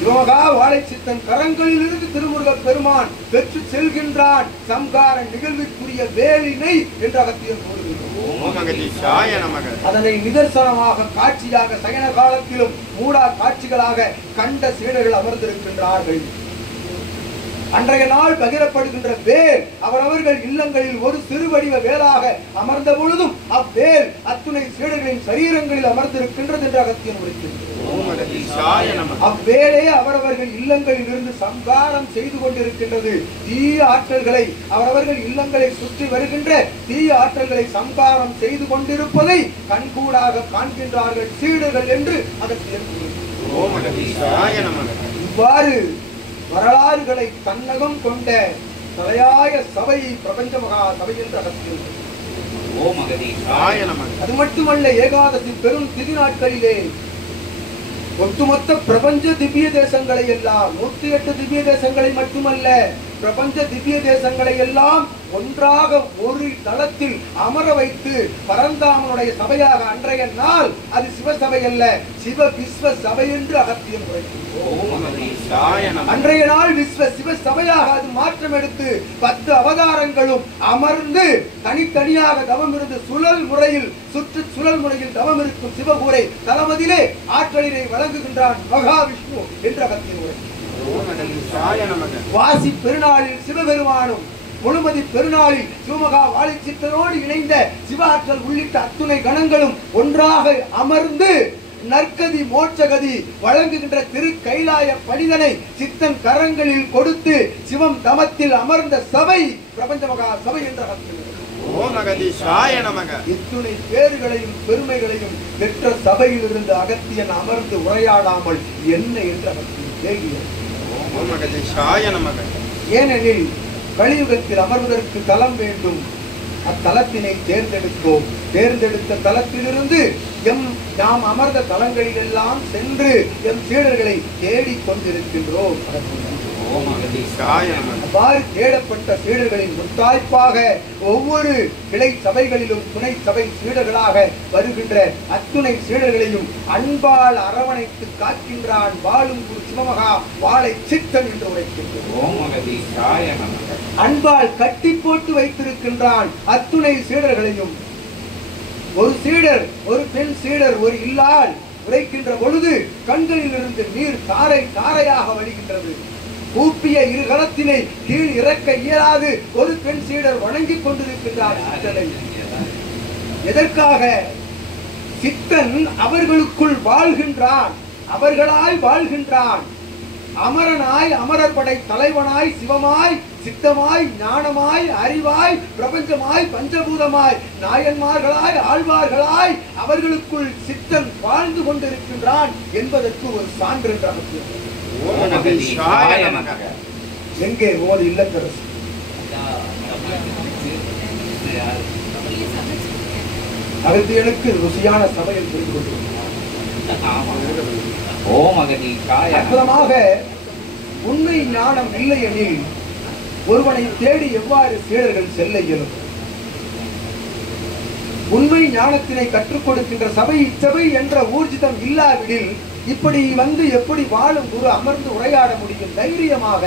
சிவமகா வாழைச்சித்தன் கரங்களில் இருந்து திருமுருக பெருமான் பெற்று செல்கின்றான் சம்ஹார நிகழ்விற்குரிய வேலினை என்று அகத்தியர் கூறுகின்றார். அதனை நிதர்சனமாக காட்சியாக சயன காலத்திலும் மூடா காட்சிகளாக கண்ட சீடர்கள் அமர்ந்திருக்கின்றார்கள். அன்றைய நாள் பகிரப்படுகின்ற வேல் அவரவர்கள் இல்லங்களில் ஒரு சிறுவடிவ வேலாக அமர்ந்த பொழுதும் அவ்வேல் அத்துணை சீடர்களின் சரீரங்களில் அமர்ந்திருக்கின்றது என்று அகத்தியன் உரைக்கின்றது. அவ்வேலே அவரவர்கள் இல்லங்களில் இருந்து சம்ஹாரம் செய்து கொண்டிருக்கின்றது. தீய ஆற்றல்களை அவரவர்கள் இல்லங்களை சுற்றி வருகின்ற தீய ஆற்றல்களை சம்ஹாரம் செய்து கொண்டிருப்பதை கண்கூடாக காண்கின்றார்கள் சீடர்கள் என்று அகத்தியன் கூறுகின்றார். இவ்வாறு வரலாறுகளை தன்னகம் கொண்ட தலையாய சபை பிரபஞ்ச மகா சபை என்று அகத்தியர். அது மட்டுமல்ல, ஏகாதசி பெரும் திதி நாட்களிலே ஒட்டுமொத்த பிரபஞ்ச திவ்ய தேசங்களை எல்லாம் 108 திவ்ய தேசங்களை மட்டுமல்ல, பிரபஞ்ச திவ்ய தேசங்களை எல்லாம் ஒன்றாக ஒரு தளத்தில் அமர வைத்து பரந்தாமனுடைய சபையாக அன்றைய நாள் அது சிவசபை அல்ல, சிவ விஸ்வ சபை என்று அகத்தியர் அன்றைய நாள் விஸ்வ சிவ சபையாக அது மாற்றம் எடுத்து 10 அவதாரங்களும் அமர்ந்து தனித்தனியாக தவம் இருந்து சுழல் முறையில் தவம் இருக்கும் சிவகூரை தளமதிலே ஆற்றலினை வழங்குகின்றான் மகாவிஷ்ணு என்று அகத்தியர். வாசி பெருநாளில் சிவபெருமானும் முழுமதி பெருநாளில் சிவமகா வாழைச்சித்தனோடு இணைந்த சிவாற்றல் உள்ளிட்ட அத்துணை கணங்களும் ஒன்றாக அமர்ந்து நற்கதி மோட்சகதி வழங்குகின்ற திரு கைலாய பணிதனை சித்தன் கரங்களில் கொடுத்து சிவம் தமத்தில் அமர்ந்த சபை பிரபஞ்ச மகா சபை என்ற இத்துணை பேர்களையும் பெருமைகளையும் பெற்ற சபையில் இருந்து அகத்தியன் அமர்ந்து உரையாடாமல் என்ன என்று அகத்தியன் கேள்வியர். ஏனெனில் கலியுகத்தில் அமர்வதற்கு தலம் வேண்டும். அத்தலத்தினை தேர்ந்தெடுத்தோம். தேர்ந்தெடுத்த தலத்திலிருந்து நாம் அமர்ந்த தலங்களில் எல்லாம் சென்று எம் சீடர்களை தேடிக் கொண்டிருக்கின்றோம். அவ்வாறு தேடப்பட்ட சீடர்களின் முத்தாய்ப்பாக ஒவ்வொரு கிளை சபைகளிலும் துணை சபை சீடர்களாக வருகின்ற அத்துணை சீடர்களையும் அன்பால் அரவணைத்து காக்கின்றான் வாழும் குரு சிவமகா வாழை சித்தன் என்று உரைக்கின்றான். அன்பால் கட்டி போட்டு வைத்திருக்கின்றான் அத்துணை சீடர்களையும். ஒரு சீடர், ஒரு பெண் சீடர் ஒரு இல்லால் உரைக்கின்ற பொழுது கண்களில் இருந்து நீர் தாரை தாரையாக வழிகின்றது. கூப்பிய இருகலத்தினை கீழ் இறக்க இயலாது ஒரு பெண் சீடர் வணங்கிக் கொண்டிருக்கின்றார் சித்தனை. எதற்காக? சித்தன் அவர்களுக்குள் வாழ்கின்றான், அவர்களாய் வாழ்கின்றான். அமரனாய், அமரர் படை தலைவனாய், சிவமாய், சித்தமாய், ஞானமாய், அறிவாய், பிரபஞ்சமாய், பஞ்சபூதமாய், நாயன்மார்களாய், ஆழ்வார்களாய் அவர்களுக்குள் சித்தன் வாழ்ந்து கொண்டிருக்கின்றான் என்பதற்கு ஒரு சான்று. எங்கே ஓர் இல்லத்தரசு அகத்தியனுக்கு ருசியான சபையில் புரிந்து கொண்டிருக்கிறார். உண்மை ஞானம் இல்லை எனில் ஒருவனை தேடி எவ்வாறு சீடர்கள் செல்ல இயலும்? உண்மை ஞானத்தினை கற்றுக் கொடுக்கின்ற சபை இச்சபை என்ற ஊர்ஜிதம் இல்லாவிடில் இப்படி வந்து எப்படி வாழும் குரு அமர்ந்து உரையாட முடியும்? தைரியமாக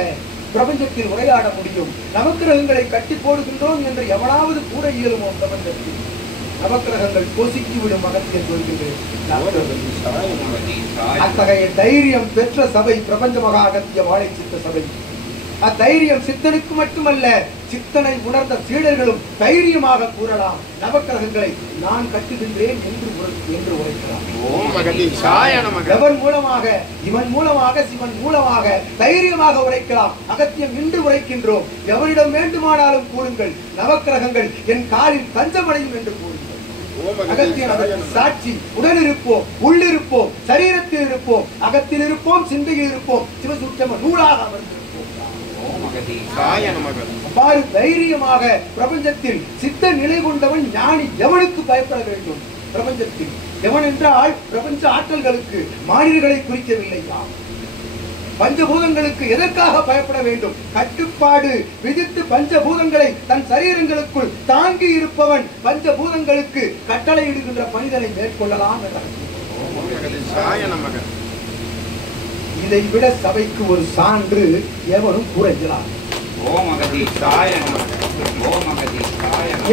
பிரபஞ்சத்தில் உரையாட முடியும்? நவக்கிரகங்களை கட்டி போடுகின்றோம் என்று எவனாவது கூற இயலுமோ? பிரபஞ்சத்தில் நவக்கிரகங்கள் பொசுக்கிவிடும் அகத்தியன் சொல்கிறேன். அத்தகைய தைரியம் பெற்ற சபை பிரபஞ்ச மகா அகத்திய வாழை சித்த சபை. அத்தைரியம் சித்தனுக்கு மட்டுமல்ல, சித்தனை உணர்ந்த சீடர்களும் தைரியமாக கூறலாம், நவக்கிரகங்களை நான் கட்டுகின்றேன் என்று உரைக்கலாம். ஓம் அகதீஷாய நமக. எவன் மூலமாக? இவன் மூலமாக, சிவன் மூலமாக தைரியமாக உரைக்கலாம். அகத்தியம் இன்று உரைக்கின்றோம். எவனிடம் வேண்டுமானாலும் கூறுங்கள், நவக்கிரகங்கள் என் காலில் தஞ்சமடையும் என்று கூறுங்கள். அகத்தியன் அதற்கு சாட்சி. உடல் இருப்போம், உள்ளிருப்போம், சரீரத்தில் இருப்போம், அகத்தில் இருப்போம், சிந்தையில் இருப்போம், சிவசூட்சம நூலாக அமர்ந்திருப்போம். அவ்வாறு தைரியமாக பிரபஞ்சத்தில் சித்த நிலை கொண்டவன் ஞானி. எவனுக்கு பயப்பட வேண்டும்? பிரபஞ்சத்தில் எவன் என்றால் பிரபஞ்ச ஆற்றல்களுக்கு, மாநிலங்களை குறிக்கவில்லையா? பஞ்சபூதங்களுக்கு எதற்காக பயப்பட வேண்டும்? கட்டுப்பாடு விதித்து பஞ்சபூதங்களை தன் சரீரங்களுக்குள் தாங்கி இருப்பவன் பஞ்சபூதங்களுக்கு கட்டளை இடுகின்ற பணிதனை மேற்கொள்ளலாம் என்றார். இதை விட சபைக்கு ஒரு சான்று எவனும் கூறுகிறார்.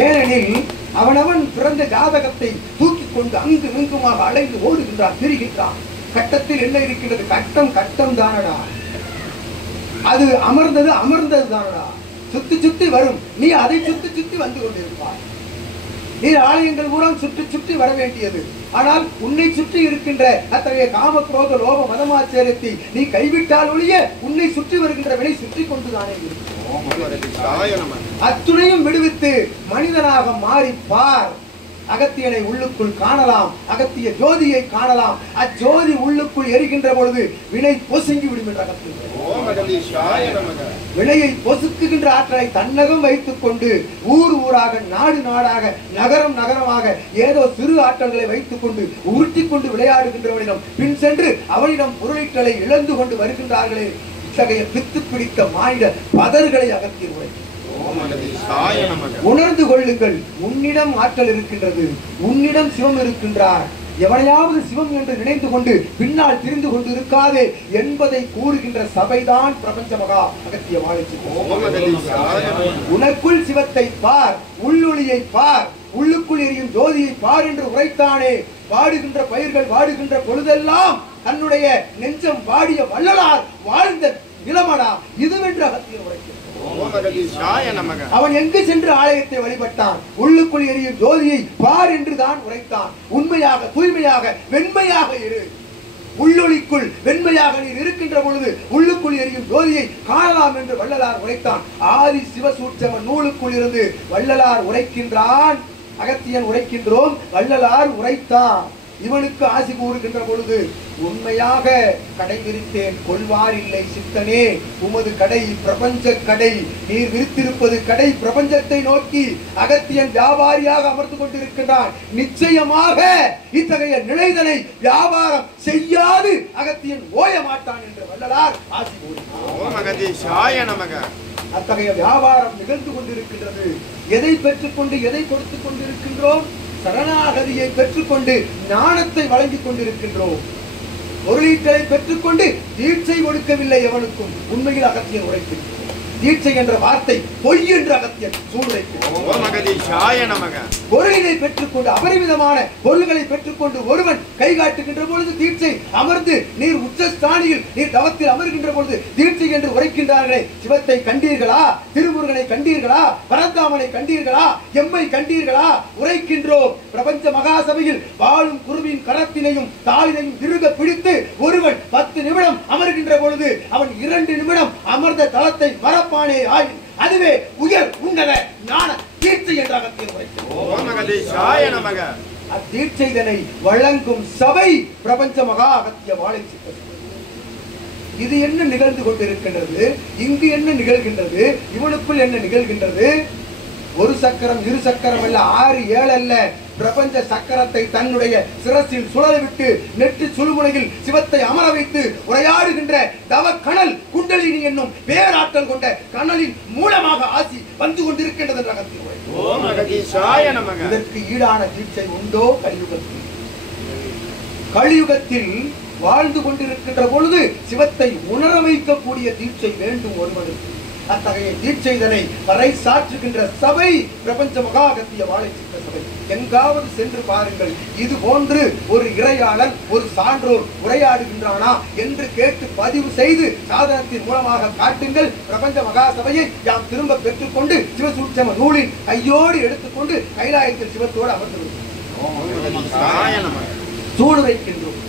ஏனெனில் அவனவன் பிறந்த ஜாதகத்தை தூக்கி கொண்டு அங்கு இங்குமாக அலைந்து ஓடுகின்றான், திரிகின்றான். கட்டத்தில் என்ன இருக்கின்றது? கட்டம் தானடா. அது அமர்ந்தது தானடா. சுத்தி சுத்தி வரும். நீ அதை சுத்தி வந்து கொண்டிருப்பாய். நீ ஆலயங்கள் பூரா சுற்றி வர வேண்டியது. ஆனால் உன்னை சுற்றி இருக்கின்ற அத்தகைய காம குரோத லோப மதமாச்சரியத்தை நீ கைவிட்டால் ஒழிய உன்னை சுற்றி வருகின்ற வினை சுற்றி கொண்டுதானே இருக்கும். அத்துணையும் விடுவித்து மனிதனாக மாறி பார். அகத்தியனை உள்ளுக்குள் காணலாம், அகத்திய ஜோதியை காணலாம். அஜோதி உள்ளுக்குள் எரிகின்ற பொழுது வினை பொசுங்கி விடும் என்ற வினையை பொசுக்குகின்ற ஆற்றலை தன்னகம் வைத்துக் கொண்டு ஊர் ஊராக, நாடு நாடாக, நகரம் நகரமாக ஏதோ சிறு ஆற்றல்களை வைத்துக் கொண்டு உருட்டி கொண்டு விளையாடுகின்றவனிடம் பின் சென்று அவனிடம் பொருளீட்டலை இழந்து கொண்டு வருகின்றார்களே. இத்தகைய பித்து பிடித்த மாநில பதர்களை அகத்திய உரை உணர்ந்து கொள்ளுங்கள். உன்னிடம் ஆற்றல் இருக்கின்றது, உன்னிடம் சிவம் இருக்கின்றார். எவனையாவது சிவம் என்று நினைந்து கொண்டு பின்னால் திரிந்து கொண்டு இருக்காதே என்பதை கூறுகின்ற சபைதான் பிரபஞ்ச மகா அகத்திய வாழைச்சி. உனக்குள் சிவத்தை பார், உள்ளொளியை பார், உள்ளுக்குள் எரியும் ஜோதியை பார் என்று உரைத்தானே. வாடுகின்ற பயிர்கள் வாடுகின்ற பொழுதெல்லாம் தன்னுடைய நெஞ்சம் வாடிய வள்ளலார் வாழ்ந்த நிலமடா இதுவென்று அகத்தியர் உரைக்கிறார். அவன் எங்கு சென்று ஆலயத்தை வழிபட்டான்? உள்ளுக்குள் எரியும் ஜோதியை பார் என்று தான் உரைத்தான். உண்மையாக, தூய்மையாக, வெண்மையாக இரு. உள்ளொளிக்குள் வெண்மையாக நீர் இருக்கின்ற பொழுது உள்ளுக்குள் எரியும் ஜோதியை காணலாம் என்று வள்ளலார் உரைத்தான். ஆதி சிவசூட்சம நூலுக்குள் இருந்து வள்ளலார் உரைக்கின்றான். அகத்தியன் உரைக்கின்றோம், வள்ளலார் உரைத்தான். இவனுக்கு ஆசி கூறுகின்ற பொழுது உண்மையாக கடை விரித்தேன் கொள்வார் இல்லை சித்தனே. உமது கடை பிரபஞ்ச கடை, நீர் விரித்திருப்பது கடை பிரபஞ்சத்தை நோக்கி. அகத்தியன் வியாபாரியாக அமர்ந்து கொண்டிருக்கின்றான். நிச்சயமாக இத்தகைய நிலைதனை வியாபாரம் செய்யாது அகத்தியன் ஓய மாட்டான் என்று வள்ளலார் ஆசி கூறினார். அத்தகைய வியாபாரம் நிகழ்ந்து கொண்டிருக்கின்றது. எதை பெற்றுக்கொண்டு எதை கொடுத்துக் கொண்டிருக்கின்றோம்? சரணாகதியை பெற்றுக்கொண்டு ஞானத்தை வழங்கிக் கொண்டிருக்கின்றோம். பொருளீட்டலை பெற்றுக்கொண்டு தீட்சை கொடுக்கவில்லை எவனுக்கும். உண்மையில் அகத்தியன் உரைக்கின்றோம். தீட்சை என்ற வார்த்தை பொய் என்று அகத்தியன் சூழ்நிலைக்கிறார். பொருளினை பெற்றுக்கொண்டு அபரிமிதமான பொருள்களை பெற்றுக்கொண்டு ஒருவன் கை காட்டுகின்ற பொழுது தீட்சை அமர்ந்து நீர் உச்சஸ்தானியில் நீர் தவத்தில் அமர்கின்ற பொழுது தீட்சை என்று உரைக்கின்றார்களே. சிவத்தை கண்டீர்களா? திருமுருகனை கண்டீர்களா? பரந்தாமனை கண்டீர்களா? எம்மை கண்டீர்களா? உரைக்கின்றோம். பிரபஞ்ச மகாசபையில் வாழும் குருவின் கரத்தினையும் தாளினையும் இறுக பிடித்து ஒருவன் 10 நிமிடம் அமர்கின்ற பொழுது அவன் 2 நிமிடம் அமர்ந்த தளத்தை மறப்பானே ஆயின் அதுவே உயர் உன்னத ஞான தீட்சை என்ற அகத்தியர் உரைக்கிறார். அத்தீட்சைதனை வழங்கும் சபை பிரபஞ்ச மகா அகத்திய வாழைச்சி. இது என்ன நிகழ்ந்து கொண்டிருக்கின்றது? இங்கு என்ன நிகழ்கின்றது? இவனுக்குள் என்ன நிகழ்கின்றது? ஒரு சக்கரம், இரு சக்கரம் அல்ல, 6, 7 அல்ல. பிரபஞ்ச சக்கரத்தை தன்னுடைய சிரசில் சுழல விட்டு நெற்றி சுழுமுனையில் சிவத்தை அமர வைத்து உரையாடுகின்ற தவ கணல் குண்டலினி என்னும் பேராற்றல் கொண்ட கணலின் மூலமாக ஆசி வந்து கொண்டிருக்கின்றது. இதற்கு ஈடான தீட்சை உண்டோ? கலியுகத்தில். கலியுகத்தில் வாழ்ந்து கொண்டிருக்கின்ற பொழுது சிவத்தை உணர வைக்கக்கூடிய தீட்சை வேண்டும் ஒருவனுக்கு. அத்தகைய தீட்சைதனை பறை சாற்றுகின்ற சபை பிரபஞ்ச மகா அகத்திய வாழைச்சித்த சபை. எங்காவது சென்று பாருங்கள். இது போன்று ஒரு இறையாளன், ஒரு சான்றோர் உரையாடுகின்றானா என்று கேட்டு பதிவு செய்து சாதனத்தின் மூலமாக காட்டுங்கள். பிரபஞ்ச மகா சபையை யாம் திரும்ப பெற்றுக்கொண்டு சிவசூட்சம நூலின் கையோடு எடுத்துக்கொண்டு கைலாயத்தில் சிவத்தோடு அமர்ந்து சூடுரைக்கின்றோம்.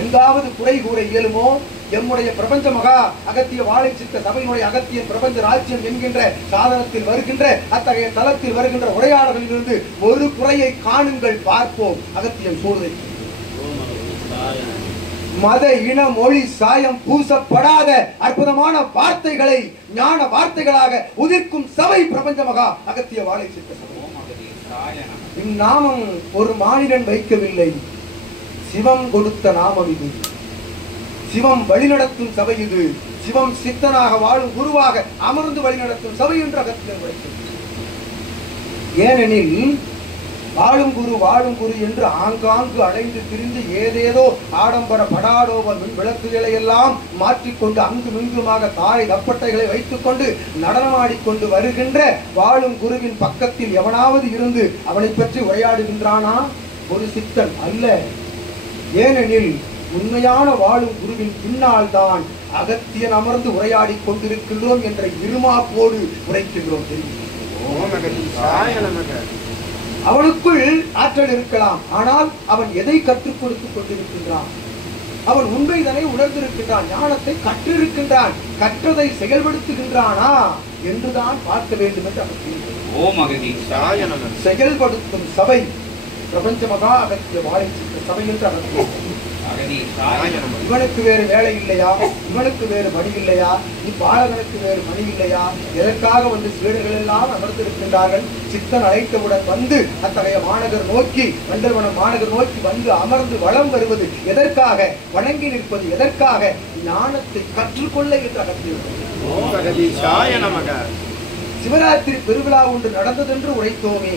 எங்காவது குறை கூற இயலுமோ? எம்முடைய பிரபஞ்ச மகா அகத்திய வாழைச்சித்த சபையினுடைய அகத்திய பிரபஞ்ச ராஜ்யம் என்கின்ற சாதனத்தில் வருகின்ற அத்தகைய தளத்தில் வருகின்ற உரையாடல்களிலிருந்து ஒரு குறையை காணுங்கள், பார்ப்போம். அகத்தியம் சூடுரை. மத இன மொழி சாயம் பூசப்படாத அற்புதமான வார்த்தைகளை ஞான வார்த்தைகளாக உதிர்க்கும் சபை பிரபஞ்ச மகா அகத்திய வாழைச்சித்த சபை. இந்நாமம் ஒரு மானிடன் வைக்கவில்லை, சிவம் கொடுத்த நாமம் இது. சிவம் வழிநடத்தும் சபை இது. சிவம் சித்தனாக வாழும் குருவாக அமர்ந்து வழிநடத்தும் சபை என்று அகத்தியம் வைக்கும். ஏனெனில் வாழும் குரு என்று ஆங்காங்கு அலைந்து திரிந்து ஏதேதோ ஆடம்பர படாடோப விளக்குகளை எல்லாம் மாற்றிக்கொண்டு அங்கும் இங்குமாக தாரை தப்பட்டைகளை வைத்துக் கொண்டு நடனமாடிக்கொண்டு வருகின்ற வாழும் குருவின் பக்கத்தில் எவனாவது இருந்து அவனை பற்றி உரையாடுகின்றானா? ஒரு சித்தன் அல்ல. ஏனெனில் உண்மையான வாழும் குருவின் பின்னால் தான் அகத்தியன் அமர்ந்து உரையாடி கொண்டிருக்கின்றோம் என்ற இருமாப்போடு உரைக்கின்றோம். அவனுக்குள் ஆற்றல் இருக்கலாம், ஆனால் அவன் எதை கற்றுக் கொடுத்துக் கொண்டிருக்கின்றான்? அவன் உண்மைதனை உணர்ந்திருக்கின்றான், ஞானத்தை கற்றிருக்கின்றான், கற்றதை செயல்படுத்துகின்றானா என்றுதான் பார்க்க வேண்டும் என்று அவன் செயல்படுத்தும் சபை பிரபஞ்ச மகா அகத்திய வாழைச்சித்த சபை என்று அவன். இவனுக்கு வேறு வேலை இல்லையா? இவனுக்கு வேறு மணி இல்லையா? இப்பாலகனுக்கு வேறு மணி இல்லையா? எதற்காக வந்து சீடர்கள் எல்லாம் அமர்ந்திருக்கின்றார்கள்? சித்தன் அழைத்தவுடன் வந்து அத்தகைய மாநகர் நோக்கி மண்டல்வனம் மாநகர் நோக்கி வந்து அமர்ந்து வளம் வருவது எதற்காக? வணங்கி நிற்பது எதற்காக? ஞானத்தை கற்றுக்கொள்ள என்று அகத்தியிருக்கிறார். சிவராத்திரி பெருவிழா ஒன்று நடந்ததென்று உரைத்தோமே.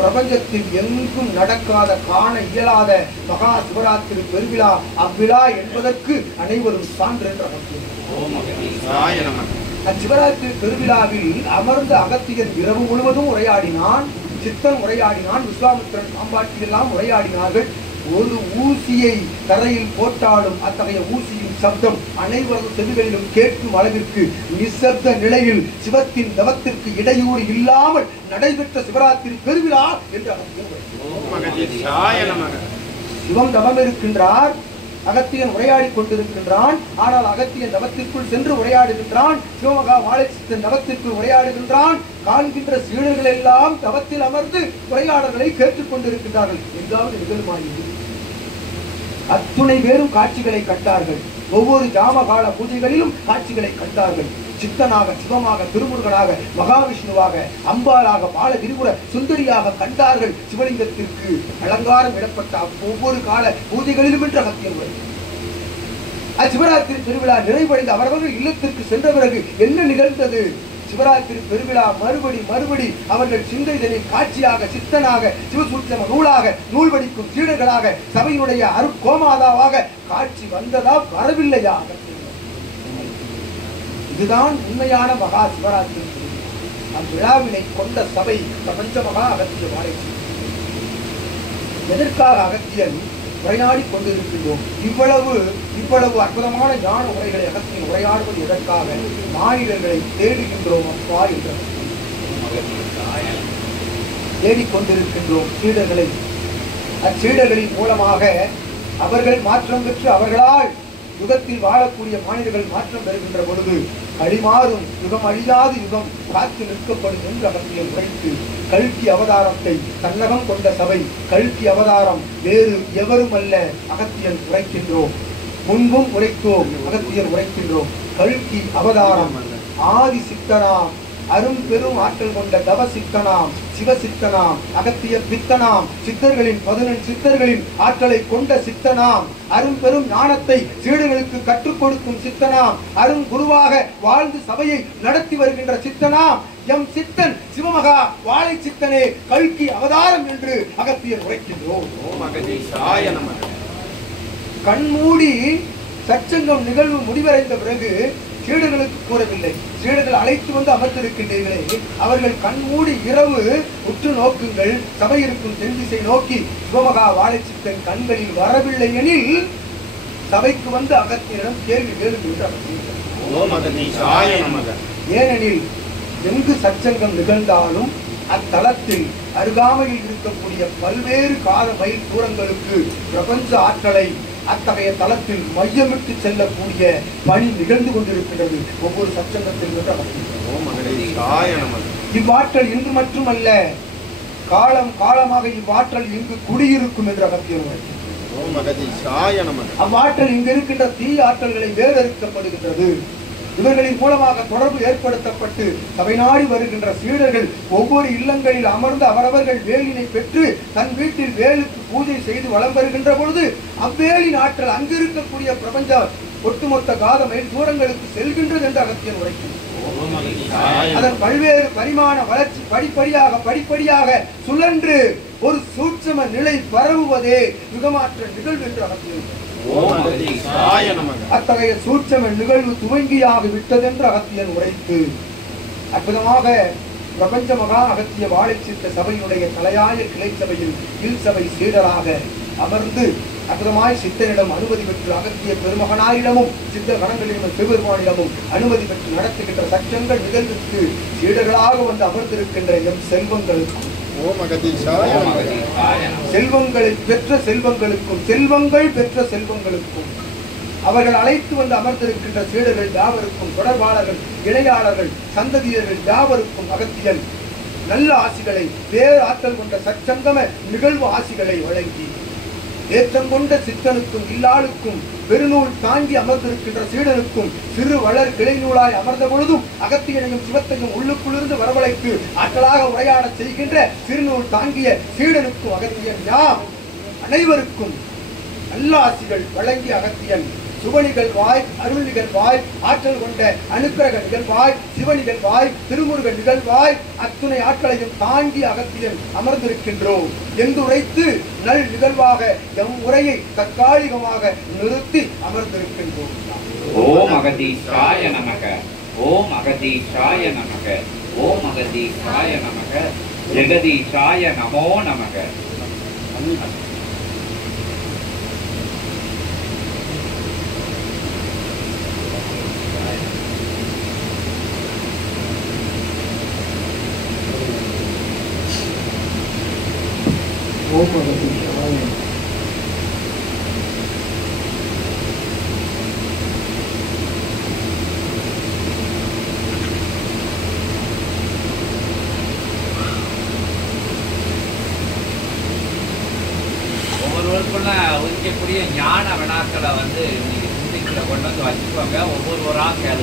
பிரபஞ்சத்தில் எங்கும் நடக்காத, காண இயலாத மகா சிவராத்திரி பெருவிழா அவ்விழா என்பதற்கு அனைவரும் சான்று என்று அச்சிவராத்திரி பெருவிழாவில் அமர்ந்த அகத்தியன் இரவு முழுவதும் உரையாடினான், சித்தன் உரையாடினான், விஸ்வாமித்திரன் பாம்பாட்டி எல்லாம் உரையாடினார்கள். ஒரு ஊசியை தரையில் போட்டாலும் அத்தகைய ஊசியின் சப்தம் அனைவரது செவிகளிலும் கேட்கும் அளவிற்கு நிசப்த நிலையில் சிவத்தின் தவத்திற்கு இடையூறு இல்லாமல் நடைபெற்ற சிவராத்திரி பெருவிழா என்று சிவம் தவம் இருக்கின்றார், அகத்தியன் உரையாடி கொண்டிருக்கின்றான். ஆனால் அகத்தியன் தவத்திற்குள் சென்று உரையாடுகின்றான், சிவமகா வாழைச்சித்தன் தவத்திற்குள் உரையாடுகின்றான். காண்கின்ற சீடர்கள் எல்லாம் தவத்தில் அமர்ந்து உரையாடல்களை கேட்டுக் கொண்டிருக்கின்றார்கள். எங்காவது நிகழ்மாயிரு அத்துணை பேரும் காட்சிகளை கண்டார்கள். ஒவ்வொரு ஜாமகால பூஜைகளிலும் காட்சிகளை கண்டார்கள். சித்தனாக, சிவமாக, திருமுருகனாக, மகாவிஷ்ணுவாக, அம்பாலாக, பால விரிபுர சுந்தரியாக கண்டார்கள். சிவலிங்கத்திற்கு அலங்காரம் இடப்பட்ட ஒவ்வொரு கால பூஜைகளிலும் என்று அகத்தியம் வரும். அச்சிவராத்திரி பெருவிழா நிறைவடைந்து அவரவர்கள் இல்லத்திற்கு சென்ற பிறகு என்ன நிகழ்ந்தது? சிவராத்திரி பெருவிழா மறுபடி அவர்கள் சிந்தைதனில் காட்சியாக, சித்தனாக, சிவசூட்சம நூலாக, நூல் வடிக்கும் சீடர்களாக, சபையினுடைய அருட்கோமாதாவாக காட்சி வந்ததா, வரவில்லையா? இதுதான் உண்மையான மகா சிவராத்திரி. அவ்விழாவினை கொண்ட சபை பிரபஞ்ச மகா அகத்திய வாழைச்சி. எதற்காக அகத்தியன் உரையாடி கொண்டிருக்கின்றோம்? இவ்வளவு அற்புதமான ஞான உரைகளை அகத்தியன் உரையாடுவது எதற்காக? மாநிலங்களை தேடுகின்றோம் அப்பா என்று தேடிக்கொண்டிருக்கின்றோம் சீடர்களை. அச்சீடர்களின் மூலமாக அவர்கள் மாற்றம் பெற்று அவர்களால் யுகத்தில் வாழக்கூடிய மாநிலங்கள் மாற்றம் பெறுகின்ற பொழுது அழிமாறும் யுகம் அழியாது யுகம் காத்து நிற்கப்படும் என்று அகத்தியன் உரைத்து கல்கி அவதாரத்தை தன்னகம் கொண்ட சபை. கல்கி அவதாரம் வேறு எவரும் அல்ல, அகத்தியன் உரைக்கின்றோம். முன்பும் உரைத்தோம், அகத்தியன் உரைக்கின்றோம். கல்கி அவதாரம் ஆதி சித்தனாம், அரும் பெரும் ஆற்றல் கொண்ட தவ சித்தனாம், சிவசித்தனாம், அகத்திய பித்தனாம், சித்தர்களின் 11 சித்தர்களின் ஆற்றலை கொண்ட சித்தனாம், அரும் பெரும் ஞானத்தை சீடர்களுக்கு கற்றுக் கொடுக்கும் சித்தனாம், அரும் குருவாக வாழ்ந்து சபையை நடத்தி வருகின்ற சித்தனாம், எம் சித்தன் சிவமகா வாழை சித்தனே கல்கி அவதாரம் என்று அகத்தியர் உரைக்கின்றோம். கண்மூடி சச்சங்கம் நிகழ்வு முடிவடைந்த பிறகு சீடர்களுக்கு கூறவில்லை. சீடர்கள் அழைத்து வந்து அமர்ந்திருக்கின்றீர்களே, அவர்கள் கண்மூடி இரவு உற்று நோக்குங்கள், சபை இருக்கும் தென் திசை நோக்கி. சிவமகா வாழைச்சித்தன் கண்களில் வரவில்லை எனில் சபைக்கு வந்து அகத்தியரிடம் கேள்வி கேளுங்கள். ஏனெனில் எங்கு சச்சங்கம் நிகழ்ந்தாலும் அத்தலத்தில் அருகாமையில் இருக்கக்கூடிய பல்வேறு கால மைல் தூரங்களுக்கு பிரபஞ்ச ஆற்றலை அத்தகைய தளத்தில் மையமிட்டு செல்லக்கூடிய பணி நிகழ்ந்து கொண்டிருக்கிறது ஒவ்வொரு சச்சங்கத்தில். இவ்வாற்றல் இன்று மட்டுமல்ல, காலம் காலமாக இவ்வாற்றல் இங்கு குடியிருக்கும் என்று அகத்தியர். அவ்வாற்றல் இங்கு இருக்கின்ற தீய ஆற்றல்களை வேறறுக்கப்படுகின்றது. இவர்களின் மூலமாக தொடர்பு ஏற்படுத்தப்பட்டு சபை நாடி வருகின்ற சீடர்கள் ஒவ்வொரு இல்லங்களில் அமர்ந்து அவரவர்கள் வேலினை பெற்று தன் வீட்டில் வேலுக்கு பூஜை செய்து வலம் வருகின்ற பொழுது அவ்வேலின் ஆற்றல் அங்கு இருக்கக்கூடிய பிரபஞ்ச ஒட்டுமொத்த காத மைல் தூரங்களுக்கு செல்கின்றது என்று அகத்தியர் உரைக்கின்றார். அதன் பல்வேறு பரிமாண வளர்ச்சி படிப்படியாக சுழன்று ஒரு சூட்சும நிலை பரவுவதே யுகமாற்ற நிகழ்வு என்று அகத்தியர். அத்தகைய சூட்சும நிகழ்வு துவங்கியாக விட்டதென்று அகத்தியன் உரைத்து அற்புதமாக பிரபஞ்ச மகா அகத்திய வாழை சித்த சபையினுடைய தலையாய கிளை சபையில் கீழ் சபை சீடராக அமர்ந்து அற்புதமாய் சித்தனிடம் அனுமதி பெற்று அகத்திய பெருமகனாரிடமும் சித்த கணங்களிடமும் சிவபெருமானிடமும் அனுமதி பெற்று நடத்துகின்ற சச்சங்கள் நிகழ்வுக்கு சீடர்களாக வந்து அமர்ந்திருக்கின்ற எம் செல்வங்களுக்கும் செல்வங்களை பெற்ற செல்வங்களுக்கும் செல்வங்கள் பெற்ற செல்வங்களுக்கும் அவர்கள் அழைத்து வந்து அமர்ந்திருக்கின்ற சீடர்கள் யாவருக்கும் தொடர்பாளர்கள் இணையாளர்கள் சந்ததியர்கள் யாவருக்கும் அகத்தியன் நல்ல ஆசிகளை வேறு ஆற்றல் கொண்ட சச்சங்கம நிகழ்வு ஆசிகளை வழங்கி ஏற்றம் கொண்ட சித்தனுக்கும் இல்லாளுக்கும் பெருநூல் தாங்கி அமர்ந்திருக்கின்ற சீடனுக்கும் சிறு வளர் கிளை நூலாய் அமர்ந்த பொழுதும் அகத்தியனையும் சிவத்தையும் உள்ளுக்குள்ளிருந்து வரவழைத்து ஆற்றலாக உரையாட செய்கின்ற சிறுநூல் தாங்கிய சீடனுக்கும் அகத்தியன் யாம் அனைவருக்கும் நல்ல ஆசிகள் வழங்கி அகத்தியன் சுபனிகள் வாய் அருள்நிகள் வாய் ஆற்றல் கொண்ட அனுக்கிரக நிகழ்வாய் சிவனிகள் வாய் திருமுருக நிகழ்வாய் அத்துணை ஆற்றலையும் தாங்கி அகத்தியன் அமர்ந்திருக்கின்றோம் என்று உரைத்து நல் நிகழ்வாக எம் உரையை தற்காலிகமாக நிறுத்தி அமர்ந்திருக்கின்றோம். ஓம் அகதீஷாய நமக, ஓம் அகதீஷாய நமக, ஓம் அகதீஷாய நமக, ஜெகதீஷாய நமோ நமக. ஒவ்வொருவருக்குள்ள உரிக்கக்கூடிய ஞான வினாக்களை வந்து நீங்க சிந்திக்கல கொண்டு வந்து வச்சுக்கோங்க. ஒவ்வொருவராக